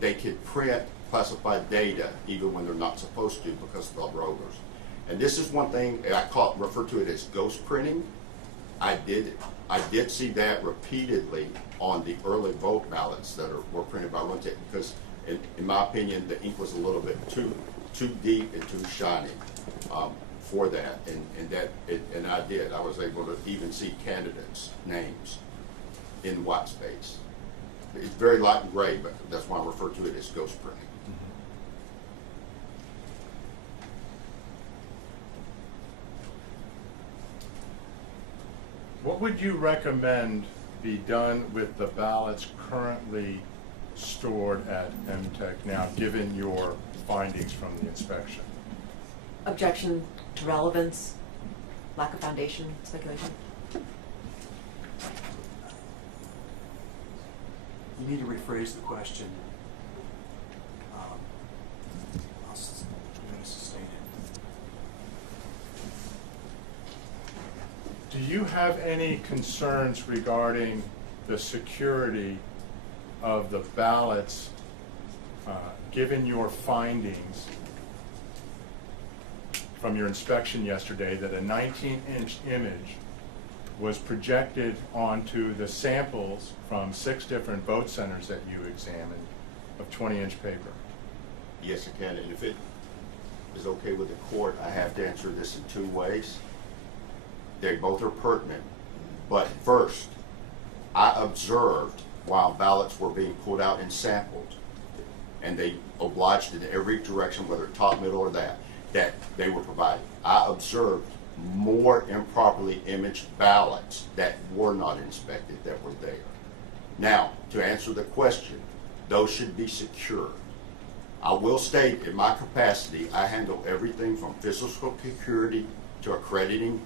they can print classified data even when they're not supposed to because of the rollers. And this is one thing refer to it as ghost printing. I did see that repeatedly on the early vote ballots that were printed by Runtech because, in my opinion, the ink was a little bit too deep and too shiny for that, and I did. I was able to even see candidates' names in white space. It's very light and gray, but that's why I refer to it as ghost printing. What would you recommend be done with the ballots currently stored at MTech now, given your findings from the inspection? Objection to relevance, lack of foundation, speculation. You need to rephrase the question. I'm going to sustain it. Do you have any concerns regarding the security of the ballots, given your findings from your inspection yesterday that a 19-inch image was projected onto the samples from 6 different vote centers that you examined of 20-inch paper? Yes, I can. And if it is okay with the court, I have to answer this in 2 ways. They both are pertinent. But first, I observed while ballots were being pulled out and sampled, and they obliged in every direction, whether top, middle, or that they were providing. I observed more improperly imaged ballots that were not inspected that were there. Now, to answer the question, those should be secured. I will state, in my capacity, I handle everything from physical security to accrediting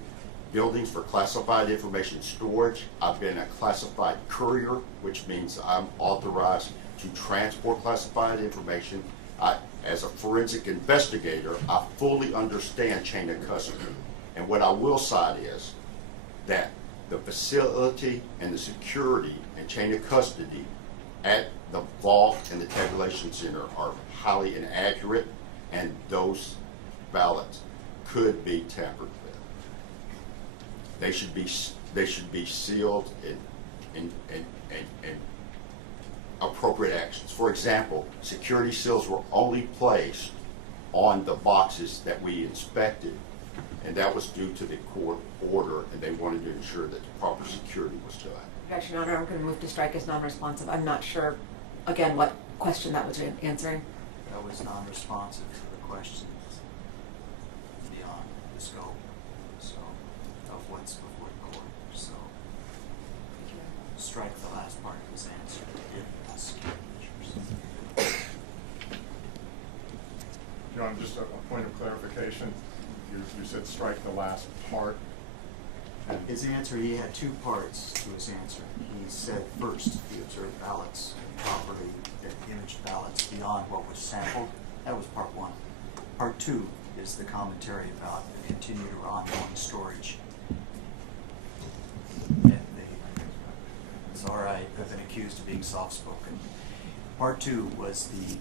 buildings for classified information storage. I've been a classified courier, which means I'm authorized to transport classified information. As a forensic investigator, I fully understand chain of custody. And what I will cite is that the facility and the security and chain of custody at the vault and the tabulation center are highly inaccurate, and those ballots could be tampered with. They should be sealed in appropriate actions. For example, security seals were only placed on the boxes that we inspected, and that was due to the court order, and they wanted to ensure that the proper security was done. Objection, Your Honor. I'm going to move to strike as non-responsive. I'm not sure, again, what question that was answering. That was non-responsive to the questions beyond the scope of what's before the court. So strike the last part of his answer. John, just a point of clarification. You said strike the last part. His answer, he had 2 parts to his answer. He said first, he observed ballots properly, imaged ballots beyond what was sampled. That was part 1. Part 2 is the commentary about the continued or ongoing storage. It's all right, I've been accused of being soft-spoken. Part 2 was the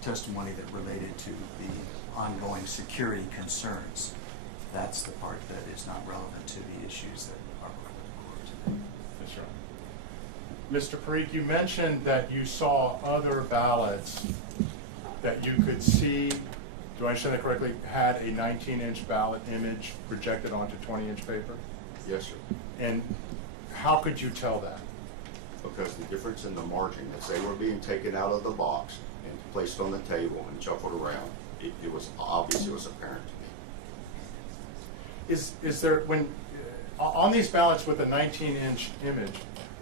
testimony that related to the ongoing security concerns. That's the part that is not relevant to the issues that are before the court. Yes, Your Honor. Mr. Parikh, you mentioned that you saw other ballots that you could see, do I understand that correctly, had a 19-inch ballot image projected onto 20-inch paper? Yes, sir. And how could you tell that? Because the difference in the margin, as they were being taken out of the box and placed on the table and shuffled around, it was obvious, it was apparent to me. Is there, when, on these ballots with a 19-inch image,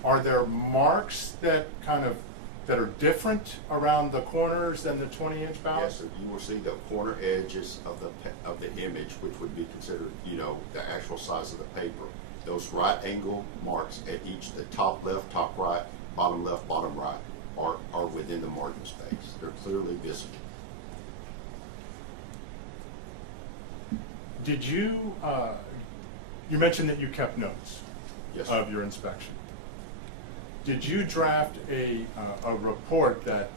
are there marks that that are different around the corners than the 20-inch ballots? Yes, sir. You will see the corner edges of the image, which would be considered, the actual size of the paper. Those right angle marks at each, the top left, top right, bottom left, bottom right, are within the margin space. They're clearly visible. Did you, you mentioned that you kept notes of your inspection. Did you draft a report that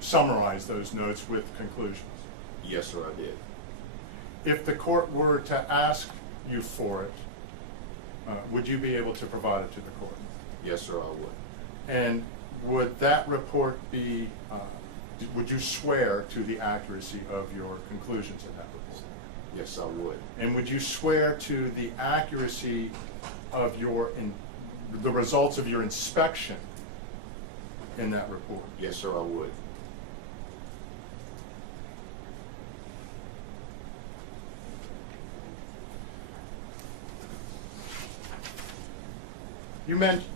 summarized those notes with conclusions? Yes, sir, I did. If the court were to ask you for it, would you be able to provide it to the court? Yes, sir, I would. And would that report be, would you swear to the accuracy of your conclusions in that report? Yes, I would. And would you swear to the accuracy of the results of your inspection in that report? Yes, sir, I would.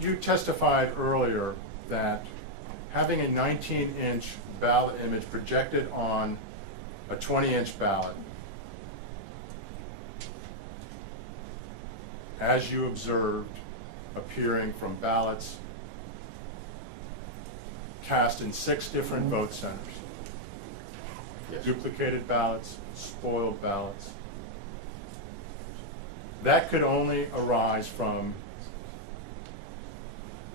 You testified earlier that having a 19-inch ballot image projected on a 20-inch ballot, as you observed appearing from ballots cast in 6 different vote centers. Yes. Duplicated ballots, spoiled ballots. That could only arise from,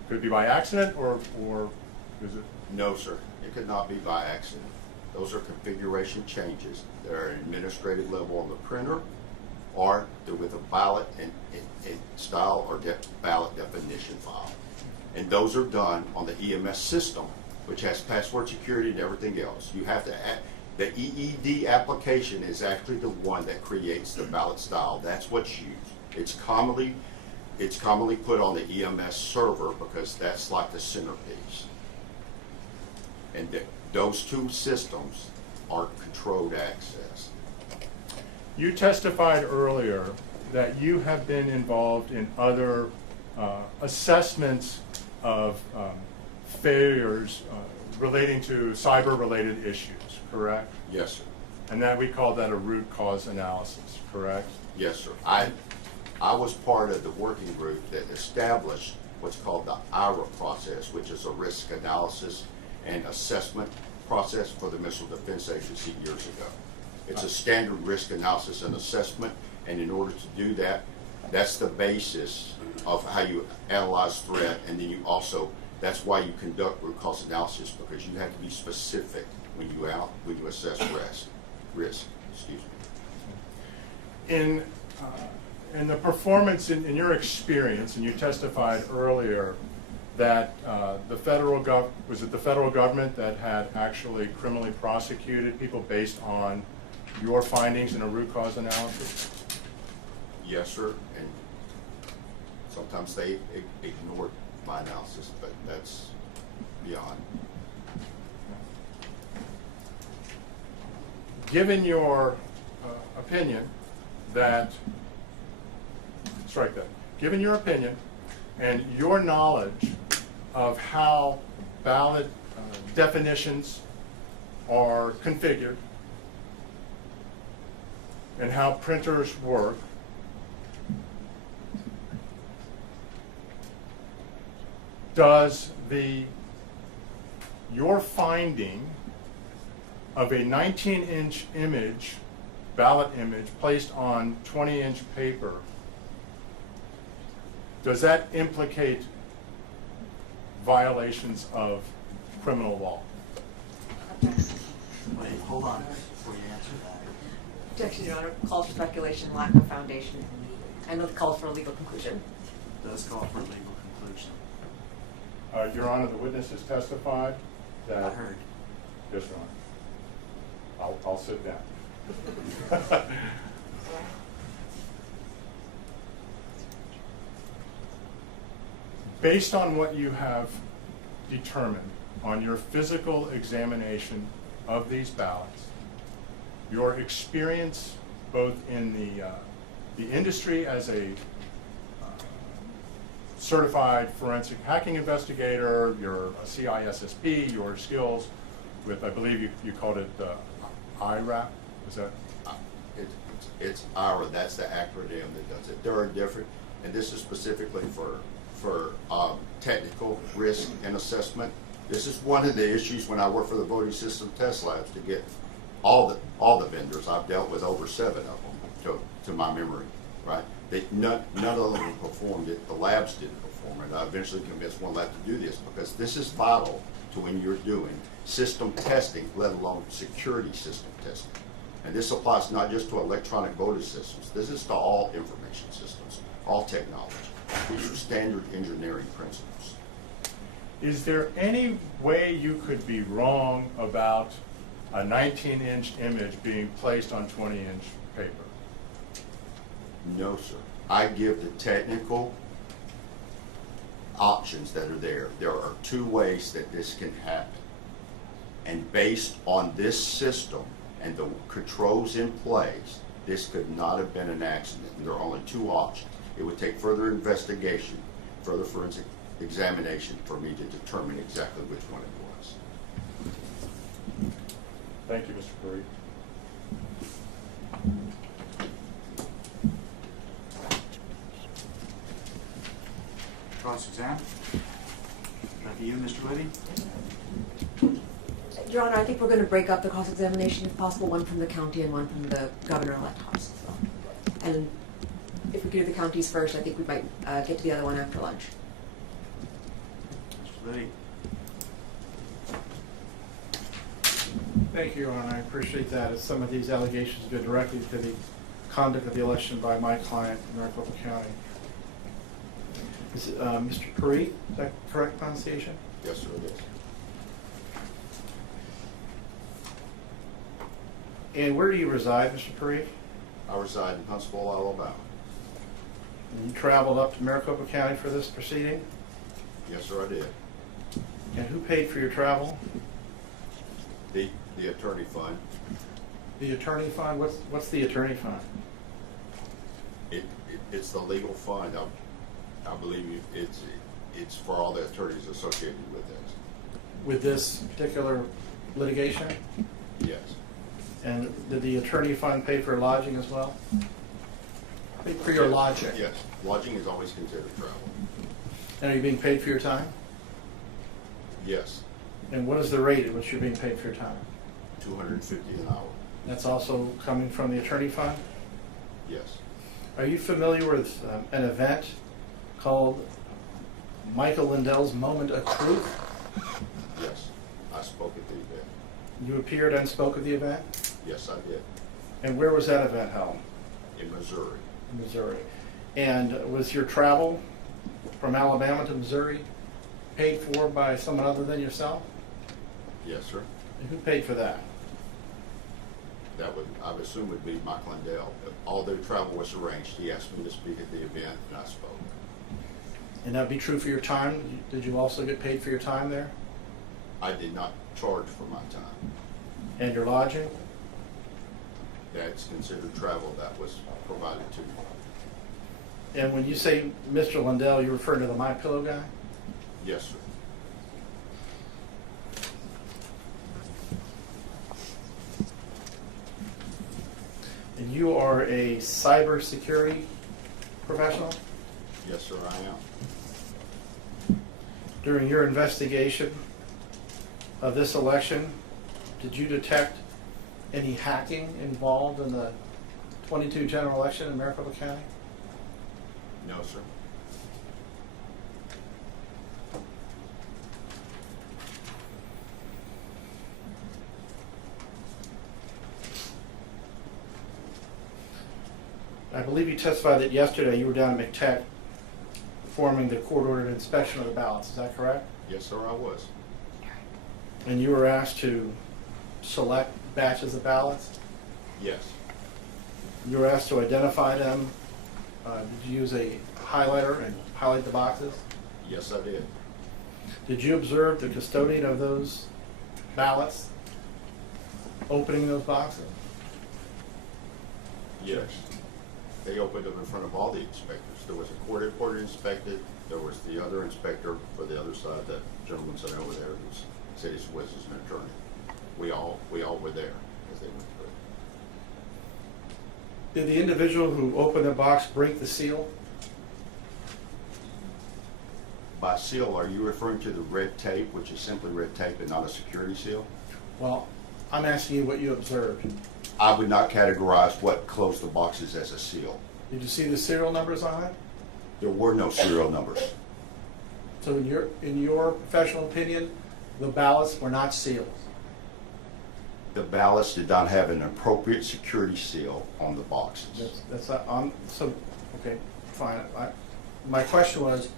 could it be by accident or is it? No, sir. It could not be by accident. Those are configuration changes that are at administrative level on the printer, or they're with a ballot and style or ballot definition file. And those are done on the EMS system, which has password security and everything else. You have to add, the EED application is actually the one that creates the ballot style. That's what's used. It's commonly put on the EMS server because that's like the centerpiece. And those 2 systems are controlled access. You testified earlier that you have been involved in other assessments of failures relating to cyber-related issues, correct? Yes, sir. And that we call that a root cause analysis, correct? Yes, sir. I was part of the working group that established what's called the IRA process, which is a risk analysis and assessment process for the Missile Defense Agency years ago. It's a standard risk analysis and assessment, and in order to do that, that's the basis of how you analyze threat, and then you also, that's why you conduct root cause analysis, because you have to be specific when you assess risk. Excuse me. In the performance, in your experience, and you testified earlier that the federal government that had actually criminally prosecuted people based on your findings in a root cause analysis? Yes, sir. And sometimes they ignored my analysis, but that's beyond. Given your opinion that, strike that, given your opinion and your knowledge of how ballot definitions are configured and how printers work, does your finding of a 19-inch image, ballot image, placed on 20-inch paper, does that implicate violations of criminal law? Wait, hold on before you answer that. Objection, Your Honor. Calls for speculation, lack of foundation. I know the calls for a legal conclusion. It does call for a legal conclusion. Your Honor, the witness has testified that... I heard. Yes, Your Honor. I'll sit down. Based on what you have determined on your physical examination of these ballots, your experience both in the industry as a certified forensic hacking investigator, your CISSP, your skills with, I believe you called it IRAP, is that? It's IRA, that's the acronym that does it. There are different, and this is specifically for technical risk and assessment. This is one of the issues when I work for the voting system test labs to get all the vendors. I've dealt with over 7 of them to my memory, right? None of them performed it. The labs didn't perform it. I eventually convinced one lab to do this because this is vital to when you're doing system testing, let alone security system testing. And this applies not just to electronic voting systems. This is to all information systems, all technology. These are standard engineering principles. Is there any way you could be wrong about a 19-inch image being placed on 20-inch paper? No, sir. I give the technical options that are there. There are 2 ways that this can happen. And based on this system and the controls in place, this could not have been an accident. And there are only 2 options. It would take further investigation, further forensic examination for me to determine exactly which one it was. Thank you, Mr. Kari. Cross-exam. Back to you, Mr. Liddy. Your Honor, I think we're going to break up the cross-examination if possible, one from the county and one from the governor-elect House as well. And if we could do the counties first, I think we might get to the other one after lunch. Mr. Liddy. Thank you, Your Honor. I appreciate that, as some of these allegations go directly to the conduct of the election by my client, Maricopa County. Is it, Mr. Kari, is that correct pronunciation? Yes, sir, it is. And where do you reside, Mr. Kari? I reside in Huntsville, Alabama. And you traveled up to Maricopa County for this proceeding? Yes, sir, I did. And who paid for your travel? The attorney fund. The attorney fund? What's the attorney fund? It's the legal fund. I believe it's for all the attorneys associated with this. With this particular litigation? Yes. And did the attorney fund pay for lodging as well? Pay for your lodging? Yes. Lodging is always considered travel. And are you being paid for your time? Yes. And what is the rate at which you're being paid for your time? $250 an hour. That's also coming from the attorney fund? Yes. Are you familiar with an event called Michael Lindell's Moment of Truth? Yes. I spoke at the event. You appeared and spoke at the event? Yes, I did. And where was that event held? In Missouri. Missouri. And was your travel from Alabama to Missouri paid for by someone other than yourself? Yes, sir. And who paid for that? That would, I would assume, would be Mike Lindell. All their travel was arranged. He asked me to speak at the event, and I spoke. And that would be true for your time? Did you also get paid for your time there? I did not charge for my time. And your lodging? That's considered travel that was provided to me. And when you say Mr. Lindell, you're referring to the My Pillow guy? Yes, sir. And you are a cybersecurity professional? Yes, sir, I am. During your investigation of this election, did you detect any hacking involved in the 22 general election in Maricopa County? No, sir. I believe you testified that yesterday you were down at McTech performing the court-ordered inspection of the ballots. Is that correct? Yes, sir, I was. And you were asked to select batches of ballots? Yes. You were asked to identify them. Did you use a highlighter and highlight the boxes? Yes, I did. Did you observe the custodian of those ballots opening those boxes? Yes. They opened them in front of all the inspectors. There was a court reporter inspected. There was the other inspector for the other side, that gentleman sitting over there who said he was an attorney. We all were there as they went through. Did the individual who opened the box break the seal? By seal, are you referring to the red tape, which is simply red tape and not a security seal? Well, I'm asking you what you observed. I would not categorize what closed the boxes as a seal. Did you see the serial numbers on it? There were no serial numbers. So in your professional opinion, the ballots were not sealed? The ballots did not have an appropriate security seal on the boxes. That's not on, so, okay, fine. My question was,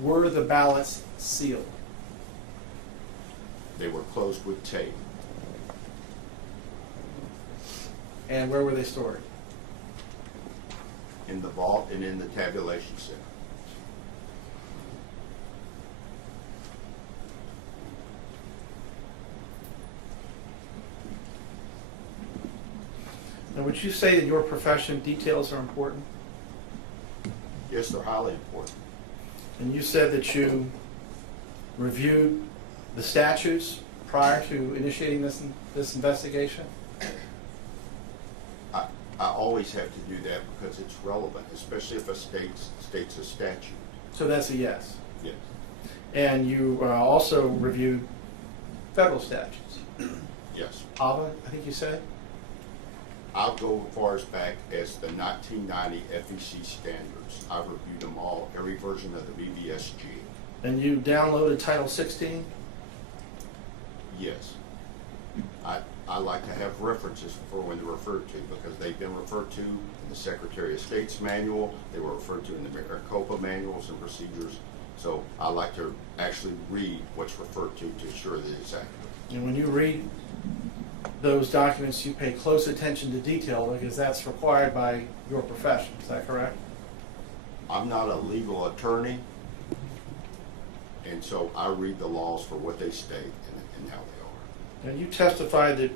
were the ballots sealed? They were closed with tape. And where were they stored? In the vault and in the tabulation center. Now, would you say that your profession details are important? Yes, they're highly important. And you said that you reviewed the statutes prior to initiating this investigation? I always have to do that because it's relevant, especially if a state states a statute. So that's a yes? Yes. And you also reviewed federal statutes? Yes. AVA, I think you said? I'll go as far as back as the 1990 FEC standards. I've reviewed them all, every version of the BBSG. And you downloaded Title 16? Yes. I like to have references for when they're referred to because they've been referred to in the Secretary of State's manual. They were referred to in the Maricopa manuals and procedures. So I like to actually read what's referred to ensure that it's accurate. And when you read those documents, you pay close attention to detail because that's required by your profession. Is that correct? I'm not a legal attorney, and so I read the laws for what they state and how they are. Now, you testified that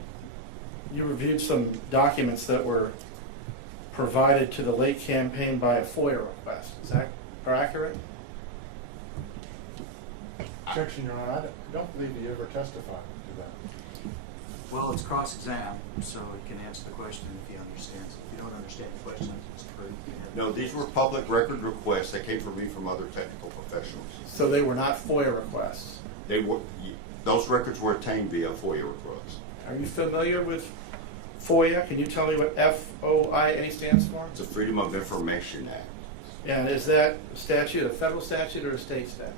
you reviewed some documents that were provided to the late campaign by a FOIA request. Is that accurate? Objection, Your Honor. I don't believe he ever testified to that. Well, it's cross-exam, so it can answer the question if he understands it. If you don't understand the question, it's pretty. No, these were public record requests that came from me from other technical professionals. So they were not FOIA requests? They were. Those records were obtained via FOIA requests. Are you familiar with FOIA? Can you tell me what FOIA stands for? It's a Freedom of Information Act. And is that statute a federal statute or a state statute?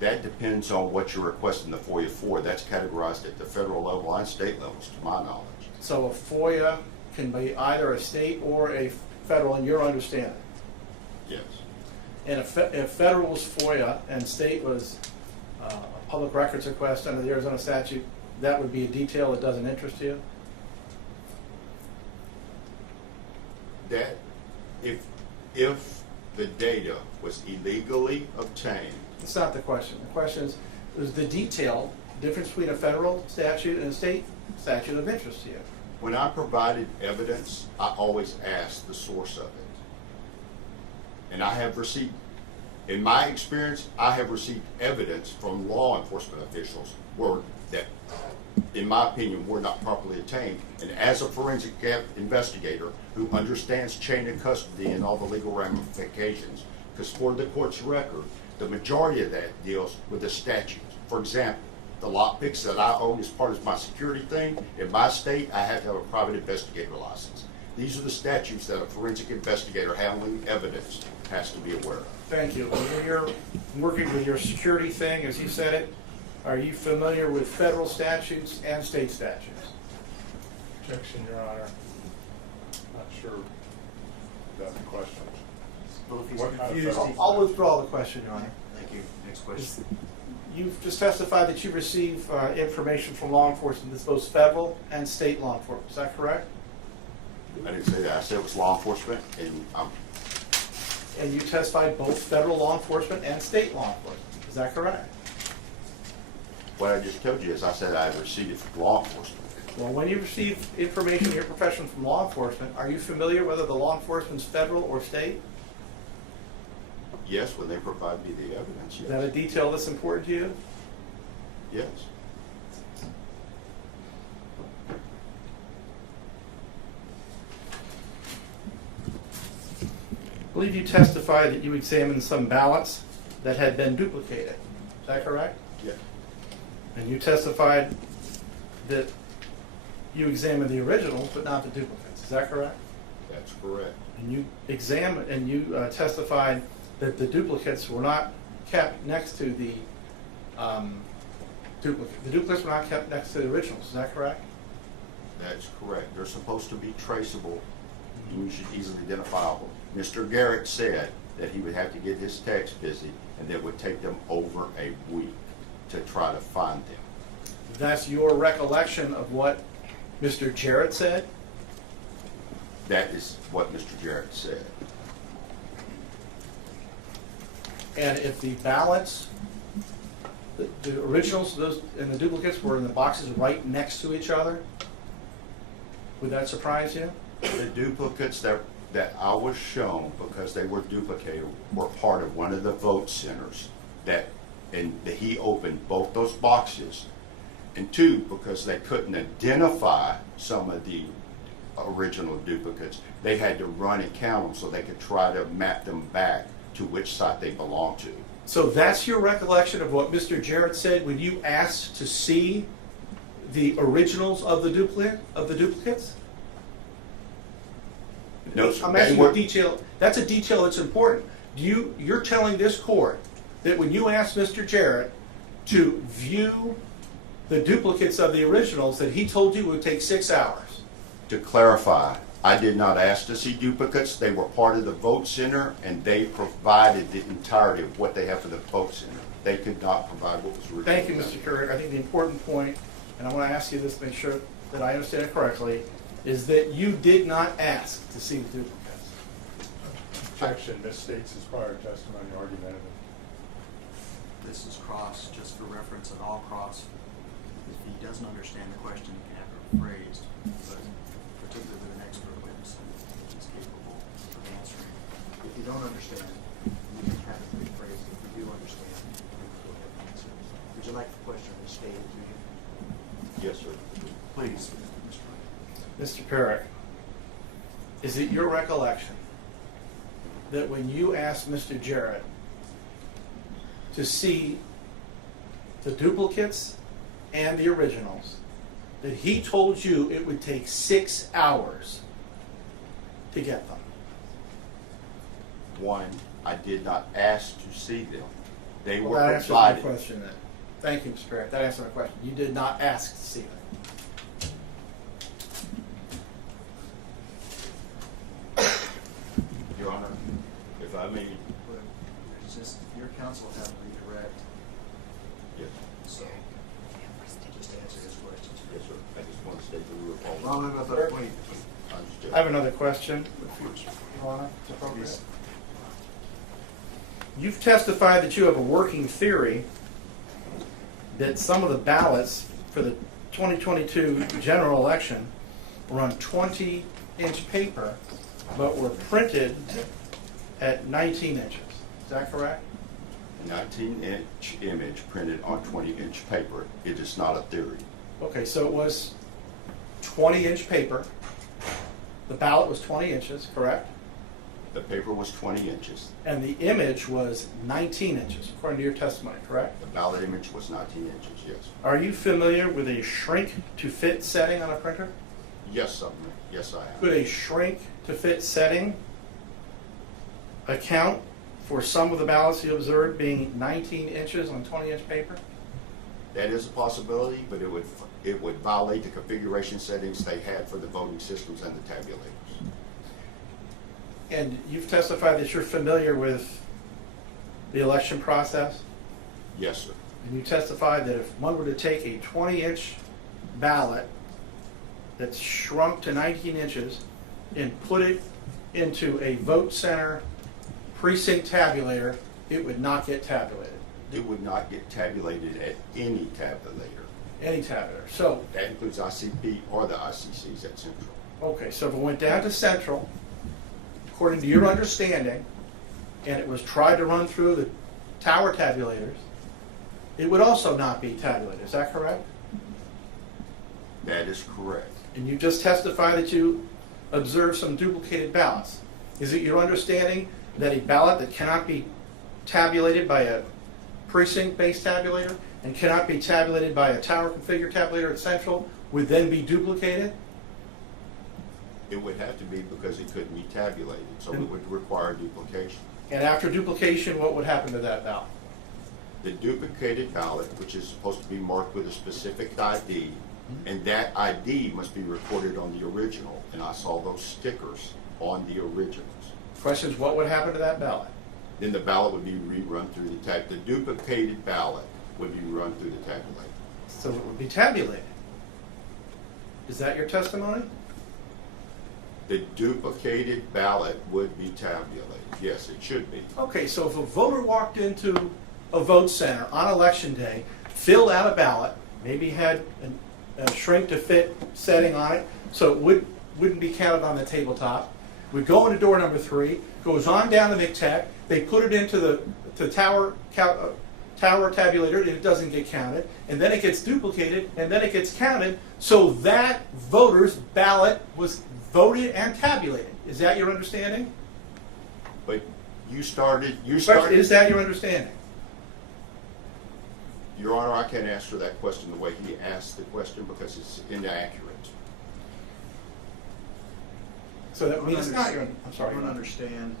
That depends on what you're requesting the FOIA for. That's categorized at the federal level and state levels, to my knowledge. So a FOIA can be either a state or a federal, in your understanding? Yes. And if federal was FOIA and state was a public records request under the Arizona statute, that would be a detail that doesn't interest you? That, if the data was illegally obtained. That's not the question. The question is the detail, difference between a federal statute and a state statute of interest to you? When I provided evidence, I always asked the source of it. And I have received, in my experience, I have received evidence from law enforcement officials that, in my opinion, were not properly obtained. And as a forensic investigator who understands chain of custody and all the legal ramifications, because for the court's record, the majority of that deals with the statutes. For example, the lockpicks that I own as part of my security thing, in my state, I have to have a private investigator license. These are the statutes that a forensic investigator handling evidence has to be aware of. Thank you. When you're working with your security thing, as you said it, are you familiar with federal statutes and state statutes? Objection, Your Honor. Not sure that's the question. Well, if he's What kind of confused, federal- I'll withdraw the question, Your Honor. Thank Thank you. Next question. You've just testified that you receive information from law enforcement that's both federal and state law enforcement. Is that correct? I didn't say that. I said it was law enforcement, and And you testified both federal law enforcement and state law enforcement. Is that correct? what I just told you is I said I received it from law enforcement. Well, when you receive information in your profession from law enforcement, are you familiar whether the law enforcement's federal or state? Yes, when they provide me the evidence, Is yes. that a detail that's important to you? Yes. I believe you testified that you examined some ballots that had been duplicated. Is that correct? Yes. And you testified that you examined the originals but not the duplicates. Is that correct? That's correct. And you examined and you testified that the duplicates were not kept next to the duplicate. The duplicates were not kept next to the originals. Is that correct? That's correct. They're supposed to be traceable, easily identifiable. Mr. Garrett said that he would have to get his techs busy and that it would take them over a week to try to find them. That's your recollection of what Mr. Jarrett said? That is what Mr. Jarrett said. And if the ballots, the originals those, and the duplicates were in the boxes right next to each other, would that surprise you? The duplicates that I was shown, because they were duplicated, were part of one of the vote centers and he opened both those boxes. And two, because they couldn't identify some of the original duplicates, they had to run and count them so they could try to map them back to which side they belong to. So that's your recollection of what Mr. Jarrett said when you asked to see the originals of the duplicates? No, sir. I'm asking you a detail. That's a detail that's important. You're telling this court that when you asked Mr. Jarrett to view the duplicates of the originals, that he told you it would take 6 hours. To clarify, I did not ask to see duplicates. They were part of the vote center, and they provided the entirety of what they have for the vote center. They could not provide what was originally. Thank you, Mr. Kari. I think the important point, and I want to ask you this to make sure that I understand it correctly, is that you did not ask to see the duplicates. Objection misstates his prior testimony argumentative. This is cross, just for reference, and all cross. If he doesn't understand the question, he can have it rephrased, but particularly with an expert witness, he's capable of answering. If you don't understand, you can have it rephrased. If you do understand, you can go ahead and answer. Would you like the question restated to you? Yes, sir. Please, Mr. Perrick, is it your recollection that when you asked Mr. Jarrett to see the duplicates and the originals, that he told you it would take 6 hours to get them? One, I did not ask to see them. They Well, were that answers my provided. question then. Thank you, Mr. Perrick. That answers my question. You did not ask to see them. Your Honor, if I may. it's just your counsel have to redirect. Yes. So, just answer his questions. Yes, sir. I just want to state the rule of law. Well, I'm about to wait. Understood. I have another question, if you want to, appropriate. You've testified that you have a working theory that some of the ballots for the 2022 general election were on 20-inch paper, but were printed at 19 inches. Is that correct? 19-inch image printed on 20-inch paper. It is not a theory. Okay, so it was 20-inch paper. The ballot was 20 inches, correct? The paper was 20 inches. And the image was 19 inches, according to your testimony, correct? The ballot image was 19 inches, yes. Are you familiar with a shrink-to-fit setting on a printer? Yes, yes, I am. Could a shrink-to-fit setting account for some of the ballots you observed being 19 inches on 20-inch paper? That is a possibility, but it would violate the configuration settings they had for the voting systems and the tabulators. And you've testified that you're familiar with the election process? Yes, sir. And you testified that if one were to take a 20-inch ballot that's shrunk to 19 inches and put it into a vote center precinct tabulator, it would not get tabulated. It would not get tabulated at any tabulator. Any tabulator. So, That includes ICP or the ICCs at Central. okay, so if it went down to Central, according to your understanding, and it was tried to run through the tower tabulators, it would also not be tabulated. Is that correct? That is correct. And you just testified that you observed some duplicated ballots. Is it your understanding that a ballot that cannot be tabulated by a precinct-based tabulator and cannot be tabulated by a tower configured tabulator at Central would then be duplicated? It would have to be because it couldn't be tabulated, so it would require duplication. And after duplication, what would happen to that ballot? The duplicated ballot, which is supposed to be marked with a specific ID, and that ID must be recorded on the original, and I saw those stickers on the originals. Question is, what would happen to that ballot? Then the ballot would be rerun through the duplicated ballot would be run through the tabulator. So it would be tabulated. Is that your testimony? The duplicated ballot would be tabulated. Yes, it should be. Okay, so if a voter walked into a vote center on election day, filled out a ballot, maybe had a shrink to fit setting on it, so it wouldn't be counted on the tabletop, would go into door number 3, goes on down to McTech, they put it into the tower tabulator, and it doesn't get counted, and then it gets duplicated, and then it gets counted, so that voter's ballot was voted and tabulated. Is that your understanding? But you started. Is that your understanding? Your Honor, I can't answer that question the way he asked the question because it's inaccurate. So that means it's not your. I'm sorry. I don't understand.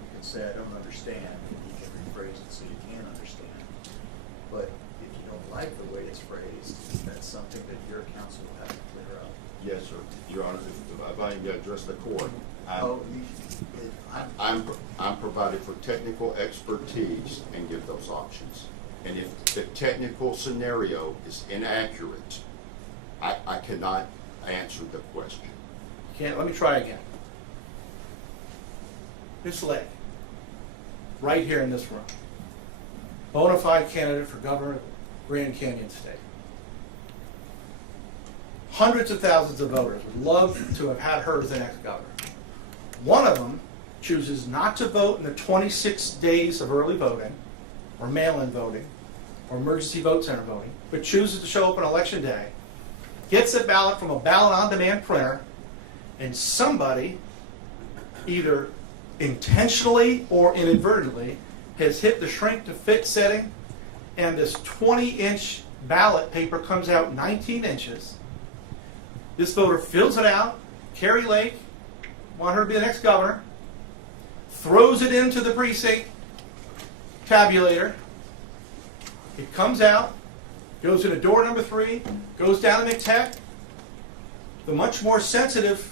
You can say I don't understand. You can rephrase it so you can understand. But if you don't like the way it's phrased, that's something that your counsel will have to clear up. Yes, sir. Your Honor, if I can address the court, I'm provided for technical expertise and give those options. And if the technical scenario is inaccurate, I cannot answer the question. Let me try again. This lady, right here in this room, bona fide candidate for governor of Grand Canyon State. Hundreds of thousands of voters would love to have had her as the next governor. One of them chooses not to vote in the 26 days of early voting, or mail-in voting, or emergency vote center voting, but chooses to show up on election day, gets a ballot from a ballot-on-demand printer, and somebody, either intentionally or inadvertently, has hit the shrink-to-fit setting, and this 20-inch ballot paper comes out 19 inches. This voter fills it out. Kari Lake, want her to be the next governor, throws it into the precinct tabulator. It comes out, goes into door number 3, goes down to McTech. The much more sensitive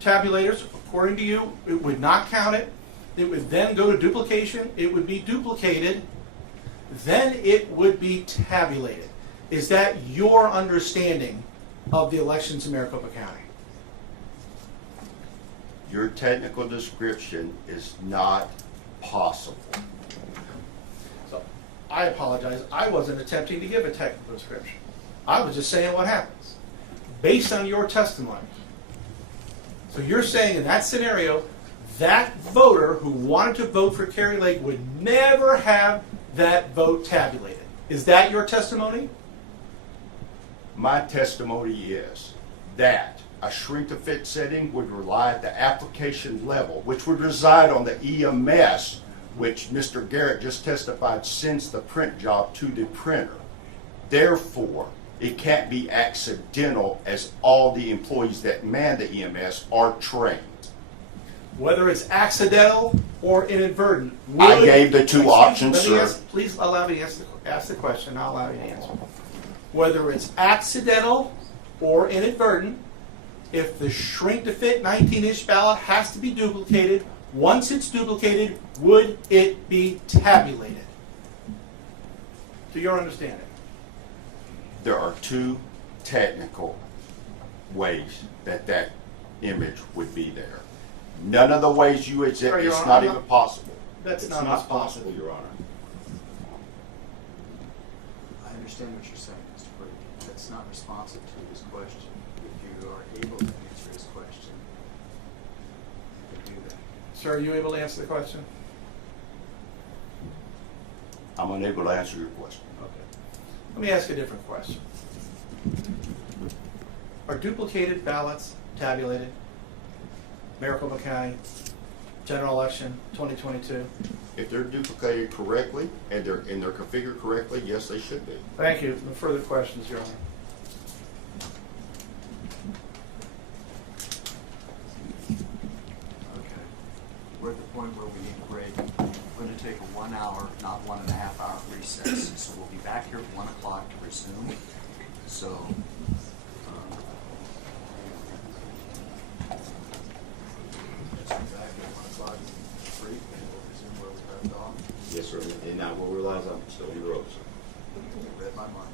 tabulators, according to you, it would not count it. It would then go to duplication. It would be duplicated. Then it would be tabulated. Is that your understanding of the elections in Maricopa County? Your technical description is not possible. So I apologize. I wasn't attempting to give a technical description. I was just saying what happens based on your testimony. So you're saying in that scenario, that voter who wanted to vote for Kari Lake would never have that vote tabulated. Is that your testimony? My testimony is that a shrink-to-fit setting would rely at the application level, which would reside on the EMS, which Mr. Garrett just testified sends the print job to the printer. Therefore, it can't be accidental, as all the employees that man the EMS are trained. Whether it's accidental or inadvertent. I gave the two options, sir. Please allow me to ask the question. I'll allow you to answer. Whether it's accidental or inadvertent, if the shrink-to-fit 19-inch ballot has to be duplicated, Once it's duplicated, would it be tabulated? To your understanding. There are two technical ways that that image would be there. None of the ways you Sir, exhibit, Your it's Honor, not I'm even not- possible. That's It's not not possible. possible, Your Honor. I understand what you're saying, Mr. Brady. That's not responsive to his question. If you are able to answer his question, you can do that. Sir, are you able to answer the question? I'm unable to answer your question. Okay. Let me ask a different question. Are duplicated ballots tabulated? Maricopa County, general election 2022. If they're duplicated correctly and they're configured correctly, yes, they should be. Thank you. No further questions, Your Honor. Okay. We're at the point where we need a break. We're going to take a 1 hour, not 1.5 hour recess. So we'll be back here at 1 o'clock to resume. So, just be back at 1 o'clock, break, and we'll resume where we left off. Yes, sir. And now we'll realize I'm still on the road, sir. You read my mind.